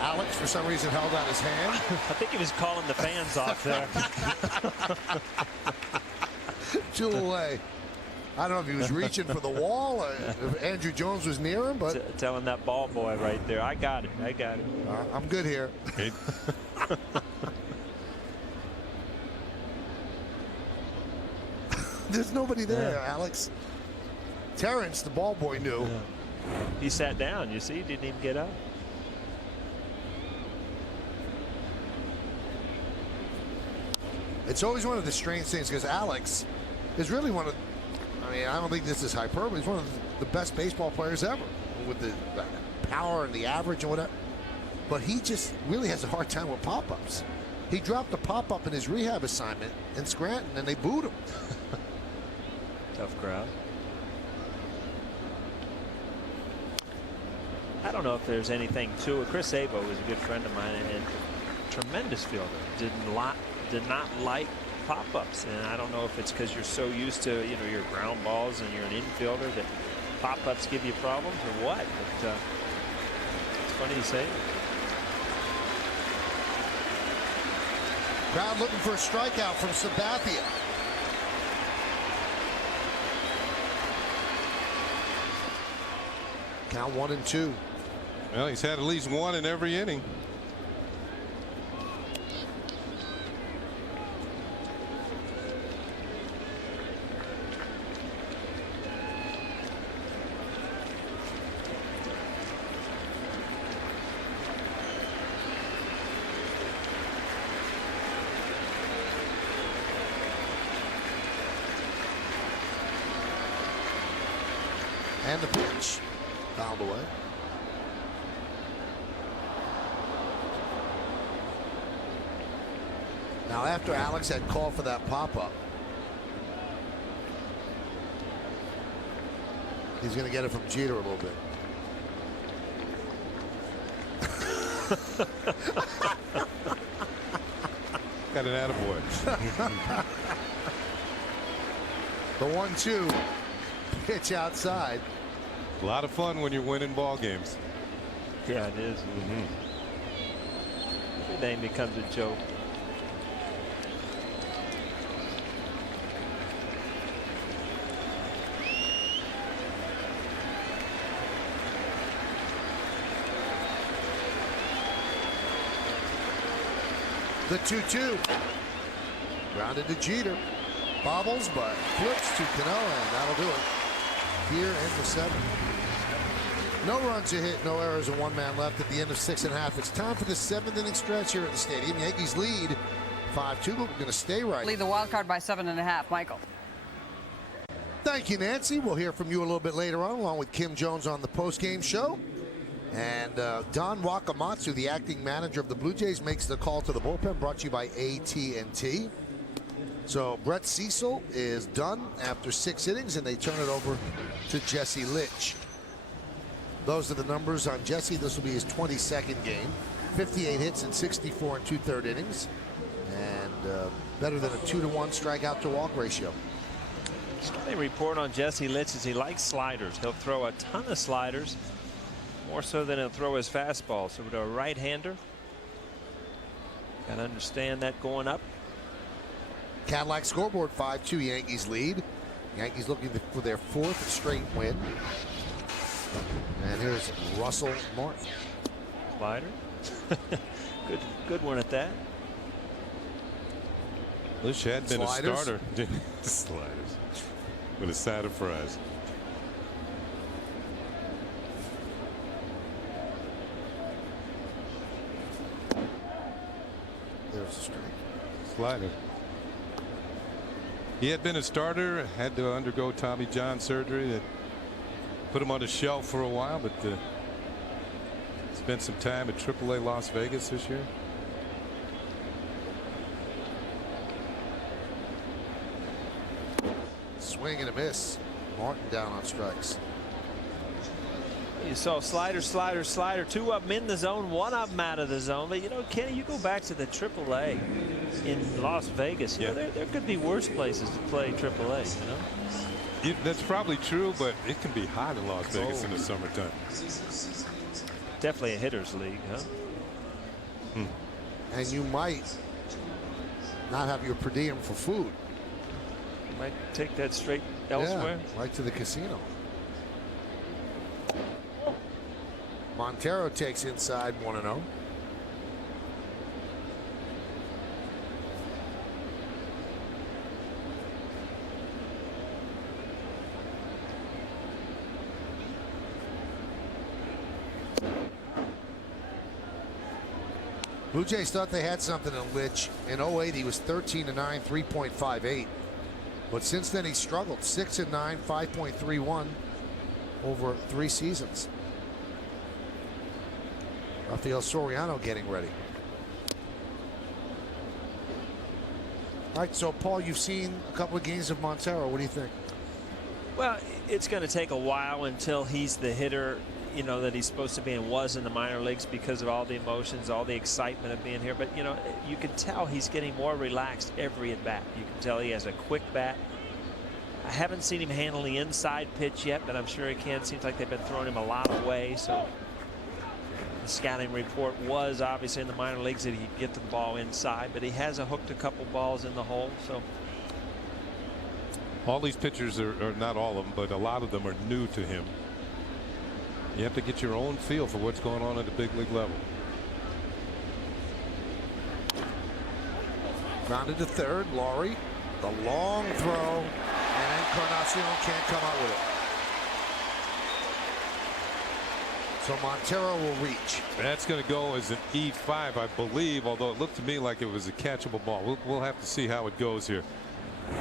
Alex, for some reason, held out his hand. I think he was calling the fans off there. Drew away. I don't know if he was reaching for the wall or if Andrew Jones was near him, but telling that ball boy right there, I got it. I'm good here. There's nobody there, Alex. Terrence, the ball boy, knew. Yeah. He sat down. You see, he didn't even get up. It's always one of the strange things because Alex is really one of, I mean, I don't think this is hyperbole. He's one of the best baseball players ever with the power and the average and whatever. But he just really has a hard time with pop-ups. He dropped a pop-up in his rehab assignment in Scranton and they booed him. Tough crowd. I don't know if there's anything to it. Chris Sabo was a good friend of mine and tremendous fielder. Did not like pop-ups, and I don't know if it's because you're so used to your ground balls and you're an infielder that pop-ups give you problems or what. But it's funny you say it. Crowd looking for a strikeout from Sabathia. Count 1-2. Well, he's had at least one in every inning. And the pitch fouled away. Now, after Alex had called for that pop-up, he's going to get it from Jeter a little bit. Got an attaboy. The 1-2 pitch outside. A lot of fun when you're winning ball games. Yeah, it is. The name becomes a joke. The 2-2. Grounded to Jeter. Bobbles, but flips to Cano, and that'll do it. Here in the 7th. No runs are hit, no errors, and 1 man left at the end of 6 1/2. It's time for the 7th inning stretch here at the stadium. Yankees lead 5-2, but we're going to stay right. Lead the wild card by 7 1/2. Michael. Thank you, Nancy. We'll hear from you a little bit later on, along with Kim Jones on the post-game show. And Don Wakamatsu, the acting manager of the Blue Jays, makes the call to the bullpen, brought to you by AT&T. So Brett Cecil is done after 6 innings, and they turn it over to Jesse Litch. Those are the numbers on Jesse. This will be his 22nd game. 58 hits in 64 and 2/3 innings. And better than a 2-to-1 strikeout to walk ratio. Scouting report on Jesse Litch is he likes sliders. He'll throw a ton of sliders, more so than he'll throw his fastball. So to a right-hander, got to understand that going up. Cadillac scoreboard, 5-2 Yankees lead. Yankees looking for their 4th straight win. And here's Russell Martin. Slider. good one at that. Lish had been Sliders. a starter. Sliders. With a side of fries. There's a strike. Slider. He had been a starter, had to undergo Tommy John surgery that put him on the shelf for a while, but spent some time at AAA Las Vegas this year. Swing and a miss. Martin down on strikes. You saw slider, slider, slider. 2 of them in the zone, 1 of them out of the zone. But, you know, Kenny, you go back to the AAA in Las Vegas. You know, there could be worse places to play AAA, you know? That's probably true, but it can be hot in Las Vegas in the summertime. Definitely a hitter's league, huh? And you might not have your per diem for food. You might take that straight elsewhere. Yeah, right to the casino. Montero takes inside 1-0. Blue Jays thought they had something in Litch. In 08, he was 13-9, 3.58. But since then, he struggled. 6-9, 5.31 over 3 seasons. Rafael Soriano getting ready. All right, so Paul, you've seen a couple of games of Montero. What do you think? Well, it's going to take a while until he's the hitter, you know, that he's supposed to be and was in the minor leagues because of all the emotions, all the excitement of being here. But, you know, you can tell he's getting more relaxed every at bat. You can tell he has a quick bat. I haven't seen him handle the inside pitch yet, but I'm sure he can. Seems like they've been throwing him a lot away. So the scouting report was obviously in the minor leagues that he'd get the ball inside, but he has hooked a couple balls in the hole. So all these pitchers are not all of them, but a lot of them are new to him. You have to get your own feel for what's going on at the big league level. Grounded to third. Laurie, the long throw, and Encarnacion can't come out with it. So Montero will reach. That's going to go as an E5, I believe, although it looked to me like it was a catchable ball. We'll have to see how it goes here.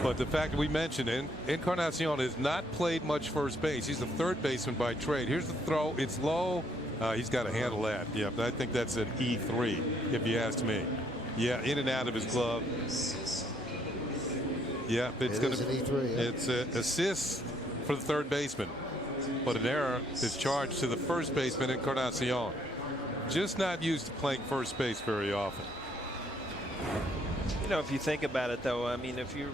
But the fact that we mentioned Encarnacion has not played much first base. He's the third baseman by trade. Here's the throw. It's low. He's got to handle that. Yeah, I think that's an E3 if you ask me. Yeah, in and out of his glove. Yeah, it's going to be an E3. Yeah. It's an assist for the third baseman, but an error is charged to the first baseman, Encarnacion. Just not used to playing first base very often. You know, if you think about it, though, I mean, if you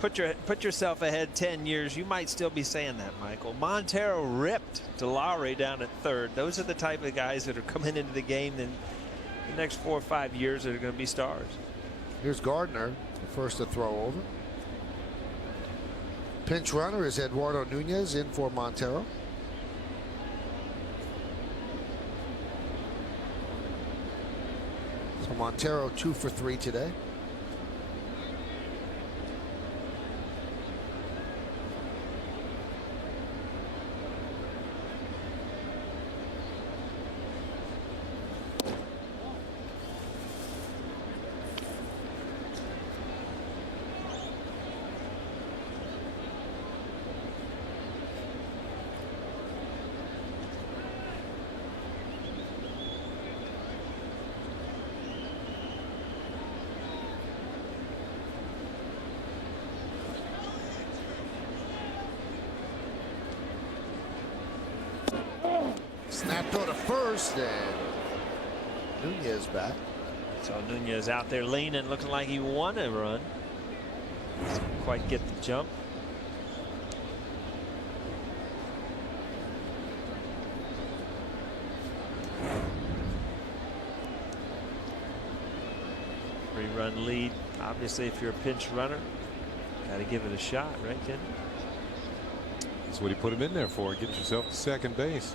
put yourself ahead 10 years, you might still be saying that, Michael. Montero ripped Delary down at third. Those are the type of guys that are coming into the game in the next 4 or 5 years that are going to be stars. Here's Gardner, the first to throw over. Pinch runner is Eduardo Nunez in for Montero. So Montero 2 for 3 today. Snap throw to first, and Nunez back. So Nunez out there leaning, looking like he won a run. Didn't quite get the jump. Three-run lead. Obviously, if you're a pinch runner, got to give it a shot, right, Ken? That's what he put him in there for. Get yourself to second base.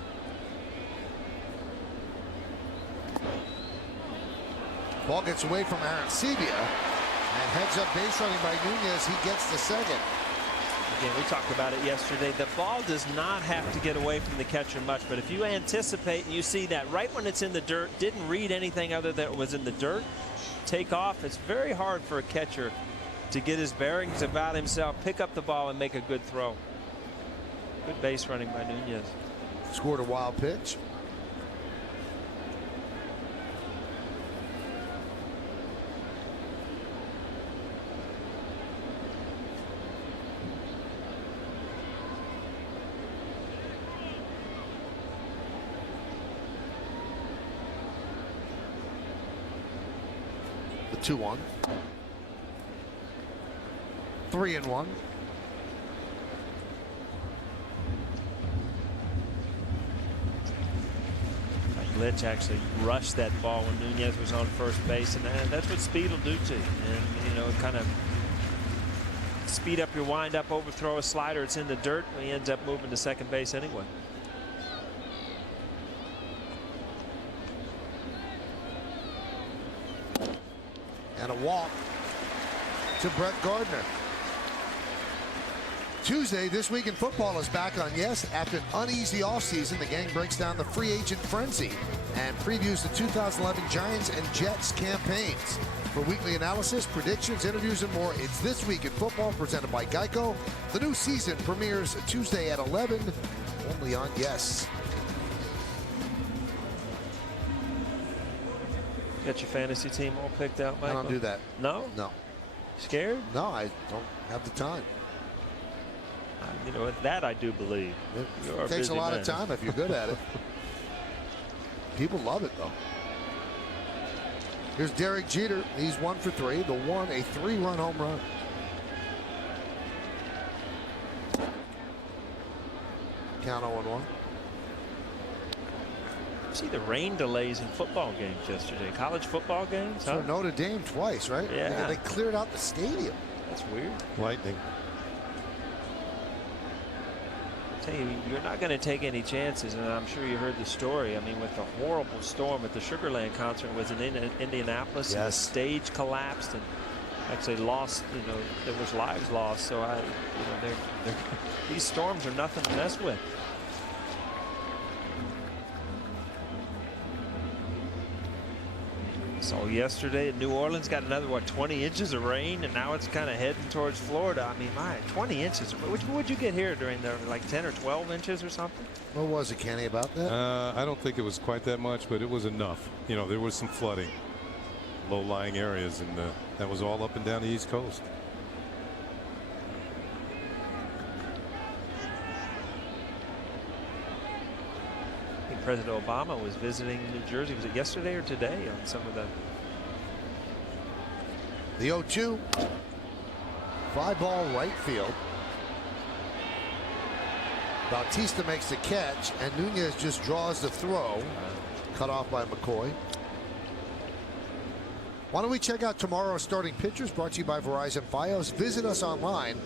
Ball gets away from Arancibia and heads up base running by Nunez. He gets the second. Again, we talked about it yesterday. The ball does not have to get away from the catcher much, but if you anticipate and you see that right when it's in the dirt, didn't read anything other than it was in the dirt, take off. It's very hard for a catcher to get his bearings about himself, pick up the ball, and make a good throw. Good base running by Nunez. Scored a wild pitch. The 2-1. 3-1. Glitch actually rushed that ball when Nunez was on first base, and that's what speed will do to you. And, you know, kind of speed up your windup, overthrow a slider. It's in the dirt. He ends up moving to second base anyway. And a walk to Brett Gardner. Tuesday, This Week in Football is back on Yes. After an uneasy offseason, the gang breaks down the free agent frenzy and previews the 2011 Giants and Jets campaigns. For weekly analysis, predictions, interviews, and more, it's This Week in Football presented by Geico. The new season premieres Tuesday at 11, only on Yes. Got your fantasy team all picked out, Michael? I don't do that. No? No. Scared? No, I don't have the time. You know, that I do believe. It takes a lot of time if you're good at it. People love it, though. Here's Derek Jeter. He's 1 for 3. The one, a 3-run home run. Count 0-1. See the rain delays in football games yesterday. College football games, huh? So Notre Dame twice, right? Yeah. They cleared out the stadium. That's weird. Lightning. You're not going to take any chances, and I'm sure you heard the story. I mean, with the horrible storm at the Sugar Land concert was in Indianapolis, and the stage collapsed and actually lost. You know, there was lives lost. So these storms are nothing to mess with. So yesterday in New Orleans got another 20 inches of rain, and now it's kind of heading towards Florida. I mean, my 20 inches. What would you get here during the like 10 or 12 inches or something? What was it, Kenny, about that? I don't think it was quite that much, but it was enough. You know, there was some flooding, low-lying areas, and that was all up and down the East Coast. President Obama was visiting New Jersey. Was it yesterday or today on some of the... The 0-2. Fly ball right field. Bautista makes the catch, and Nunez just draws the throw. Cut off by McCoy. Why don't we check out tomorrow's starting pitchers, brought to you by Verizon Fios. Visit us online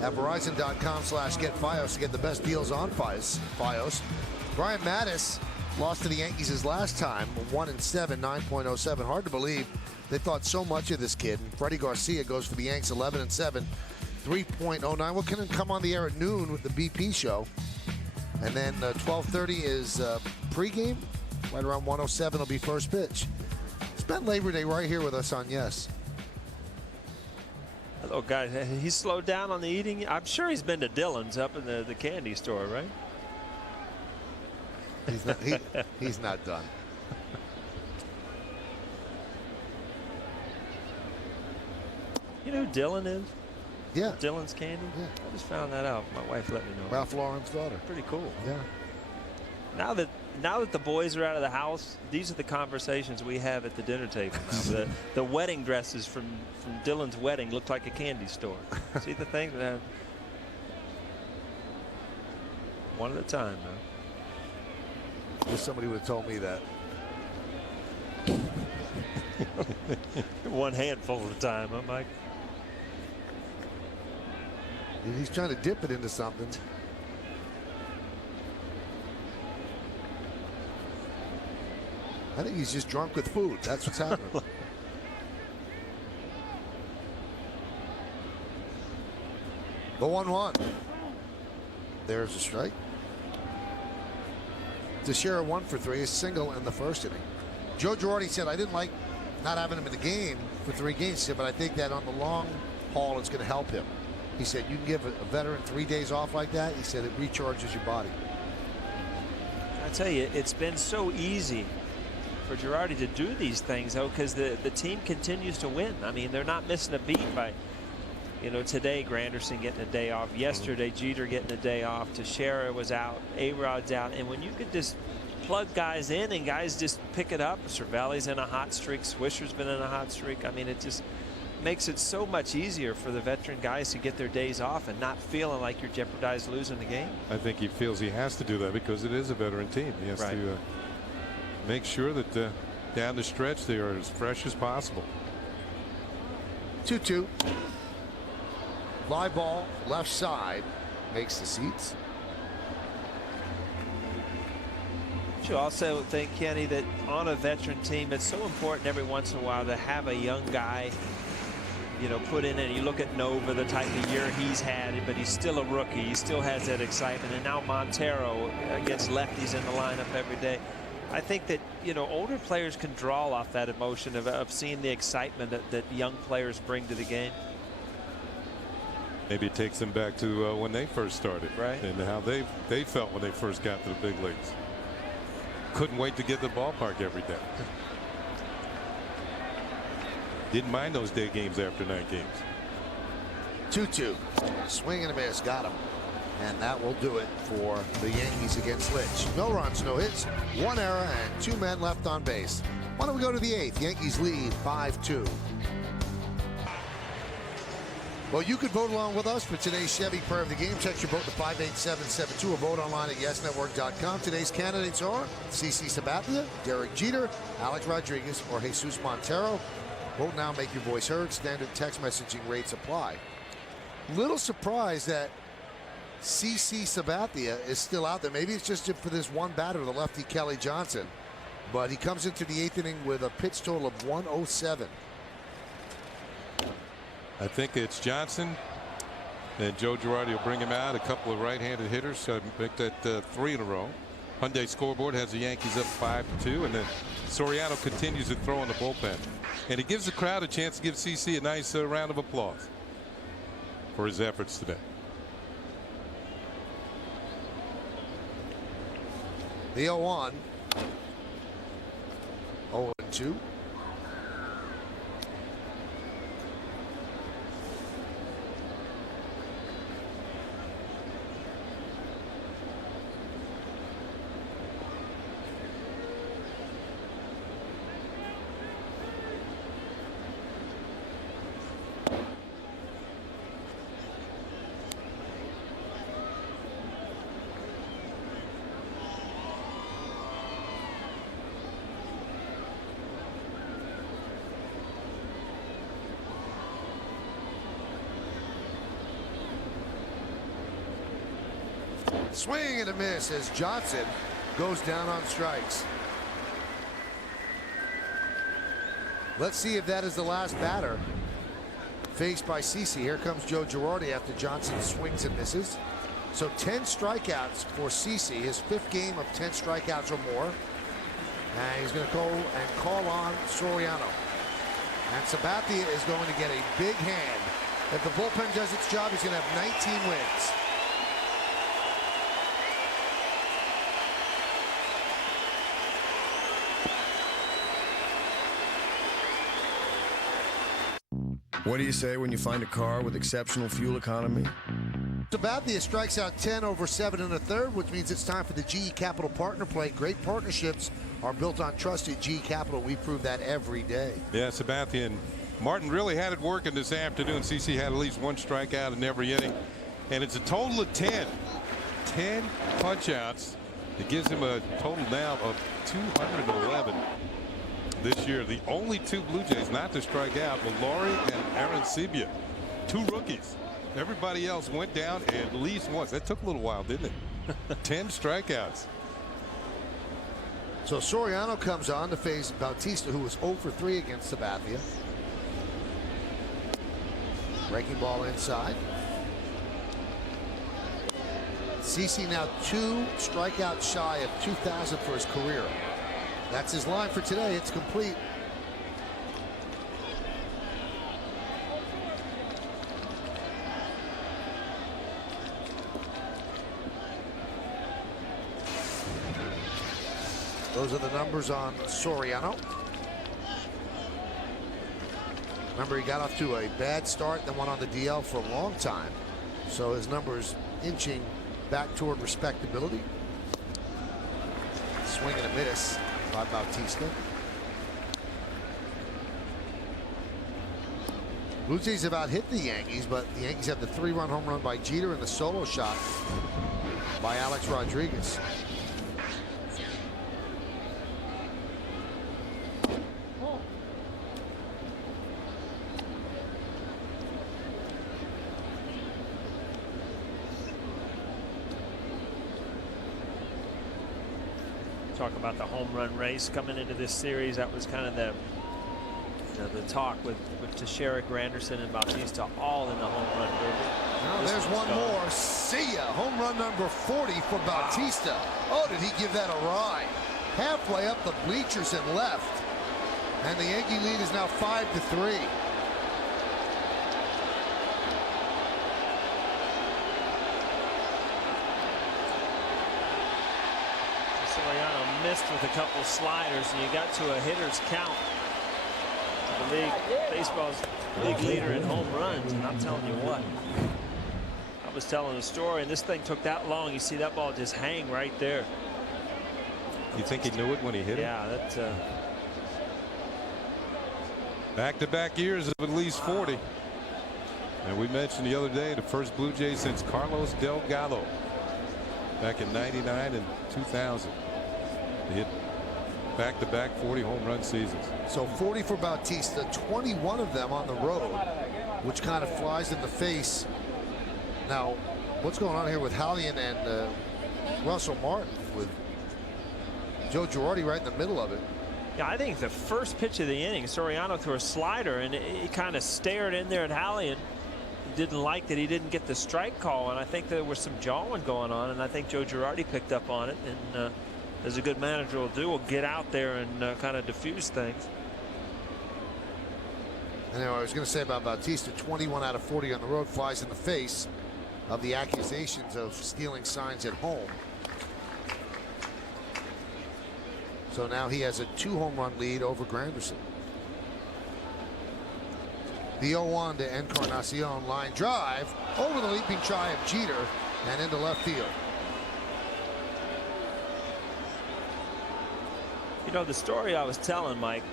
at verizon.com/getFios to get the best deals on Fios. Brian Mattis lost to the Yankees his last time, 1-7, 9.07. Hard to believe they thought so much of this kid. And Freddie Garcia goes for the Yanks, 11-7, 3.09. What can come on the air at noon with the BP show? And then 12:30 is pregame. Right around 1:07 will be first pitch. Spent Labor Day right here with us on Yes. Hello, guys. He's slowed down on the eating. I'm sure he's been to Dillon's up in the candy store, right? He's not done. You know who Dillon is? Yeah. Dillon's Candy? Yeah. I just found that out. My wife let me know. Ralph Lauren's daughter. Pretty cool. Yeah. Now that the boys are out of the house, these are the conversations we have at the dinner table now. The wedding dresses from Dylan's wedding look like a candy store. See the thing? One at a time, though. Wish somebody would have told me that. One handful at a time, huh, Mike? He's trying to dip it into something. I think he's just drunk with food. That's what's happening. The 1-1. There's a strike. Teixeira 1 for 3, a single in the first inning. Joe Girardi said, I didn't like not having him in the game for 3 games. He said, but I think that on the long haul, it's going to help him. He said, you can give a veteran 3 days off like that. He said, it recharges your body. I tell you, it's been so easy for Girardi to do these things, though, because the team continues to win. I mean, they're not missing a beat by, today Granderson getting a day off. Yesterday, Jeter getting a day off. Teixeira was out. A-Rod's out. And when you could just plug guys in and guys just pick it up. Cervelli's in a hot streak. Swisher's been in a hot streak. I mean, it just makes it so much easier for the veteran guys to get their days off and not feeling like you're jeopardized losing the game. I think he feels he has to do that because it is a veteran team. He has to make sure that down the stretch they are as fresh as possible. 2-2. Fly ball left side makes the seats. You also think, Kenny, that on a veteran team, it's so important every once in a while to have a young guy, put in. And you look at Nova, the type of year he's had, but he's still a rookie. He still has that excitement. And now Montero against lefties in the lineup every day. I think that, older players can draw off that emotion of seeing the excitement that young players bring to the game. Maybe it takes them back to when they first started, right? And how they felt when they first got to the big leagues. Couldn't wait to get to the ballpark every day. Didn't mind those day games after 9 games. 2-2. Swing and a miss. Got him. And that will do it for the Yankees against Lynch. No runs, no hits, 1 error, and 2 men left on base. Why don't we go to the 8th? Yankees lead 5-2. Well, you could vote along with us for today's Chevy Player of the Game. Text your vote to 58772 or vote online at YesNetwork.com. Today's candidates are CC Sabathia, Derek Jeter, Alex Rodriguez, or Jesus Montero. Vote now, make your voice heard. Standard text messaging rates apply. Little surprised that CC Sabathia is still out there. Maybe it's just for this one batter, the lefty Kelly Johnson. But he comes into the 8th inning with a pitch total of 107. I think it's Johnson, and Joe Girardi will bring him out. A couple of right-handed hitters, so make that 3 in a row. Hyundai scoreboard has the Yankees up 5-2, and then Soriano continues to throw in the bullpen. And it gives the crowd a chance to give CC a nice round of applause for his efforts today. The 0-1. 0-2. Swing and a miss as Johnson goes down on strikes. Let's see if that is the last batter faced by CC. Here comes Joe Girardi after Johnson swings and misses. So 10 strikeouts for CC, his 5th game of 10 strikeouts or more. And he's going to go and call on Soriano. And Sabathia is going to get a big hand. If the bullpen does its job, he's going to have 19 wins. What do you say when you find a car with exceptional fuel economy? Sabathia strikes out 10 over 7 1/3, which means it's time for the GE Capital partner play. Great partnerships are built on trust at GE Capital. We prove that every day. Yeah, Sabathia and Martin really had it working this afternoon. CC had at least one strikeout in every inning, and it's a total of 10 punch-outs. It gives him a total now of 211 this year. The only two Blue Jays not to strike out were Laurie and Arancibia, two rookies. Everybody else went down at least once. That took a little while, didn't it? 10 strikeouts. So Soriano comes on to face Bautista, who was 0 for 3 against Sabathia. Breaking ball inside. CC now 2 strikeouts shy of 2,000 for his career. That's his line for today. It's complete. Those are the numbers on Soriano. Remember, he got off to a bad start, then went on the DL for a long time. So his numbers inching back toward respectability. Swing and a miss by Bautista. Blue Jays have out-hit the Yankees, but the Yankees have the 3-run home run by Jeter and the solo shot by Alex Rodriguez. Talk about the home run race coming into this series. That was kind of the talk with Teixeira, Granderson, and Bautista all in the home run derby. Now there's one more. See ya. Home run number 40 for Bautista. Oh, did he give that a ride? Halfway up the bleachers and left. And the Yankee lead is now 5-3. Soriano missed with a couple sliders, and you got to a hitter's count. The league, baseball's league leader in home runs, and I'm telling you what, I was telling a story, and this thing took that long. You see that ball just hang right there. You think he knew it when he hit it? Yeah, that's back-to-back years of at least 40. And we mentioned the other day the first Blue Jay since Carlos Delgado back in '99 and 2000. He hit back-to-back 40 home run seasons. So 40 for Bautista, 21 of them on the road, which kind of flies in the face. Now, what's going on here with Hallian and Russell Martin, with Joe Girardi right in the middle of it? Yeah, I think the first pitch of the inning, Soriano threw a slider, and he kind of stared in there at Hallian. Didn't like that he didn't get the strike call, and I think there was some jawing going on, and I think Joe Girardi picked up on it, and as a good manager will do, will get out there and kind of diffuse things. And I was going to say about Bautista, 21 out of 40 on the road, flies in the face of the accusations of stealing signs at home. So now he has a 2 home run lead over Granderson. The 0-1 to Encarnacion, line drive over the leaping try of Jeter and into left field. You know, the story I was telling Michael,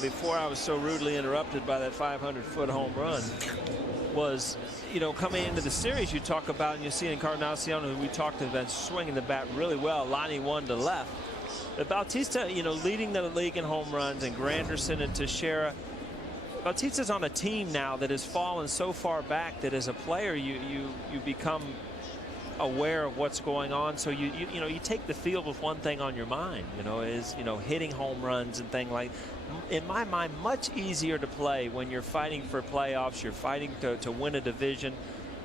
before I was so rudely interrupted by that 500-foot home run was, you know, coming into the series, you talk about, and you see Encarnacion, who we talked about, swinging the bat really well, lining one to left. But Bautista, you know, leading the league in home runs, and Granderson and Teixeira. Bautista's on a team now that has fallen so far back that as a player you become aware of what's going on. So you know, you take the field with one thing on your mind, you know, is, you know, hitting home runs and things like, in my mind, much easier to play when you're fighting for playoffs, you're fighting to win a division,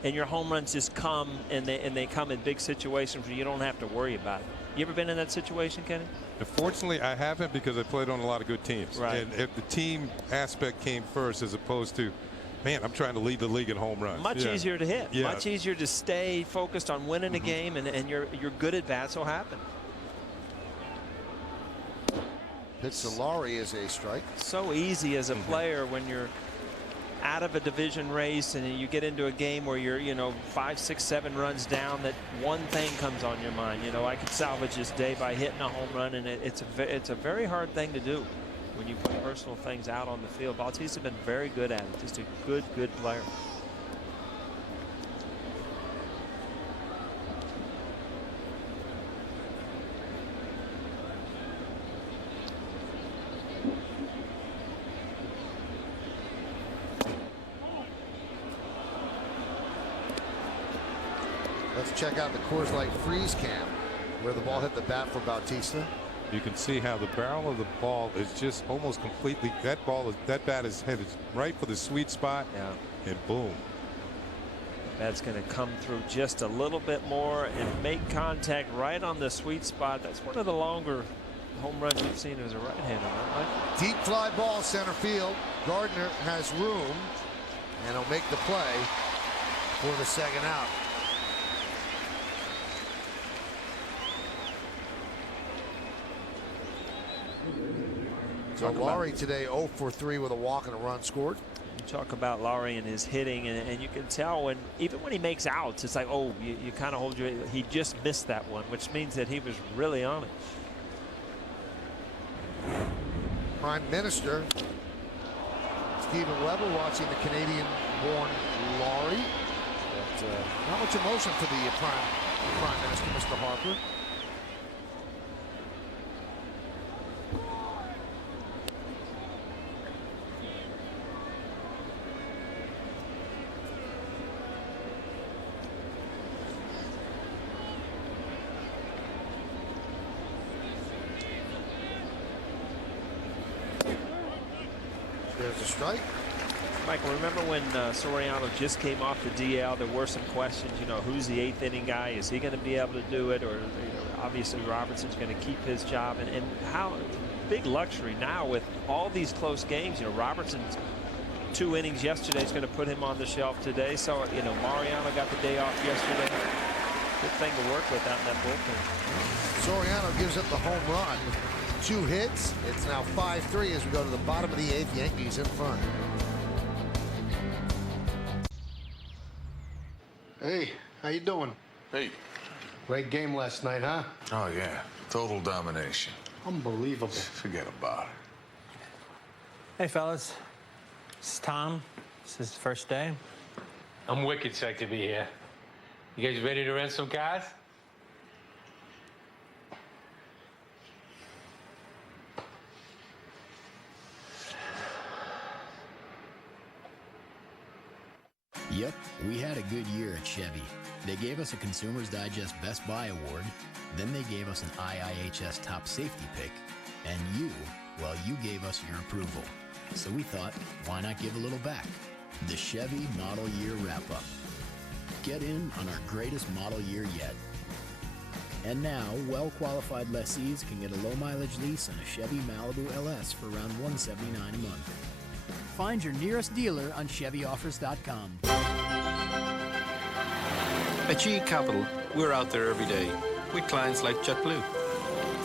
and your home runs just come, and they come in big situations where you don't have to worry about it. You ever been in that situation, Kenny? Fortunately, I haven't, because I played on a lot of good teams. Right. And if the team aspect came first, as opposed to, man, I'm trying to lead the league in home runs. Much easier to hit. Yeah. Much easier to stay focused on winning a game, and your good at bats will happen. Pitch to Laurie is a strike. So easy as a player when you're out of a division race and you get into a game where you're, 5, 6, 7 runs down, that one thing comes on your mind. I could salvage this day by hitting a home run, and it's a very hard thing to do when you put personal things out on the field. Bautista's been very good at it. Just a good player. Let's check out the Coors Light freeze cam where the ball hit the bat for Bautista. You can see how the barrel of the ball is just almost completely, that bat is headed right for the sweet spot. Yeah. And boom. That's going to come through just a little bit more and make contact right on the sweet spot. That's one of the longer home runs you've seen as a right-hander, right? Deep fly ball center field. Gardner has room and he'll make the play for the second out. So Laurie today 0 for 3 with a walk and a run scored. You talk about Laurie and his hitting, and you can tell even when he makes outs, it's like, oh, you kind of hold your. He just missed that one, which means that he was really on it. Prime Minister Stephen Weber watching the Canadian-born Laurie. But not much emotion for the Prime Minister, Mr. Harper. There's a strike. Michael, remember when Soriano just came off the DL? There were some questions. Who's the 8th inning guy? Is he going to be able to do it? Or obviously Robertson's going to keep his job. And how big luxury now with all these close games. Robertson's 2 innings yesterday is going to put him on the shelf today. So Mariano got the day off yesterday. Good thing to work with out in that bullpen. Soriano gives up the home run. 2 hits. It's now 5-3 as we go to the bottom of the 8th. Yankees in front. Hey, how you doing? Hey. Great game last night, huh? Oh, yeah. Total domination. Unbelievable. Forget about it. Hey, fellas. This is Tom. This is the first day. I'm wicked psyched to be here. You guys ready to rent some cars? Yep, we had a good year at Chevy. They gave us a Consumer's Digest Best Buy Award, then they gave us an IIHS Top Safety Pick, and you gave us your approval. So we thought, why not give a little back? The Chevy Model Year Wrap-Up. Get in on our greatest model year yet. And now, well-qualified lessees can get a low-mileage lease on a Chevy Malibu LS for around $179 a month. Find your nearest dealer on ChevyOffers.com. At GE Capital, we're out there every day with clients like JetBlue,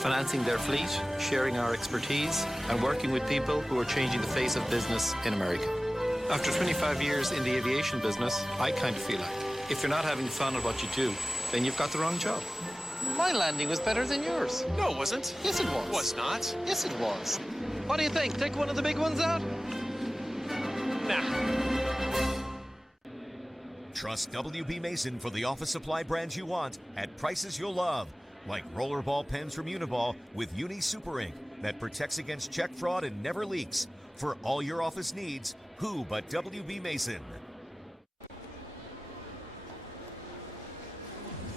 financing their fleet, sharing our expertise, and working with people who are changing the face of business in America. After 25 years in the aviation business, I kind of feel like if you're not having fun at what you do, then you've got the wrong job. My landing was better than yours. No, it wasn't. Yes, it was. Was not. Yes, it was. What do you think? Take one of the big ones out? Nah. Trust WB Mason for the office supply brands you want at prices you'll love, like rollerball pens from Uniball with Uni Super Ink that protects against check fraud and never leaks. For all your office needs, who but WB Mason?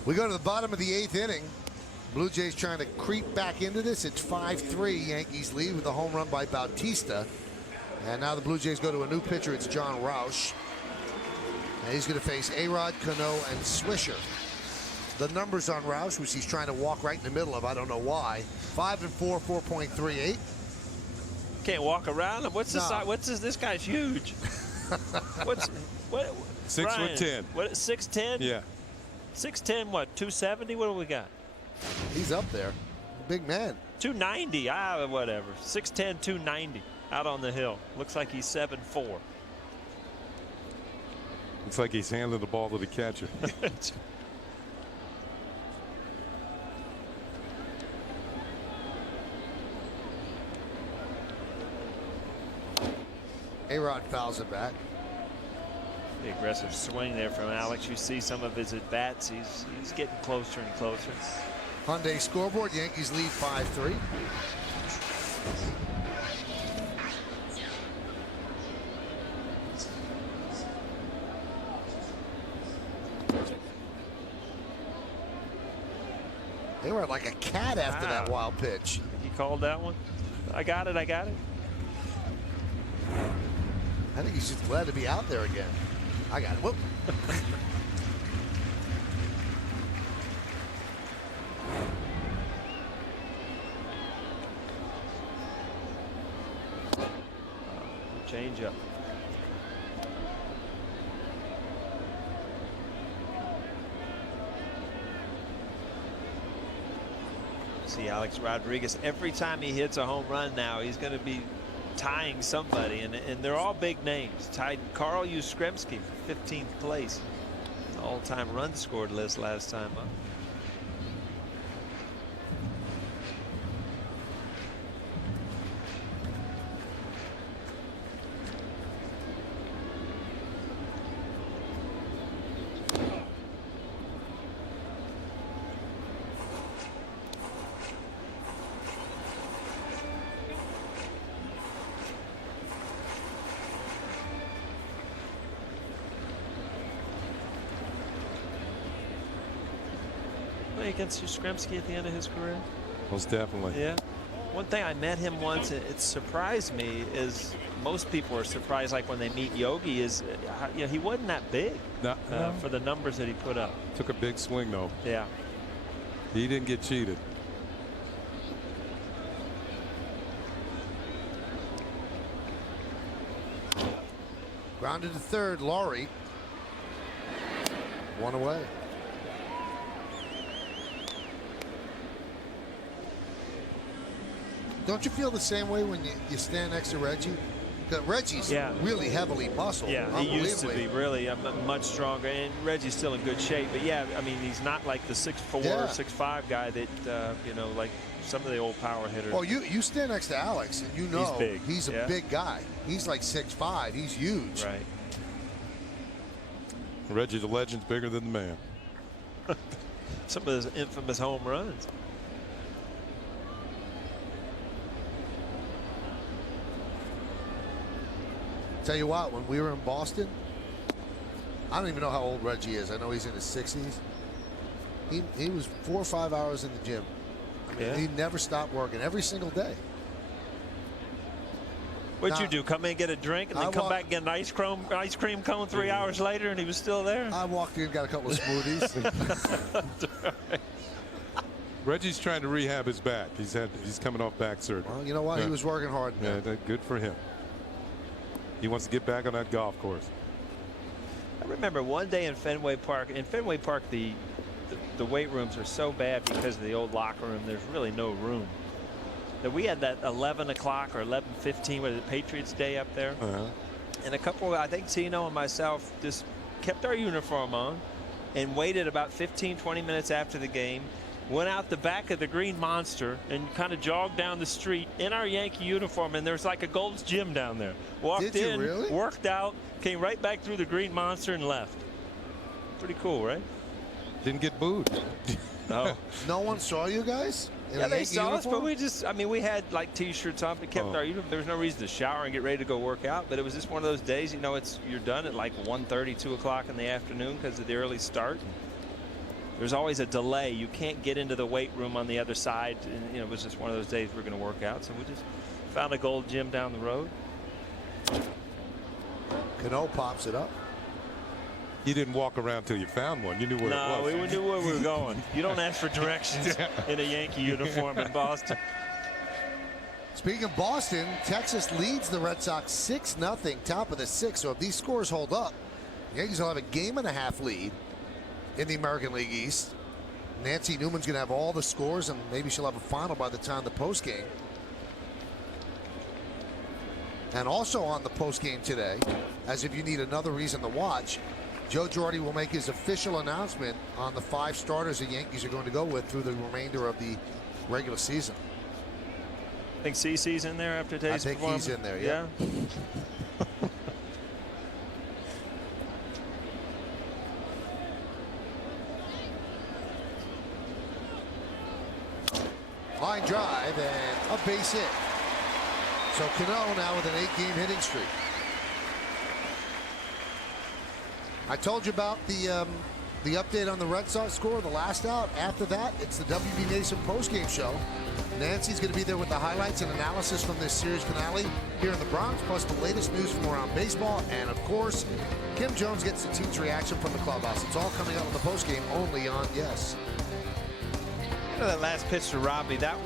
We go to the bottom of the 8th inning. Blue Jays trying to creep back into this. It's 5-3. Yankees lead with a home run by Bautista. And now the Blue Jays go to a new pitcher. It's John Roush. And he's going to face A-Rod, Cano, and Swisher. The numbers on Roush, which he's trying to walk right in the middle of, I don't know why. 5-4, 4.38. Can't walk around him. What's this? What's this? This guy's huge. What? 6'10". What? 6'10"? Yeah. 6'10", what? 270? What do we got? He's up there. Big man. 290. Whatever. 6'10", 290. Out on the hill. Looks like he's 7'4". It's like he's handing the ball to the catcher. A-Rod fouls it back. The aggressive swing there from Alex. You see some of his at-bats. He's getting closer and closer. Hyundai scoreboard. Yankees lead 5-3. They were like a cat after that wild pitch. He called that one. I got it. I think he's just glad to be out there again. I got it. Whoop. Change up. See Alex Rodriguez, every time he hits a home run now, he's going to be tying somebody, and they're all big names. Tied Carl Yastrzemski for 15th place. All-time run scored list last time up. Against Yastrzemski at the end of his career? Most definitely. Yeah. One thing, I met him once, it surprised me, is most people are surprised, like when they meet Yogi, is he wasn't that big for the numbers that he put up. Took a big swing, though. Yeah. He didn't get cheated. Grounded to third, Laurie. One away. Don't you feel the same way when you stand next to Reggie? Because Reggie's really heavily muscled. Yeah, he used to be really much stronger, and Reggie's still in good shape. But yeah, I mean, he's not like the 6'4", 6'5" guy that you know, like some of the old power hitters. Well, you stand next to Alex, and you know he's big. He's a big guy. He's like 6'5". He's huge. Right. Reggie the legend's bigger than the man. Some of those infamous home runs. Tell you what, when we were in Boston, I don't even know how old Reggie is. I know he's in his 60s. He was 4 or 5 hours in the gym. I mean, he never stopped working every single day. What'd you do? Come in, get a drink, and then come back and get an ice cream cone 3 hours later, and he was still there? I walked in, got a couple of smoothies. Reggie's trying to rehab his back. He's coming off back surgery. Well, you know what? He was working hard. Yeah, good for him. He wants to get back on that golf course. I remember one day in Fenway Park. In Fenway Park, the weight rooms are so bad because of the old locker room. There's really no room. That we had that 11 o'clock or 11:15 with the Patriots Day up there, and a couple, I think Tino and myself, just kept our uniform on and waited about 15-20 minutes after the game. Went out the back of the Green Monster and kind of jogged down the street in our Yankee uniform, and there's like a Gold's Gym down there. Walked in, really? Worked out, came right back through the Green Monster and left. Pretty cool, right? Didn't get booed. No. No one saw you guys? Yeah, they saw us, but we had like T-shirts on. We kept our uniform. There was no reason to shower and get ready to go work out, but it was just one of those days, you know, you're done at like 1:30, 2 o'clock in the afternoon because of the early start. There's always a delay. You can't get into the weight room on the other side. And, you know, it was just one of those days we're going to work out. So we just found a Gold Gym down the road. Cano pops it up. You didn't walk around till you found one. You knew where it was. No, we knew where we were going. You don't ask for directions in a Yankee uniform in Boston. Speaking of Boston, Texas leads the Red Sox 6-0, top of the 6th. So if these scores hold up, the Yankees will have a game-and-a-half lead in the American League East. Nancy Newman's going to have all the scores, and maybe she'll have a final by the time the postgame. And also on the postgame today, as if you need another reason to watch, Joe Girardi will make his official announcement on the 5 starters the Yankees are going to go with through the remainder of the regular season. I think CC's in there after today's performance. He's in there, yeah. Line drive and a base hit. So Cano now with an 8-game hitting streak. I told you about the update on the Red Sox score, the last out. After that, it's the WB Mason postgame show. Nancy's going to be there with the highlights and analysis from this series finale here in the Bronx, plus the latest news from around baseball. And, of course, Kim Jones gets the team's reaction from the clubhouse. It's all coming up in the postgame only on Yes. You know that last pitch to Robbie, that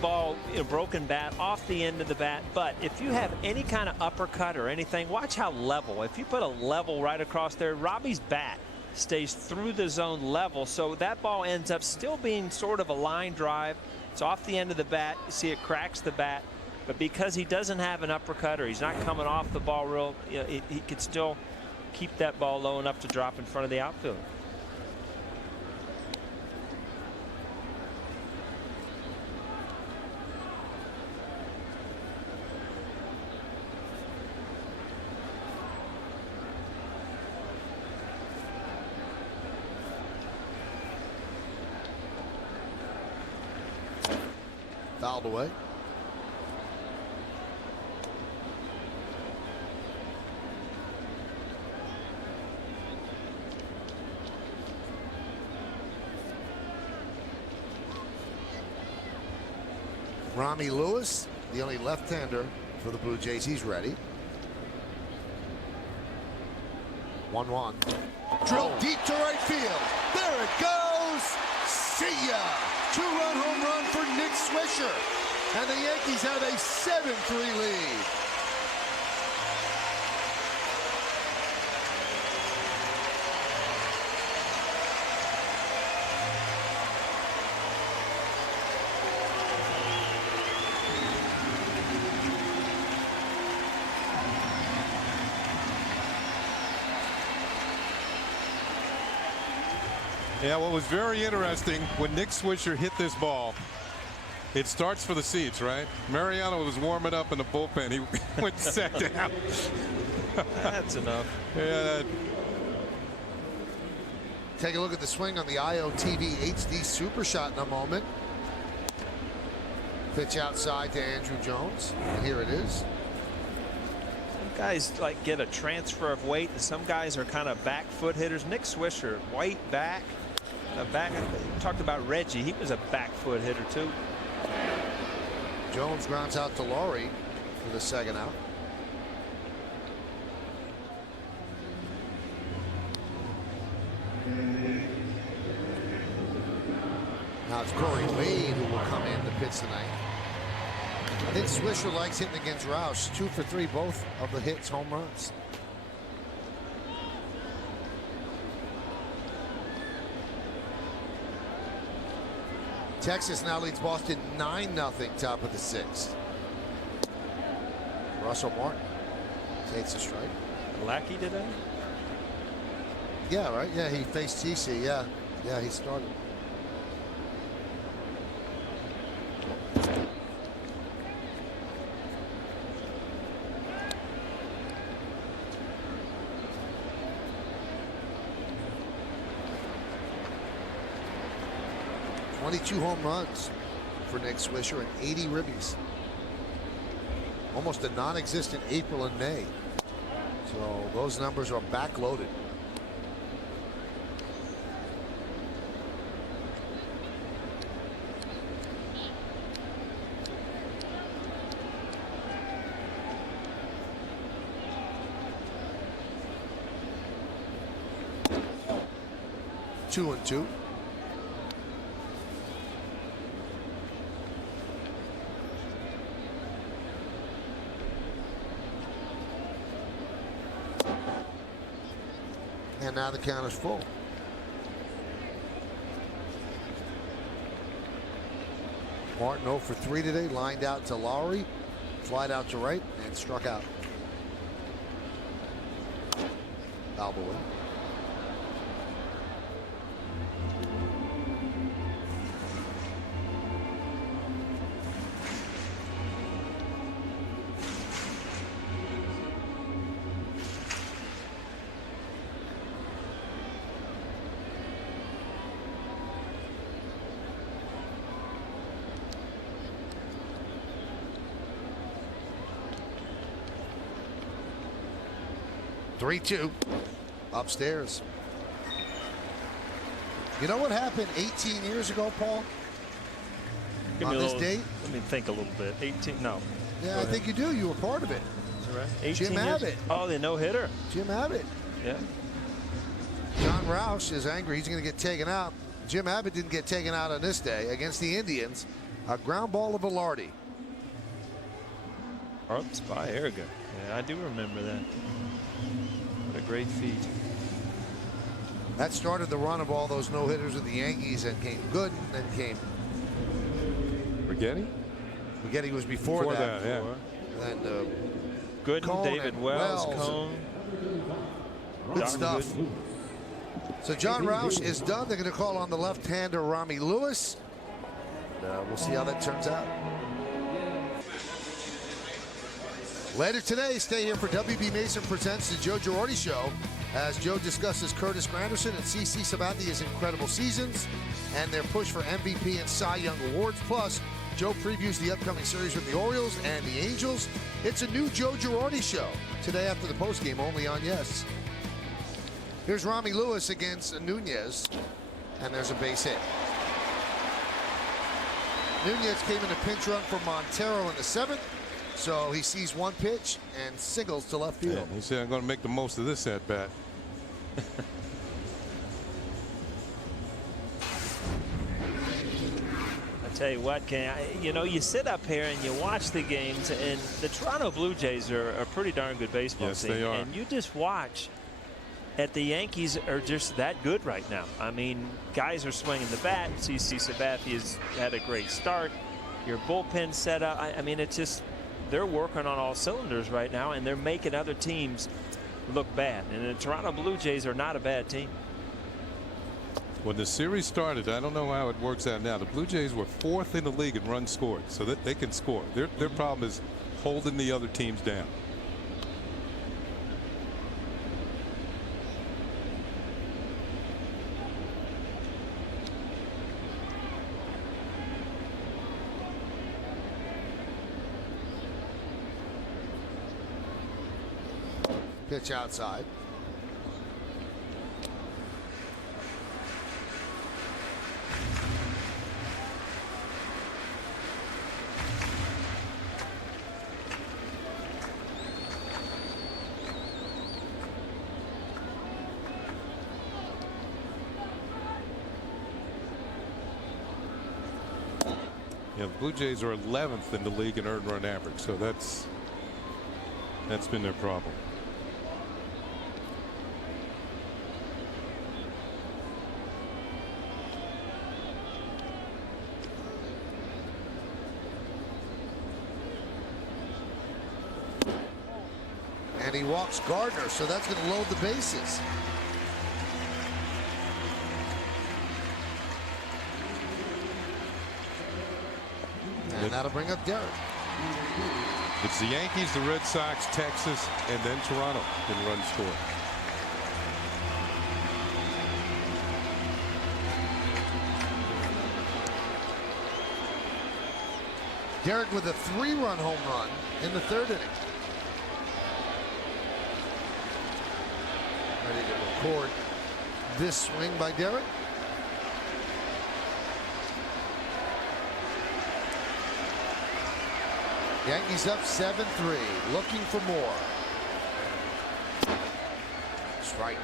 ball, a broken bat off the end of the bat. But if you have any kind of uppercut or anything, watch how level. If you put a level right across there, Robbie's bat stays through the zone level. So that ball ends up still being sort of a line drive. It's off the end of the bat. You see it cracks the bat. But because he doesn't have an uppercut or he's not coming off the ball real, he could still keep that ball low enough to drop in front of the outfielder. Fouled away. Rami Lewis, the only left-hander for the Blue Jays. He's ready. 1-1. Drilled deep to right field. There it goes. See ya. 2-run home run for Nick Swisher. And the Yankees have a 7-3 lead. Yeah, what was very interesting when Nick Swisher hit this ball, it starts for the seats, right? Mariano was warming up in the bullpen. He went and sat down. That's enough. Yeah. Take a look at the swing on the IOTV HD Super Shot in a moment. Pitch outside to Andrew Jones. And here it is. Some guys like get a transfer of weight, and some guys are kind of back foot hitters. Nick Swisher, white back. Talked about Reggie. He was a back foot hitter too. Jones grounds out to Laurie for the second out. Now it's Corey Wade who will come in to pitch tonight. I think Swisher likes hitting against Roush. 2 for 3, both of the hits home runs. Texas now leads Boston 9-0, top of the 6th. Russell Martin takes a strike. Lackey today? Yeah, right. Yeah, he faced TC. Yeah, he started. .22 home runs for Nick Swisher and 80 ribbies. Almost a non-existent April and May. So those numbers are backloaded. Two and two. And now the count is full. Martin 0 for 3 today, lined out to Lowry, flied out to right, and struck out. Foul away. 3-2 upstairs. You know what happened 18 years ago, Paul? Give me on a this little, date? Let me think a little bit. 18, no. Yeah, I think you do. You were part of it. Is that right? 18 Jim years? Abbott. Oh, the no-hitter. Jim Abbott. Yeah. John Roush is angry. He's going to get taken out. Jim Abbott didn't get taken out on this day against the Indians. A ground ball to Velarde. Oops, by Erga. Yeah, I do remember that. What a great feat. That started the run of all those no-hitters with the Yankees, and came Gooden, then came Rigetti? Rigetti was before that. Yeah. And Gooden, Cone David and Wells, Cone. Good Don stuff. Gooden. So John Roush is done. They're going to call on the left-hander Rami Lewis. We'll see how that turns out. Later today, stay here for WB Mason Presents the Joe Girardi Show as Joe discusses Curtis Granderson and CC Sabathia's incredible seasons and their push for MVP and Cy Young awards. Plus, Joe previews the upcoming series with the Orioles and the Angels. It's a new Joe Girardi Show today after the postgame, only on Yes. Here's Rami Lewis against Nunez, and there's a base hit. Nunez came in a pinch run for Montero in the 7th. So he sees one pitch and singles to left field. He said, I'm going to make the most of this at bat. I tell you what, you sit up here and you watch the games, and the Toronto Blue Jays are a pretty darn good baseball team. Yes, they are. And you just watch that the Yankees are just that good right now. I mean, guys are swinging the bat. CC Sabathia's had a great start. Your bullpen set up. I mean, it's just, they're working on all cylinders right now, and they're making other teams look bad. And the Toronto Blue Jays are not a bad team. When the series started, I don't know how it works out now. The Blue Jays were 4th in the league in runs scored, so that they can score. Their problem is holding the other teams down. Pitch outside. Yeah, the Blue Jays are 11th in the league in earned run average, so that's been their problem. And he walks Gardner, so that's going to load the bases. And that'll bring up Derek. It's the Yankees, the Red Sox, Texas, and then Toronto in run score. Derek with a 3-run home run in the 3rd inning. Ready to record this swing by Derek. Yankees up 7-3, looking for more. Strike.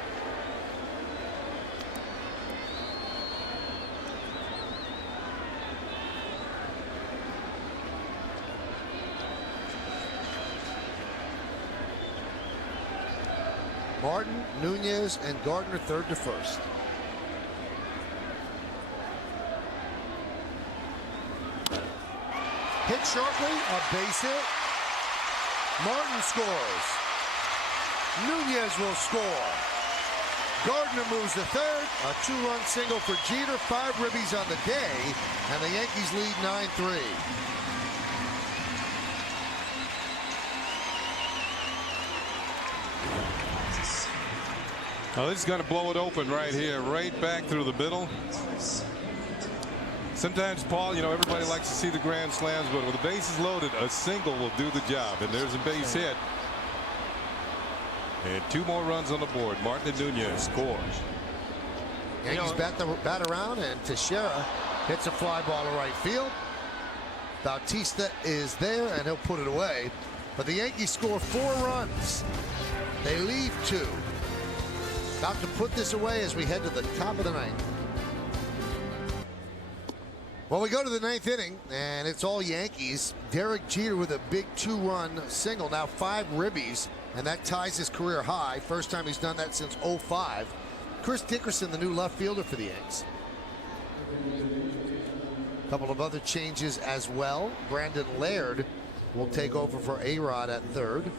Martin, Nunez, and Gardner 3rd to 1st. Hit sharply, a base hit. Martin scores. Nunez will score. Gardner moves to 3rd. A 2-run single for Jeter. 5 ribbies on the day, and the Yankees lead 9-3. Oh, this is going to blow it open right here, right back through the middle. Sometimes, Paul, everybody likes to see the grand slams, but with the bases loaded, a single will do the job. And there's a base hit. And 2 more runs on the board. Martin Nunez scores. Yankees bat around, and Teixeira hits a fly ball to right field. Bautista is there, and he'll put it away. But the Yankees score 4 runs. They leave 2. About to put this away as we head to the top of the 9th. Well, we go to the 9th inning, and it's all Yankees. Derek Jeter with a big 2-run single, now 5 ribbies, and that ties his career high. First time he's done that since '05. Chris Dickerson, the new left fielder for the Yanks. A couple of other changes as well. Brandon Laird will take over for A-Rod at third.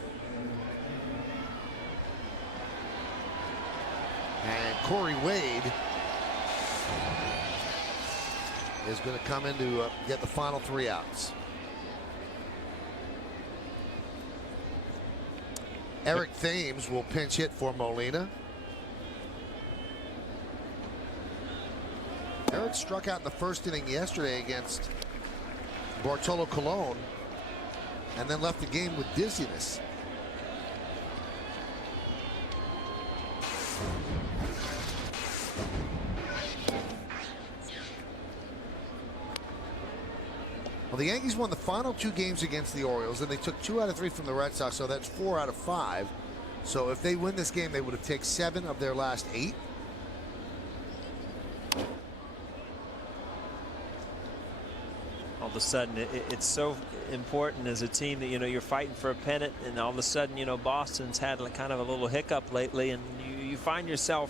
And Corey Wade is going to come in to get the final 3 outs. Eric Thames will pinch hit for Molina. Eric struck out in the first inning yesterday against Bartolo Colon and then left the game with dizziness. Well, the Yankees won the final 2 games against the Orioles, and they took 2 out of 3 from the Red Sox, so that's 4 out of 5. So if they win this game, they would have taken 7 of their last 8. All of a sudden, it's so important as a team that, you're fighting for a pennant, and all of a sudden, Boston's had kind of a little hiccup lately, and you find yourself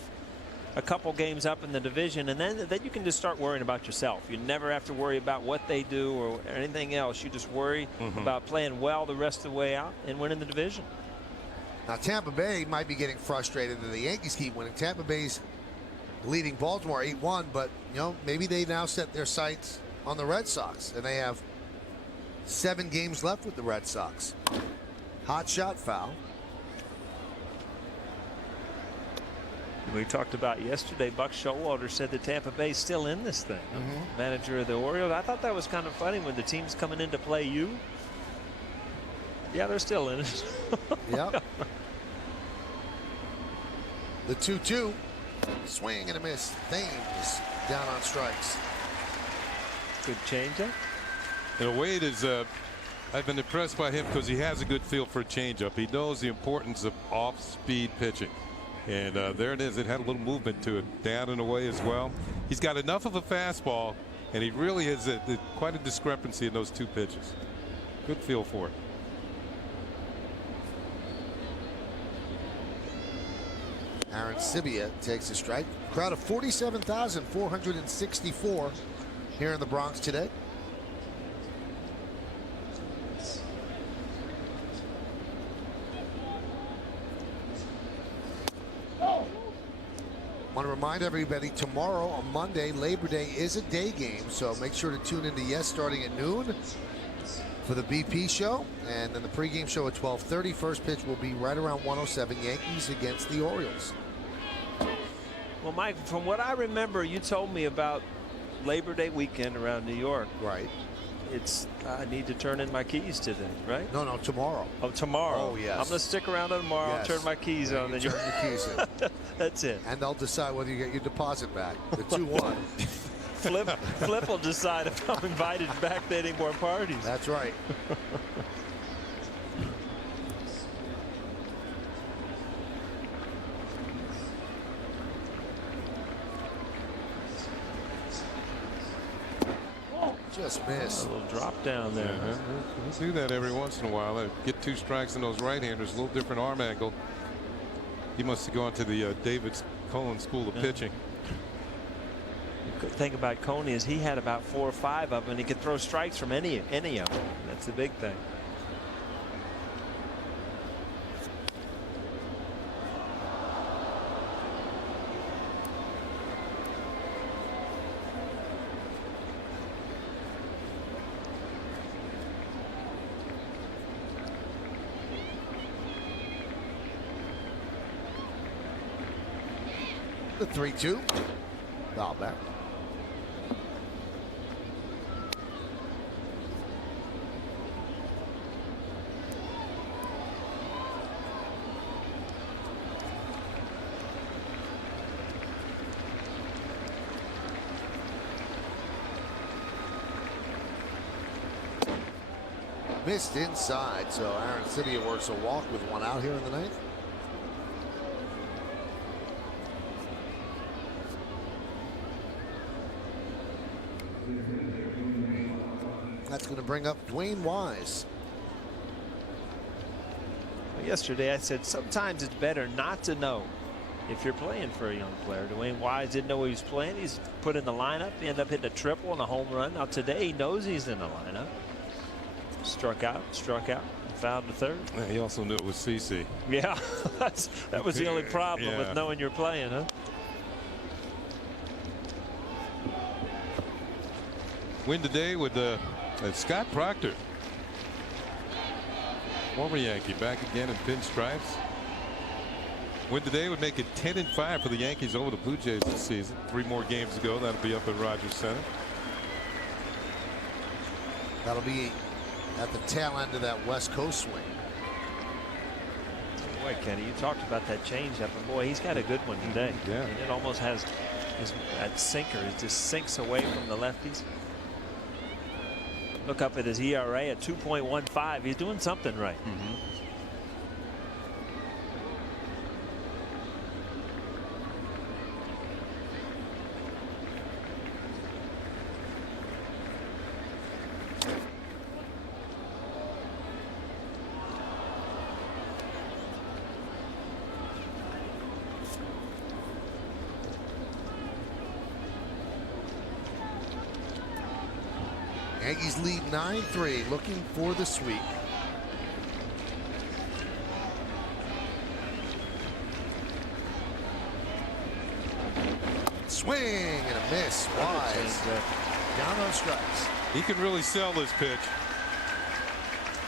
a couple games up in the division, and then you can just start worrying about yourself. You never have to worry about what they do or anything else. You just worry about playing well the rest of the way out and winning the division. Now Tampa Bay might be getting frustrated that the Yankees keep winning. Tampa Bay's leading Baltimore 8-1, but maybe they now set their sights on the Red Sox, and they have 7 games left with the Red Sox. Hot shot foul. We talked about yesterday, Buck Showalter said that Tampa Bay's still in this thing. Manager of the Orioles. I thought that was kind of funny when the team's coming in to play you. Yeah, they're still in it. Yep. The 2-2. Swing and a miss. Thames down on strikes. Good changeup. Wade is, I've been impressed by him because he has a good feel for a changeup. He knows the importance of off-speed pitching. And there it is. It had a little movement to it, down and away as well. He's got enough of a fastball, and he really has quite a discrepancy in those 2 pitches. Good feel for it. Aaron Sibia takes a strike. Crowd of 47,464 here in the Bronx today. Want to remind everybody, tomorrow on Monday, Labor Day is a day game, so make sure to tune into Yes starting at noon for the BP show, and then the pregame show at 12:30. First pitch will be right around 107. Yankees against the Orioles. Well, Mike, from what I remember, you told me about Labor Day weekend around New York. Right. I need to turn in my keys today, right? No, tomorrow. Oh, tomorrow. Oh, yes. I'm going to stick around tomorrow. Yes. I'll turn my keys on. Then turn your keys in. That's it. And they'll decide whether you get your deposit back. The 2-1. Flip will decide if I'm invited back to any more parties. That's right. Just missed. A little drop down there. We'll do that every once in a while. Get 2 strikes in those right-handers, a little different arm angle. He must have gone to the David Cohen School of Pitching. The good thing about Coney is he had about 4 or 5 of them, and he could throw strikes from any of them. That's the big thing. The 3-2. Foul back. missed inside. So Aaron Sibia works a walk with one out here in the ninth. That's going to bring up Dwayne Wise. Yesterday I said sometimes it's better not to know if you're playing for a young player. Dwayne Wise didn't know he was playing. He's put in the lineup. He ended up hitting a triple and a home run. Now today he knows he's in the lineup. Struck out, found the third. Yeah, he also knew it was CC. Yeah, that was the only problem Yeah. with knowing you're playing, huh? Win today with Scott Proctor. Former Yankee, back again in pinstripes. Win today would make it 10-5 for the Yankees over the Blue Jays this season. 3 more games to go. That'll be up at Rogers Center. That'll be at the tail end of that West Coast swing. Boy, Kenny, you talked about that changeup, and boy, he's got a good one today. Yeah. I mean, it almost has that sinker. It just sinks away from the lefties. Look up at his ERA at 2.15. He's doing something right. Yankees lead 9-3, looking for the sweep. Swing and a miss. Wise down on strikes. He can really sell this pitch.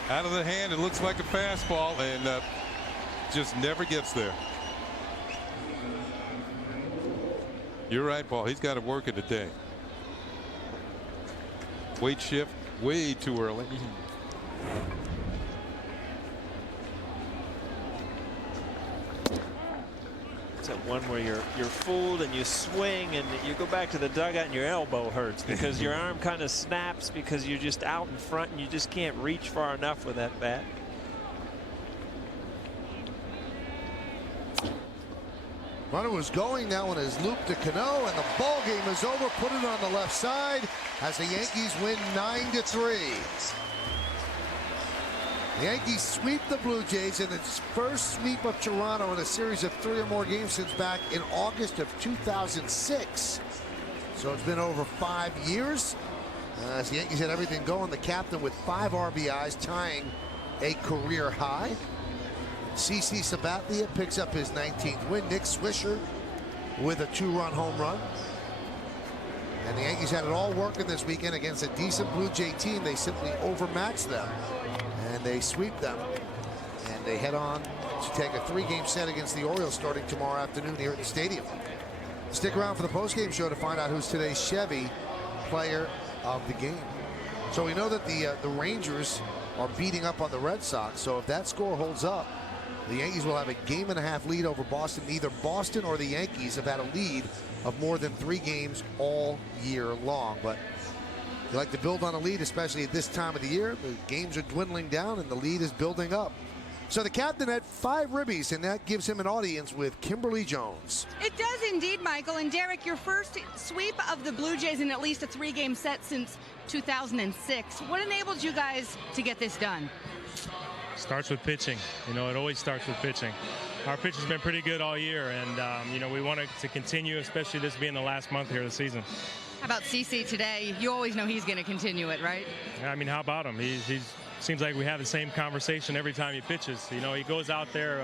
Out of the hand, it looks like a fastball, and just never gets there. You're right, Paul. He's got to work it today. Weight shift way too early. It's that one where you're fooled and you swing and you go back to the dugout and your elbow hurts because your arm kind of snaps because you're just out in front and you just can't reach far enough with that bat. Runner was going now on his loop to Cano, and the ball game is over. Put it on the left side as the Yankees win 9-3. The Yankees sweep the Blue Jays in its first sweep of Toronto in a series of 3 or more games since back in August of 2006. So it's been over 5 years. As the Yankees had everything going, the captain with 5 RBIs, tying a career high. CC Sabathia picks up his 19th win. Nick Swisher with a 2-run home run. And the Yankees had it all working this weekend against a decent Blue Jay team. They simply overmatched them, and they sweep them. And they head on to take a 3-game set against the Orioles starting tomorrow afternoon here at the stadium. Stick around for the postgame show to find out who's today's Chevy player of the game. So we know that the Rangers are beating up on the Red Sox. So if that score holds up, the Yankees will have a 1.5 lead over Boston. Neither Boston or the Yankees have had a lead of more than 3 games all year long. But you like to build on a lead, especially at this time of the year. The games are dwindling down and the lead is building up. So the captain had 5 ribbies, and that gives him an audience with Kimberly Jones. It does indeed, Michael. And Derek, your first sweep of the Blue Jays in at least a 3-game set since 2006. What enabled you guys to get this done? Starts with pitching. You know, it always starts with pitching. Our pitch has been pretty good all year, and you know, we want it to continue, especially this being the last month here of the season. How about CC today? You always know he's going to continue it, right? I mean, how about him? He seems like we have the same conversation every time he pitches. You know, he goes out there,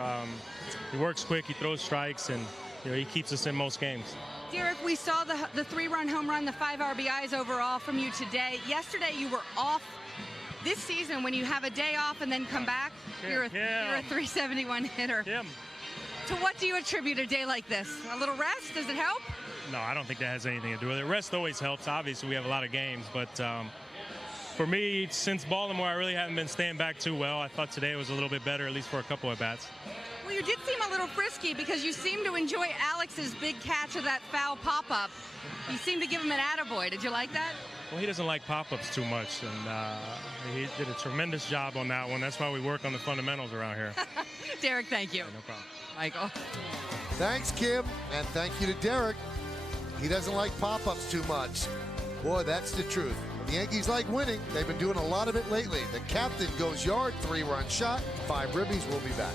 he works quick, he throws strikes, and you know, he keeps us in most games. Derek, we saw the 3-run home run, the 5 RBIs overall from you today. Yesterday, you were off. This season, when you have a day off and then come back, you're a 371 hitter. To what do you attribute a day like this? A little rest? Does it help? No, I don't think that has anything to do with it. Rest always helps. Obviously, we have a lot of games, but for me, since Baltimore, I really haven't been staying back too well. I thought today was a little bit better, at least for a couple of bats. Well, you did seem a little frisky because you seemed to enjoy Alex's big catch of that foul pop-up. You seemed to give him an attaboy. Did you like that? Well, he doesn't like pop-ups too much, and he did a tremendous job on that one. That's why we work on the fundamentals around here. Derek, thank you. No problem. Michael. Thanks, Kim, and thank you to Derek. He doesn't like pop-ups too much. Boy, that's the truth. The Yankees like winning. They've been doing a lot of it lately. The captain goes yard, 3-run shot, 5 ribbies. We'll be back.